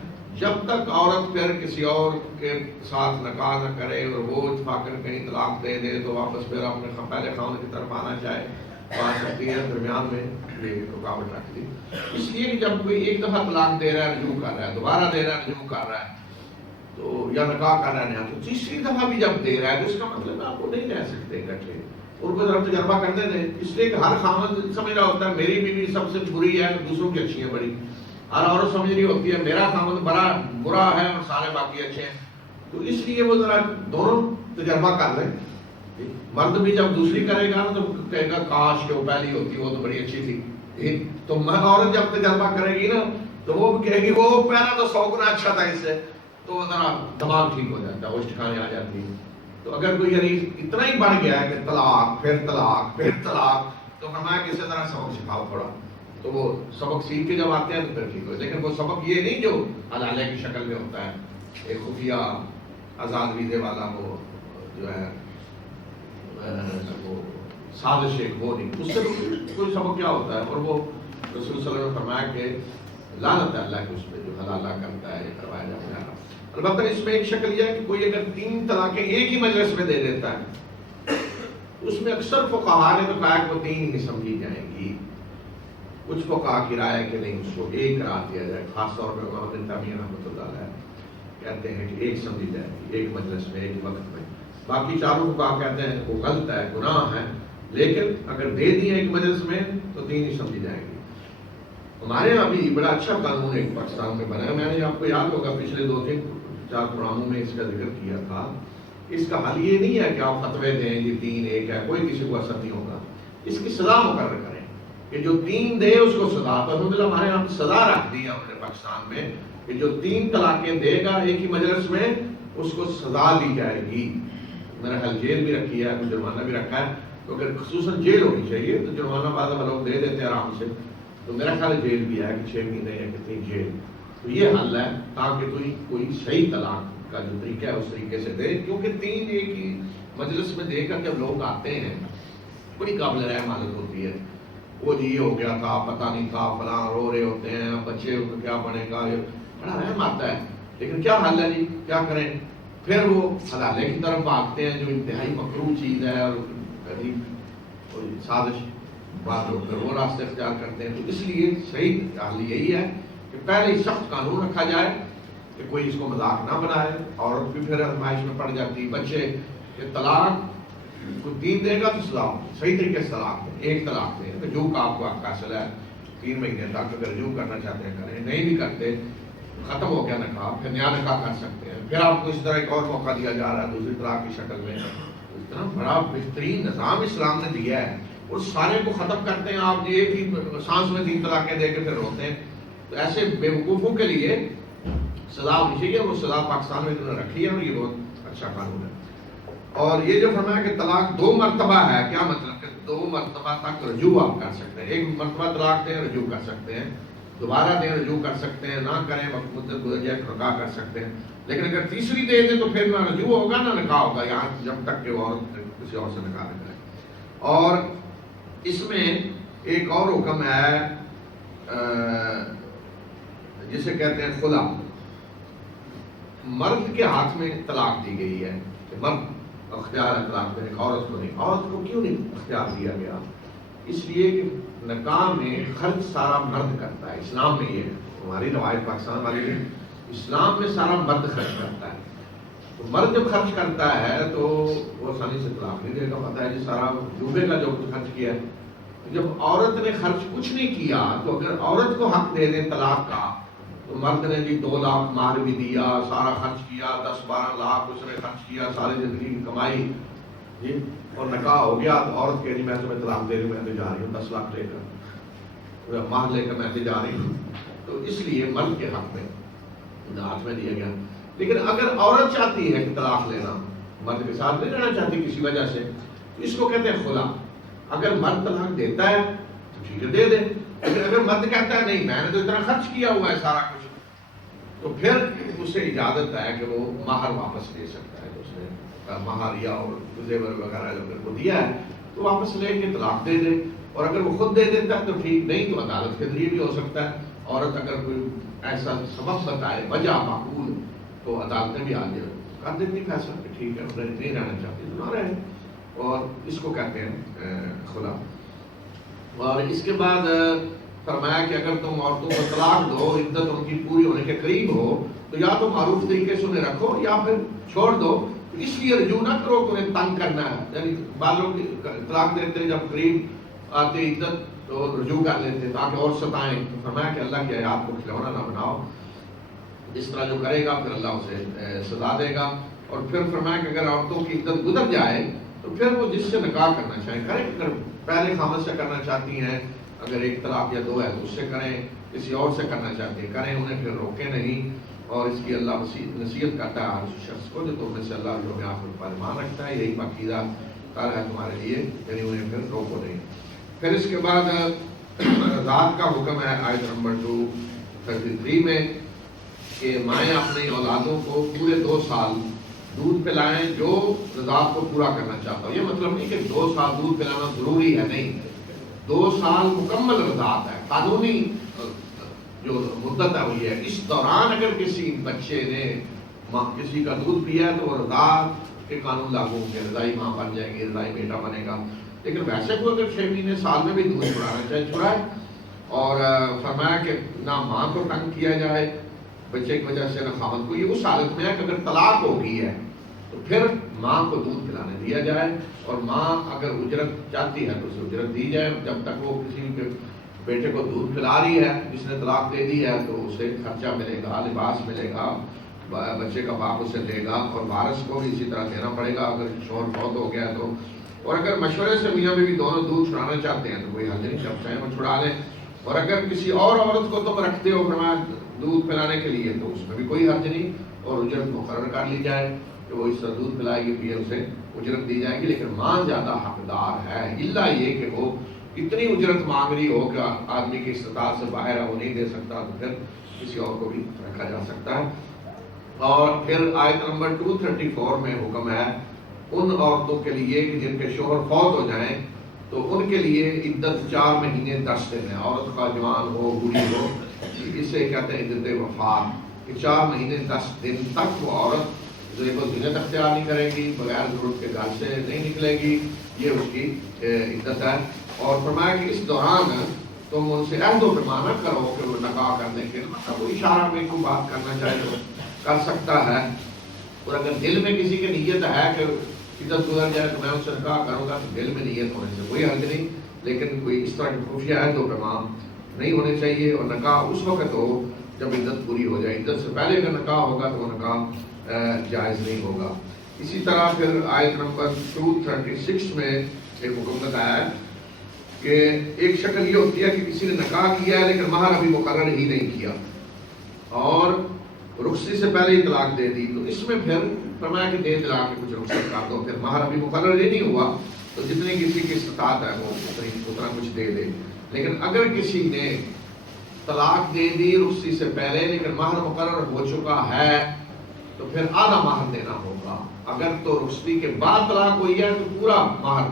جب تک عورت پھر کسی اور کے ساتھ نکاح نہ کرے اور وہ اتفاقاً کہیں طلاق دے دے تو واپس پھر اپنے پہلے خاوند کی طرف آنا چاہے آ سکتی ہے، درمیان میں یہ رکاوٹ رکھ دی۔ اس لیے کہ جب کوئی 1 دفعہ طلاق دے رہا ہے رجوع کر رہا ہے، دوبارہ دے رہا ہے رجوع کر رہا ہے، تو یا نکاح کر رہا ہے تو تیسری دفعہ بھی جب دے رہا ہے تو اس کا مطلب آپ وہ نہیں رہ سکتے اکٹھے، ان کو ذرا تجربہ کرنے دیں، اس لیے کہ ہر خاوند سمجھ رہا ہوتا ہے میری بیوی سب سے بری ہے دوسروں کی اچھی ہے بڑی، ہر عورت سمجھ رہی ہوتی ہے میرا خاوند بڑا برا ہے اور سارے باقی اچھے ہیں، تو اس لیے وہ ذرا دونوں تجربہ کر لیں۔ مرد بھی جب دوسری کرے گا تو کہے گا کاش کہ وہ پہلی ہوتی وہ تو بڑی اچھی تھی، تو عورت جب تجربہ کرے گی نا تو وہ کہے گی وہ پہلا تو 100 گنا اچھا تھا اس سے، تو ذرا دماغ ٹھیک ہو جاتا ہے، وہ ٹھکانے آ جاتی ہے۔ تو اگر کوئی یعنی اتنا ہی بڑھ گیا ہے کہ طلاق پھر طلاق پھر طلاق، تو فرمایا کسی طرح سبق سکھاؤ تھوڑا، تو وہ سبق سیکھ کے جب آتے ہیں تو پھر ٹھیک ہو، لیکن وہ سبق یہ نہیں جو حلالے کی شکل میں ہوتا ہے، ایک خفیہ آزاد ویزے والا وہ جو ہے وہ سازش ایک وہ نہیں، اس سے کوئی سبق کیا ہوتا ہے۔ اور وہ رسول صلی اللہ علیہ وسلم نے فرمایا کہ لعنت ہے اللہ کے اس پہ جو حلالہ کرتا ہے، یہ کروایا جاتا ہے۔ البتہ اس میں ایک شکل یہ ہے کہ کوئی اگر 3 طلاقیں ایک ہی مجلس میں دے دیتا ہے، اس میں اکثر فقہاء نے تو کہا کہ وہ 3 ہی سمجھی جائیں گی، کچھ فقہاء کی رائے کہ نہیں اس کو 1 قرار دیا جائے، خاص طور پہ امام ابن تیمیہ رحمۃ اللہ علیہ کہتے ہیں کہ 1 سمجھی جائے گی، 1 مجلس میں 1 وقت میں۔ باقی چاروں فقہاء کہتے ہیں وہ غلط ہے، گناہ ہے، لیکن اگر دے دی 1 مجلس میں تو 3 ہی سمجھی جائیں گی۔ ہمارے یہاں بھی بڑا اچھا قانون ایک پاکستان میں بنا ہے، میں نے آپ کو یاد ہوگا پچھلے 2-3-4 پروگراموں میں اس کا ذکر کیا تھا۔ اس کا حل یہ نہیں ہے کہ آپ فتوے دیں یہ 3 1 ہے، کوئی کسی کو اثر نہیں ہوگا، اس کی سزا مقرر کریں کہ جو 3 دے اس کو سزا، تو الحمدللہ ہمارے یہاں سزا رکھ دی ہے ہم نے پاکستان میں کہ جو 3 طلاقیں دے گا ایک ہی مجلس میں اس کو سزا دی جائے گی۔ میرا خیال جیل بھی رکھی ہے، کچھ جرمانہ بھی رکھا ہے، تو اگر خصوصاً جیل ہونی چاہیے، تو جرمانہ بعض لوگ دے دیتے ہیں آرام سے، تو میرا خیال جیل بھی ہے کہ 6 مہینے یا کتنی جیل، تو یہ حل ہے تاکہ کوئی صحیح طلاق کا جو طریقہ ہے اس طریقے سے دے، کیونکہ 3 ایک ہی مجلس میں دے کر جب لوگ آتے ہیں بڑی قابل رحم حالت ہوتی ہے، وہ جی یہ ہو گیا تھا پتہ نہیں تھا فلاں، رو رہے ہوتے ہیں بچے کو کیا بنے گا، یہ بڑا رحم آتا ہے، لیکن کیا حل ہے جی، کیا کریں؟ پھر وہ حلالے کی طرف بھاگتے ہیں جو انتہائی مکروہ چیز ہے اور کوئی سازش بات ہو کر وہ راستے اختیار کرتے ہیں۔ تو اس لیے صحیح حل یہی ہے کہ پہلے ہی سخت قانون رکھا جائے کہ کوئی اس کو مذاق نہ بنائے، عورت بھی پھر آزمائش میں پڑ جاتی، بچے کہ طلاق کو 3 دے گا تو سزا صحیح طریقے سے طلاق دیں، 1 طلاق دیں، رجوع کا آپ کو فیصلہ ہے 3 مہینے تک، اگر رجوع کرنا چاہتے ہیں کریں، نہیں بھی کرتے ختم ہو گیا نکاح، پھر نیا نکاح کر سکتے ہیں، پھر آپ کو اس طرح ایک اور موقع دیا جا رہا ہے دوسری طلاق کی شکل میں. اتنا بڑا بہترین نظام اسلام نے دیا ہے اور سارے کو ختم کرتے ہیں آپ ایک ہی سانس میں 3 طلاقیں دے کے پھر روتے ہیں. تو ایسے بیوقوفوں کے لیے سزا ہونی چاہیے، وہ سزا پاکستان میں انہوں نے رکھی ہے اور یہ بہت اچھا قانون ہے. اور یہ جو فرمایا کہ طلاق 2 مرتبہ ہے، کیا مطلب کہ 2 مرتبہ تک رجوع آپ کر سکتے ہیں. 1 مرتبہ طلاق دیں رجوع کر سکتے ہیں، دوبارہ دیں رجوع کر سکتے ہیں، نہ کریں وقت مدت گزر جائے نکاح کر سکتے ہیں. لیکن اگر تیسری دے دیں تو پھر نہ رجوع ہوگا نہ نکاح ہوگا، یہاں جب تک کہ عورت کسی اور سے نکاح نہ کرے. اور اس میں ایک اور حکم ہے جسے کہتے ہیں خلا. مرد کے ہاتھ میں طلاق دی گئی ہے کہ مرد اختیار ہے طلاق دینے کا، عورت کو نہیں. عورت کو کیوں نہیں اختیار دیا گیا؟ اس لیے کہ نکاح میں خرچ سارا مرد کرتا ہے. اسلام میں یہ ہے، ہماری روایت پاکستان والی نہیں، اسلام میں سارا مرد خرچ کرتا ہے. تو مرد جب خرچ کرتا ہے تو وہ آسانی سے طلاق نہیں دے گا. پتہ ہے جی سارا ڈوبے گا جو کچھ خرچ کیا ہے. جب عورت نے خرچ کچھ نہیں کیا تو اگر عورت کو حق دے دیں طلاق کا تو مرد نے جی 2 لاکھ مہر بھی دیا، سارا خرچ کیا، 10-12 لاکھ اس نے خرچ کیا، ساری زندگی کی کمائی جی، اور نکاح ہو گیا تو عورت کہے جی میں تمہیں طلاق دے رہی ہوں، میں تو جا رہی ہوں 10 لاکھ لے کر، مہر لے کر میں تو جا رہی ہوں. تو اس لیے مرد کے حق میں ہاتھ میں دیا گیا. لیکن اگر عورت چاہتی ہے کہ طلاق لینا، مرد کے ساتھ نہیں رہنا چاہتی کسی وجہ سے، تو اس کو کہتے ہیں خلا. اگر مرد طلاق دیتا ہے تو ٹھیک ہے دے دے، لیکن اگر مرد کہتا ہے نہیں میں نے تو اتنا خرچ کیا ہوا ہے سارا کچھ، تو پھر اسے اجازت ہے کہ وہ مہر واپس لے سکتا ہے. اس نے مہر یا اور زیور وغیرہ اگر کو دیا ہے تو واپس لے کے طلاق دے دے. اور اگر وہ خود دے دیتا ہے تو ٹھیک، نہیں تو عدالت کے ذریعے بھی ہو سکتا ہے. عورت اگر کوئی ایسا سبب بتائے وجہ معقول تو عدالتیں بھی آگے کر دیتی فیصلہ کہ ٹھیک ہے نہیں رہنا چاہتی تو نہ رہے. اور اس کو کہتے ہیں خلا. اور اس کے بعد فرمایا کہ اگر تم عورتوں کو طلاق دو عدت ان کی پوری ہونے کے قریب ہو تو یا تو معروف طریقے سے انہیں رکھو یا پھر چھوڑ دو. اس لیے رجوع نہ کرو کہ انہیں تنگ کرنا ہے. یعنی بالوں کی طلاق دیتے جب قریب آتے عدت تو رجوع کر لیتے تاکہ اور ستائیں. تو فرمایا کہ اللہ کی آیات کو کھلونا نہ بناؤ، اس طرح جو کرے گا پھر اللہ اسے سزا دے گا. اور پھر فرمایا کہ اگر عورتوں کی عدت گزر جائے تو پھر وہ جس سے نکاح کرنا چاہیں کریں. اگر پہلے خامد سے کرنا چاہتی ہیں، اگر 1 طلاق یا 2 ہے تو اس سے کریں، کسی اور سے کرنا چاہتے ہیں کریں، انہیں پھر روکیں نہیں. اور اس کی اللہ نصیحت کرتا ہے ہر شخص کو جو تم میں سے اللہ جو آخر پر ایمان رکھتا ہے، یہی پاکیزہ کار ہے تمہارے لیے، یعنی انہیں پھر روکو نہیں. پھر اس کے بعد رضاعت کا حکم ہے آیت نمبر 233 میں کہ مائیں اپنی اولادوں کو پورے 2 سال دودھ پلائیں جو رضاعت کو پورا کرنا چاہتا ہو. یہ مطلب نہیں کہ 2 سال دودھ پلانا ضروری ہے، نہیں، 2 سال مکمل رضاعت ہے. قانونی جو مدت ہے وہ یہ ہے. اس دوران اگر کسی بچے نے کسی کا دودھ پیا ہے تو وہ رضاعت کے قانون لاگو ہوں گے، رضائی ماں بن جائے گی، رضائی بیٹا بنے گا. لیکن ویسے کو اگر 6 مہینے سال میں بھی دودھ چھڑانا چاہے چھڑائے. اور فرمایا کہ نہ ماں کو تنگ کیا جائے بچے کی وجہ سے نہ خاوند کو. یہ اس حالت میں ہے کہ اگر طلاق ہو گئی ہے تو پھر ماں کو دودھ پلانے دیا جائے. اور ماں اگر اجرت چاہتی ہے تو اسے اجرت دی جائے. جب تک وہ کسی بیٹے کو دودھ پلا رہی ہے جس نے طلاق دے دی ہے تو اسے خرچہ ملے گا، لباس ملے گا، بچے کا باپ اسے دے گا. اور وارث کو بھی اسی طرح دینا پڑے گا اگر شوہر فوت ہو گیا تو. اور اگر مشورے سے میاں بیوی دونوں دودھ چھڑانا چاہتے ہیں تو کوئی حرج نہیں، جب چاہیں وہ چھڑا لیں. اور اگر کسی اور عورت کو تم رکھتے ہو فرمایا دودھ پلانے کے لیے تو اس میں بھی کوئی حرج نہیں. اور اجرت مقرر کر لی جائے کہ وہ اس طرح دودھ پلائے گی پھر اسے اجرت دی جائے گی. لیکن ماں زیادہ حقدار ہے، الا یہ کہ وہ اتنی اجرت مانگ رہی ہو کہ آدمی کی استطاعت سے باہر ہے، وہ نہیں دے سکتا تو پھر کسی اور کو بھی رکھا جا سکتا ہے. اور پھر آیت نمبر 234 میں حکم ہے ان عورتوں کے لیے کہ جن کے شوہر فوت ہو جائیں تو ان کے لیے عدت 4 مہینے 10 دن ہے. عورت کا جوان ہو بوڑھی ہو اسے کہتے ہیں عدت وفات. کہ 4 مہینے 10 دن تک وہ عورت زیب و زینت اختیار نہیں کرے گی، بغیر ضرورت کے گھر سے نہیں نکلے گی، یہ اس کی عدت ہے. اور فرمایا کہ اس دوران تم ان سے عہد و پیمان نہ کرو کہ وہ نکاح کرنے کے مطلب وہ اشارہ میں کوئی بات کرنا چاہے تو کر سکتا ہے. اور اگر دل میں کسی کی نیت ہے کہ عدت گزر جائے تو میں اس سے نکاح کروں گا تو دل میں نیت ہونے سے کوئی حرج نہیں. لیکن کوئی اس طرح کی خفیہ عہد و پیمان نہیں ہونے چاہیے. اور نکاح اس وقت ہو جب عدت پوری ہو جائے. عدت سے پہلے اگر نکاح ہوگا تو وہ نکاح جائز نہیں ہوگا. اسی طرح پھر آیت نمبر 236 میں ایک حکم بتایا ہے کہ ایک شکل یہ ہوتی ہے کہ کسی نے نکاح کیا ہے لیکن مہر ابھی مقرر ہی نہیں کیا اور رخصتی سے پہلے ہی طلاق دے دی, تو اس میں پھر فرمایا کہ دے طلاق کے کچھ رخصت کر دو. پھر مہر ابھی مقرر ہی نہیں ہوا تو جتنی کسی کی استطاعت ہے وہ اتنا کچھ دے دے. لیکن اگر کسی نے طلاق دے دی رخصتی سے پہلے لیکن مہر مقرر ہو چکا ہے تو پھر آدھا مہر دینا ہوگا. اگر تو رخصتی کے بعد طلاق ہوئی ہے تو پورا مہر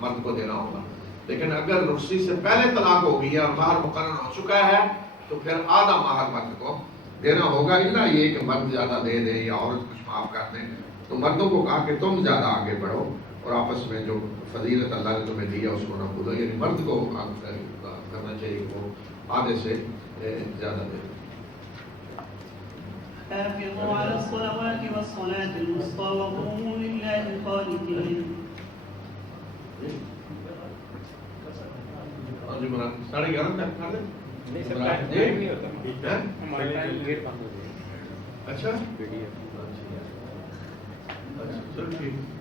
مرد کو دینا ہوگا, لیکن اگر رخصتی سے پہلے طلاق ہو گئی ہے اور مہر مقرر ہو چکا ہے تو پھر آدھا مہر مرد کو دینا ہوگا. الا یہ کہ مرد زیادہ دے دے یا عورت کچھ معاف کر دے تو مردوں کو کہا کہ تم زیادہ آگے بڑھو اور آپس میں جو فضیلت اللہ نے تمہیں دیا اس کو نہ بھولو. یعنی مرد کو کرنا چاہیے کہ وہ آدھے سے زیادہ دے. حافظوا على الصلوات والصلاة الوسطى وقوموا لله قانتين. ساڑھے 11 تک کر دیں. اچھا چلو ٹھیک.